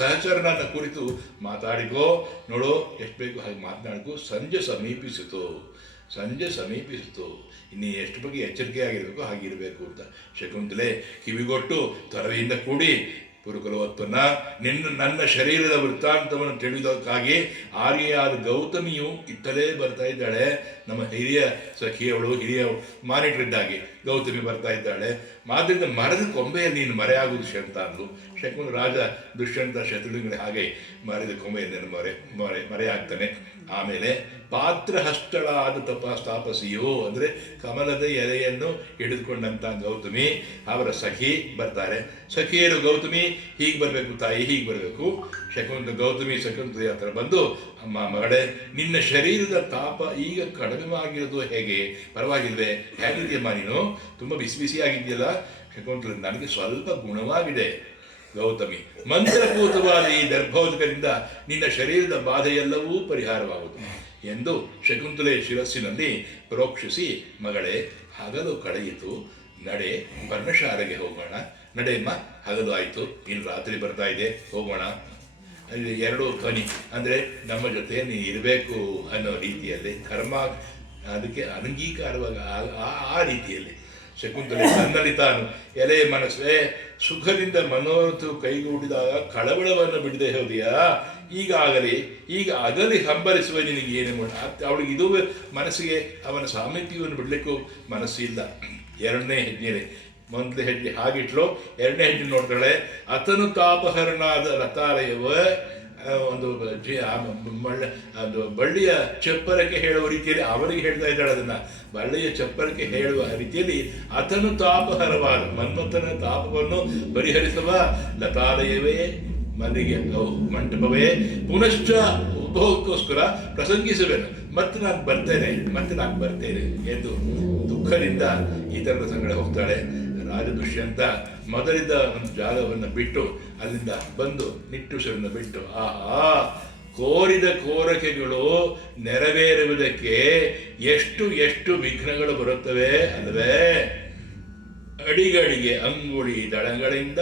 ಸಹಚರನನ್ನ ಕುರಿತು ಮಾತಾಡಿಕೋ. ನೋಡು ಎಷ್ಟು ಬೇಕು ಹಾಗೆ ಮಾತನಾಡಿಕೋ. ಸಂಜೆ ಸಮೀಪಿಸಿತು ಇನ್ನು ಎಷ್ಟು ಬಗ್ಗೆ ಎಚ್ಚರಿಕೆ ಆಗಿರಬೇಕು ಹಾಗಿರಬೇಕು ಅಂತ ಶಕುಂತಲೆ ಕಿವಿಗೊಟ್ಟು ತೊರವೆಯಿಂದ ಕೂಡಿ ಪುರುಕುಲವತ್ವನ್ನ ನನ್ನ ಶರೀರದ ವೃತ್ತಾಂತವನ್ನು ತಿಳಿಯೋದಕ್ಕಾಗಿ ಆರ್ಯೆಯಾದ ಗೌತಮಿಯು ಇತ್ತಲೇ ಬರ್ತಾ ಇದ್ದಾಳೆ. ನಮ್ಮ ಹಿರಿಯ ಸಖಿಯವಳು ಹಿರಿಯ ಮಾನಿಟರ್ ಇದ್ದಾಗೆ ಗೌತಮಿ ಬರ್ತಾ ಇದ್ದಾಳೆ. ಆದ್ದರಿಂದ ಮರದ ಕೊಂಬೆಯಲ್ಲಿ ನೀನು ಮರೆಯಾಗುವುದು ಅಂತ ಅಂದ್ಲು. ಶಕುನಿ ರಾಜ ದುಷ್ಯಂತ ಶತ್ರುಘ್ನ ಹಾಗೆ ಮರದ ಕೊಂಬೆಯಲ್ಲಿ ಮರೆಯಾಗ್ತಾನೆ. ಆಮೇಲೆ ಪಾತ್ರ ಹಸ್ತಳಾದ ತಾಪಸಿಯೋ ಅಂದರೆ ಕಮಲದ ಎಲೆಯನ್ನು ಹಿಡಿದುಕೊಂಡಂಥ ಗೌತಮಿ ಅವರ ಸಖಿ ಬರ್ತಾರೆ. ಸಖಿಯರು ಗೌತಮಿ ಹೀಗೆ ಬರಬೇಕು ತಾಯಿ, ಹೀಗೆ ಬರಬೇಕು. ಗೌತಮಿ ಶಕುಂತಲೆಯ ಹತ್ರ ಬಂದು, ಅಮ್ಮ ಮಗಳೇ, ನಿನ್ನ ಶರೀರದ ತಾಪ ಈಗ ಕಡಿಮೆ ಆಗಿರೋದು ಹೇಗೆ? ಪರವಾಗಿಲ್ವೇ? ಹೇಗಿದೆಯಮ್ಮ ನೀನು? ತುಂಬ ಬಿಸಿ ಬಿಸಿಯಾಗಿದೆಯಲ್ಲ? ಶಕುಂತಲೆ, ನನಗೆ ಸ್ವಲ್ಪ ಗುಣವಾಗಿದೆ. ಗೌತಮಿ, ಮಂತ್ರಪೂತವಾದ ಈ ದರ್ಭೋದಕದಿಂದ ನಿನ್ನ ಶರೀರದ ಬಾಧೆಯೆಲ್ಲವೂ ಪರಿಹಾರವಾಗುವುದು ಎಂದು ಶಕುಂತಲೆ ಶಿರಸ್ಸಿನಲ್ಲಿ ಪ್ರೋಕ್ಷಿಸಿ, ಮಗಳೇ, ಹಗಲು ಕಳೆಯಿತು, ನಡೆ, ಪರ್ಣಶಾಲೆಗೆ ಹೋಗೋಣ. ನಡೆಯಮ್ಮ, ಹಗಲು ಆಯಿತು, ಇನ್ನು ರಾತ್ರಿ ಬರ್ತಾ ಇದೆ, ಹೋಗೋಣ. ಅಲ್ಲಿ ಎರಡು ಧ್ವನಿ ಅಂದರೆ ನಮ್ಮ ಜೊತೆ ನೀನು ಇರಬೇಕು ಅನ್ನೋ ರೀತಿಯಲ್ಲಿ, ಕರ್ಮ ಅದಕ್ಕೆ ಅಂಗೀಕಾರವಾಗ ಆ ರೀತಿಯಲ್ಲಿ ಶಕುಂತಲೆ ತನ್ನಲ್ಲಿ ತಾನು ಎಲೆ ಮನಸ್ಸೇ, ಸುಖದಿಂದ ಮನೋರಥ ಕೈಗೂಡಿದಾಗ ಕಳವಳವನ್ನು ಬಿಡದೆ ಹೋದೆಯಾ? ಈಗ ಅಗಲಿ ಹಂಬಲಿಸುವ ನಿನಗೆ ಏನು ಮಾಡ? ಅವಳಿಗೆ ಇದು ಮನಸ್ಸಿಗೆ ಅವನ ಸಾಮೀಪ್ಯವನ್ನು ಬಿಡಲಿಕ್ಕೂ ಮನಸ್ಸಿಲ್ಲ. ಎರಡನೇ ಹೆಜ್ಜೆಯಲ್ಲಿ ಮೊದಲನೇ ಹೆಜ್ಜೆ ಹಾಗಿಟ್ಲು, ಎರಡನೇ ಹೆಜ್ಜೆ ನೋಡ್ತಾಳೆ. ಅತನು ತಾಪಹರಣಾದ ಲತಾಲಯವ ಒಂದು ಅದು ಬಳ್ಳಿಯ ಚಪ್ಪರಕ್ಕೆ ಹೇಳುವ ರೀತಿಯಲ್ಲಿ ಅವರಿಗೆ ಹೇಳ್ತಾ ಇದ್ದಾಳೆ. ಅದನ್ನು ಬಳ್ಳಿಯ ಚಪ್ಪರಕ್ಕೆ ಹೇಳುವ ರೀತಿಯಲ್ಲಿ ಅತನು ತಾಪಹರವಾದ ಮನ್ಮಥನ ತಾಪವನ್ನು ಪರಿಹರಿಸುವ ಲತಾಲಯವೇ, ಮಲ್ಲಿಗೆ ಮಂಟಪವೇ ಪುನಶ್ಚ ಉದ್ಭವಕ್ಕೋಸ್ಕರ ಪ್ರಸಂಗಿಸುವೆನು. ಮತ್ತೆ ನಾನು ಬರ್ತೇನೆ ಎಂದು ದುಃಖದಿಂದ ಇತರರ ಸಂಗಡ ಹೋಗ್ತಾಳೆ. ರಾಜ ದುಷ್ಯಂತ ಮೊದಲಿದ್ದ ಒಂದು ಜಾಗವನ್ನು ಬಿಟ್ಟು ಅಲ್ಲಿಂದ ಬಂದು ನಿಟ್ಟುಸಿರನ್ನು ಬಿಟ್ಟು, ಆಹಾ, ಕೋರಿದ ಕೋರಿಕೆಗಳು ನೆರವೇರುವುದಕ್ಕೆ ಎಷ್ಟು ಎಷ್ಟು ವಿಘ್ನಗಳು ಬರುತ್ತವೆ ಅಲ್ಲವೇ? ಅಡಿಗಡಿಗೆ ಅಂಗುಳಿ ದಳಗಳಿಂದ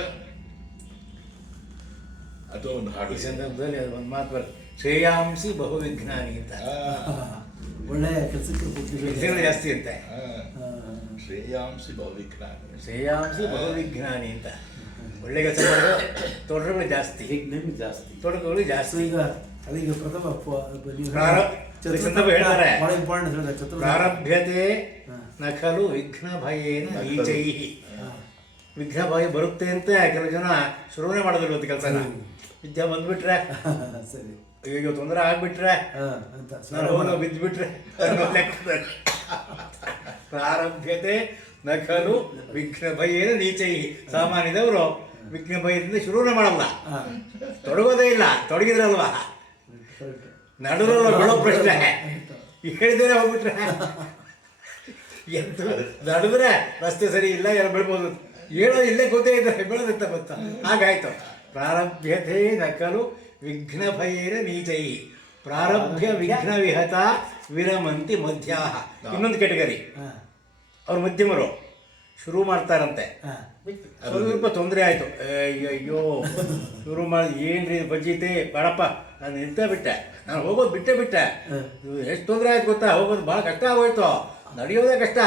ಅಥವಾ ಒಂದು ಹಾಡು. ಈ ಸಂದರ್ಭದಲ್ಲಿ ಅದು ಒಂದು ಮಾತು ಬರ್ತದೆ, ಶ್ರೇಯಾಂಸಿ ಬಹು ವಿಜ್ಞಾನಿ ಅಂತ. ಒಳ್ಳೆಯ ಕೆಲಸಕ್ಕೆ ಜಾಸ್ತಿ ಇರುತ್ತೆ. ಶ್ರೇಯಾಂಸಿ ಬಹು ವಿಜ್ಞಾನಿ ಅಂತ. ಒಳ್ಳೆ ಕೆಲಸ ಮಾಡೋದು ತೊಡರುಗಳು ಜಾಸ್ತಿ, ತೊಡರುಗಳು ಜಾಸ್ತಿ. ಈಗ ಅದೀಗ ಪ್ರಥಮ ಹೇಳ್ತಾರೆ, ಪ್ರಾರಭ್ಯತೆ ನ ಖಲು ವಿಘ್ನ ಭಯೇನ ನೀಚೈ. ವಿಘ್ನ ಭಯ ಬರುತ್ತೆ ಅಂತ ಕೆಲವು ಜನ ಶುರುವೇ ಮಾಡೋದಿಲ್ಲ ಒಂದು ಕೆಲಸನ. ವಿದ್ಯೆ ಬಂದ್ಬಿಟ್ರೆ ಸರಿ, ಈಗ ತೊಂದರೆ ಆಗ್ಬಿಟ್ರೆ, ನಾನು ಹೋಗೋ ಬಿದ್ದುಬಿಟ್ರೆ ಪ್ರಾರಭ್ಯತೆ ನ ಖಲು ವಿಘ್ನ ಭಯೇನ ನೀಚೈ. ಸಾಮಾನ್ಯದವರು ವಿಘ್ನ ಭಯದಿಂದ ಶುರುವೇ ಮಾಡಲ್ಲ, ತೊಡಗೋದೇ ಇಲ್ಲ. ತೊಡಗಿದ್ರಲ್ವಾ ನಡುರಲ್ಲ ಬಿಡೋ ಪ್ರಶ್ನೆ. ಹೇಳಿದ್ರೆ ಹೋಗ್ಬಿಟ್ರೆ ಎಂತ ನಡುದ್ರೆ ರಸ್ತೆ ಸರಿ ಇಲ್ಲ, ಎಲ್ಲ ಬೆಳ್ಬೋದು. ಹೇಳೋದು ಇಲ್ಲೇ ಕೂತೇ ಇದ್ದಾರೆ, ಬೆಳೆದಂತ ಗೊತ್ತಾ? ಹಾಗಾಯ್ತು. ಪ್ರಾರಭ್ಯತೆ ನಕಲು ವಿಘ್ನ ಭಯೇನ ನೀಚೈ. ಪ್ರಾರಭ್ಯ ವಿಘ್ನ ವಿಹತ ವಿರಮಂತಿ ಮಧ್ಯಾಹ. ಇನ್ನೊಂದು ಕೆಟಗರಿ, ಅವ್ರು ಮಧ್ಯಮರು ಶುರು ಮಾಡ್ತಾರಂತೆ. ಸ್ವಲ್ಪ ತೊಂದರೆ ಆಯಿತು, ಅಯ್ಯೋ ಶುರು ಮಾಡಿ ಏನ್ರಿ ಬಜ್ಜಿತೆ ಬೇಡಪ್ಪ, ನಾನು ನಿಂತೇ ಬಿಟ್ಟೆ, ನಾನು ಹೋಗೋದು ಬಿಟ್ಟೆ. ಎಷ್ಟು ತೊಂದರೆ ಆಯ್ತು ಗೊತ್ತಾ? ಹೋಗೋದು ಭಾಳ ಕಷ್ಟ ಆಗೋಯ್ತು, ನಡೆಯೋದೇ ಕಷ್ಟ,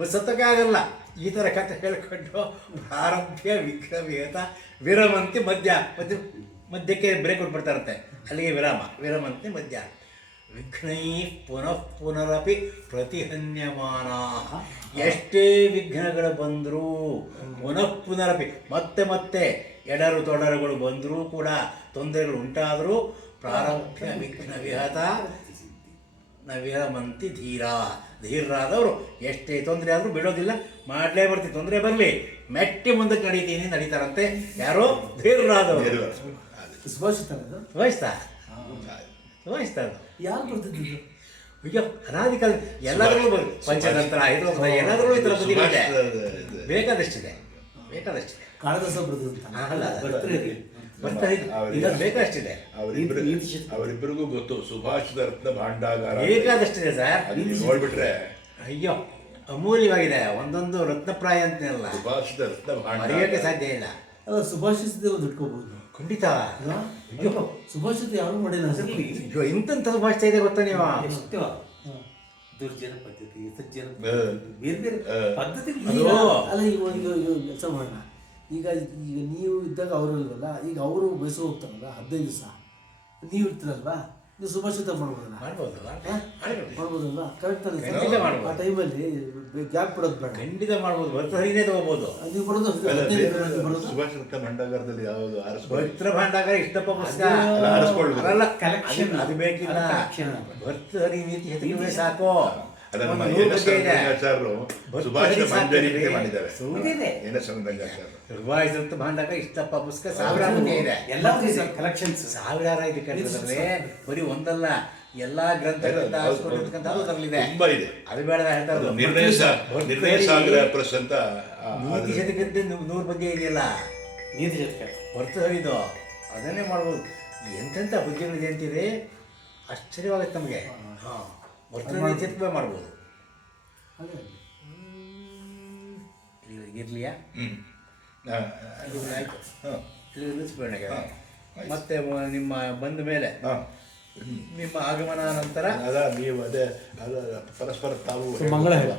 ಬಸ್ ಹತ್ತಕ್ಕೆ ಆಗಲ್ಲ. ಈ ಥರ ಕಥೆ ಹೇಳ್ಕೊಂಡು ಪ್ರಾರಭ್ಯ ವಿಘ್ನ ವಿಹತ ವಿರಮಂತಿ ಮಧ್ಯಕ್ಕೆ ಬ್ರೇಕ್ ಕೊಟ್ಬಿಡ್ತಾರಂತೆ, ಅಲ್ಲಿಗೆ ವಿರಮಂತಿ ಮಧ್ಯ. ವಿಘ್ನೈ ಪುನಃ ಪ್ರತಿಹನ್ಯಮಾನ. ಎಷ್ಟೇ ವಿಘ್ನಗಳು ಬಂದರೂ ಪುನಃ ಮತ್ತೆ ಎಡರು ತೊಡರುಗಳು ಬಂದರೂ ಕೂಡ, ತೊಂದರೆಗಳು ಉಂಟಾದರೂ ಪ್ರಾರಭ್ಯ ವಿಘ್ನ ವಿಹತ ನ ವಿರಮಂತಿ ಧೀರರಾದವರು ಎಷ್ಟೇ ತೊಂದರೆ ಆದರೂ ಬಿಡೋದಿಲ್ಲ, ಮಾಡಲೇ ಬರ್ತೀವಿ. ತೊಂದರೆ ಬರಲಿ, ಮೆಟ್ಟಿ ಮುಂದಕ್ಕೆ ನಡೀತಾರಂತೆ. ಯಾರೋ ಧೀರರಾದವರು. ವಹಿಸ್ತಾ ಯಾರು ಬರ್ತಿದ್ದು? ಅಯ್ಯೋ, ಅನಾದಿ ಕಾಲ ಎಲ್ಲಾದ್ರೂ ಪಂಚತಂತ್ರ ಎಲ್ಲಾದ್ರೂ ಈ ಥರ ಬುದ್ಧಿಗಳಿದೆ. ಬೇಕಾದಷ್ಟಿದೆ. ಕಾಳಿದಾಸ ಬರ್ತದೆ ಬೇಕಾದಷ್ಟಿದೆ. ಅವರಿಬ್ಬರಿಗೂ ಗೊತ್ತು, ಸುಭಾಷಿತ ರತ್ನ ಭಾಂಡಾಗಾರ ಬೇಕಾದಷ್ಟಿದೆ ಸರ್. ನೋಡ್ಬಿಟ್ರೆ ಅಯ್ಯೋ, ಅಮೂಲ್ಯವಾಗಿದೆ. ಒಂದೊಂದು ರತ್ನಪ್ರಾಯ ಅಂತೇನಲ್ಲ, ಸುಭಾಷಿತ ರತ್ನ ಮರೆಯೋಕ್ಕೆ ಸಾಧ್ಯ ಇಲ್ಲ. ಸುಭಾಷಿತ ಒಂದು ಇಟ್ಕೋಬಹುದು ಖಂಡಿತ. ಸುಭಾಷಿತ ಯಾರು ಮಾಡಿಲ್ಲ. ಇಂಥ ಸುಭಾಷಿತ ಇದೆ ಗೊತ್ತಾ ನೀವು? ದುರ್ಜನ ಪದ್ಧತಿ, ಸಜ್ಜನ ಬೇರೆ ಬೇರೆ ಪದ್ಧತಿ ಅಲ್ಲ. ಈಗ ಕೆಲಸ ಮಾಡೋಣ. ಈಗ ನೀವು ಇದ್ದಾಗ ಅವರು ಇಲ್ವಲ್ಲ, ಈಗ ಅವರು ಬಯಸು ಹೋಗ್ತಾರಲ್ಲ 15 ದಿವಸ, ನೀವು ಇರ್ತೀರಲ್ವಾ, ನೀವು ಸುಭಾಷಿತ ಮಾಡ್ಬೋದಲ್ಲ ಮಾಡ್ಬೋದಲ್ಲ ಮಾಡ್ಬೋದಲ್ವಾ ಕರೆಕ್ಟ್ ಖಂಡಿತ ಮಾಡ್ಬೋದು. ಆ ಟೈಮಲ್ಲಿ ಗ್ಯಾಪ್ ಬಿಡೋದು ಬೇಡ. ಖಂಡಿತ ಮಾಡ್ಬೋದು. ಭರ್ತಹರಿನೇ ತಗೋಬೋದು. ನೀವು ಬರೋದು ಬರೋದು ಸುಭಾಷಿತ ಭಂಡಾಗಾರದಲ್ಲಿ ಯಾವುದು ಭಕ್ತರ ಭಾಂಡಾಗಾರ ಇಷ್ಟಪ್ಪ ಪುಸ್ತಕ ಆರಿಸ್ಕೊಳ್ಬೇಕು. ಅಲ್ಲ, Collection. ಅದು ಬೇಕಿಲ್ಲ. ಭರ್ತಹರಿ ನೀತಿ ಹೆಸರಿವೆ ಸಾಕು. ಅದನ್ನ ನಮ್ಮ ಒಂದು ನೂರು ಎನ್ ಎಸ್ ಬಗ್ಗೆ ಇದೆ. ರಂಗನಾಚಾರ್ಯರು ಸುಭಾಷಿತ ಮಂಜರಿ ಅಂತ ಮಾಡಿದ್ದಾರೆ. ಇದೆ. ಎನ್ ಎಸ್ ರಂಗನಾಚಾರ್ಯರು ಸುಭಾಷಿತ ಭಾಂಡಾಗಾರ ಇಷ್ಟಪ್ಪ ಪುಸ್ತಕ ಸಾವಿರಾರು ಬಗ್ಗೆ ಇದೆ. ಎಲ್ಲ ಕಲೆಕ್ಷನ್ಸ್ ಸಾವಿರಾರು ಇದೆ ಕಟ್ಟಿದ್ರೆ ಬರೀ ಒಂದಲ್ಲ ಎಲ್ಲಾ ಗ್ರಂಥಗಳಿಂದ ಆರಿಸ್ಕೊಂಡಿರ್ತಕ್ಕಂಥ ಅದರಲ್ಲಿದೆ. ತುಂಬಾ ಇದೆ. ಅದು ಬೇಡ ಹೇಳ್ತಾರೆ. ನಿರ್ಣಯ ಸಾಗರ ಪ್ರೆಸ್ ಅಂತ ನೀತಿ ಶತಕದ 100 ಬಗ್ಗೆ ಇದೆಯಲ್ಲ ನೀತಿ ಜೊತೆ ಭರ್ತಹರಿದು ಅದನ್ನೇ ಮಾಡ್ಬೋದು. ಎಂತೆಂಥ ಬುದ್ಧಿಗಳಿದೆ ಅಂತೀರಿ, ಆಶ್ಚರ್ಯವಾಗುತ್ತೆ ನಮಗೆ. ಹಾಂ, ಭರ್ತಹರಿ ಚಿತ್ರ ಮಾಡ್ಬೋದು. ಅದೇ ಇರಲಿಯಾ ಆಯಿತು, ಇಲ್ಲಿ ನಿಲ್ಲಿಸ್ಬೇಡ. ಮತ್ತೆ ನಿಮ್ಮ ಬಂದ ಮೇಲೆ ನಿಮ್ಮ ಆಗಮನ ನಂತರ ನೀವು ಅದೇ ಪರಸ್ಪರ ತಾವು ಮಂಗಳ ಹೇಳ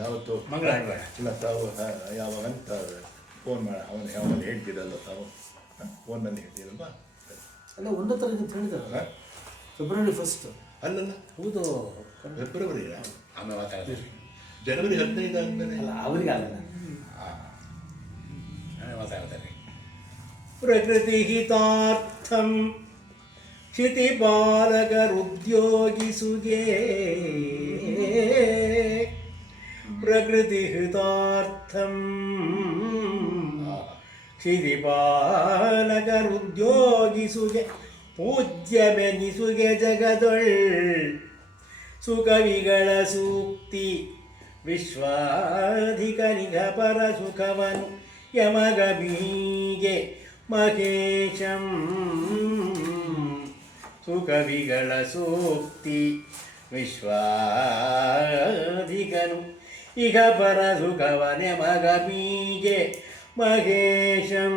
ಯಾವತ್ತು ಮಂಗಳ ಹಾಡ್ಬೇಡ. ಇಲ್ಲ ತಾವು ಯಾವಾಗಂತ ಫೋನ್ ಮಾಡಿ ಅವನು ಹೇಳ್ತೀರಲ್ಲ, ತಾವು ಫೋನಲ್ಲಿ ಹೇಳ್ತೀರಲ್ವಾ? ಅಲ್ಲ 1ನೇ ತಾರೀಕು ಅಂತ ಹೇಳಿದಾರಲ್ಲ, ಫೆಬ್ರವರಿ 1 ಅಲ್ಲಲ್ಲ, ಹೌದು. ಫೆಬ್ರವರಿ ಆಮೇಲೆ ಮಾತಾಡ್ತೀವಿ. ಜನವರಿ 15 ಆದಮೇಲೆ ಅಲ್ಲ ಅವರಿಗೆ ಅಲ್ಲ ಮಾತಾಡ್ತಾರೆ. ಪ್ರಕೃತಿ ಹಿತಾರ್ಥಂ ಕ್ಷಿತಿಪಾಲಕರುದ್ಯೋಗಿಸುಗೆ, ಪ್ರಕೃತಿ ಹಿತಾರ್ಥಂ ಕ್ಷಿತಿಪಾಲಕರುದ್ಯೋಗಿಸುಗೆ, ಪೂಜ್ಯವೆನಿಸುಗೆ ಜಗದೊಳ್ ಸುಕವಿಗಳ ಸೂಕ್ತಿ, ವಿಶ್ವಾಧಿಕ ನಿಘಪರ ಸುಖವನು ಯಮಗಬೀಗೆ ಮಹೇಶಂ. ಸುಕವಿಗಳ ಸೂಕ್ತಿ ವಿಶ್ವಾಧಿಕನು ಇಹ ಪರ ಸುಖವನೆ ಮಗಬೀಗೆ ಮಹೇಶಂ.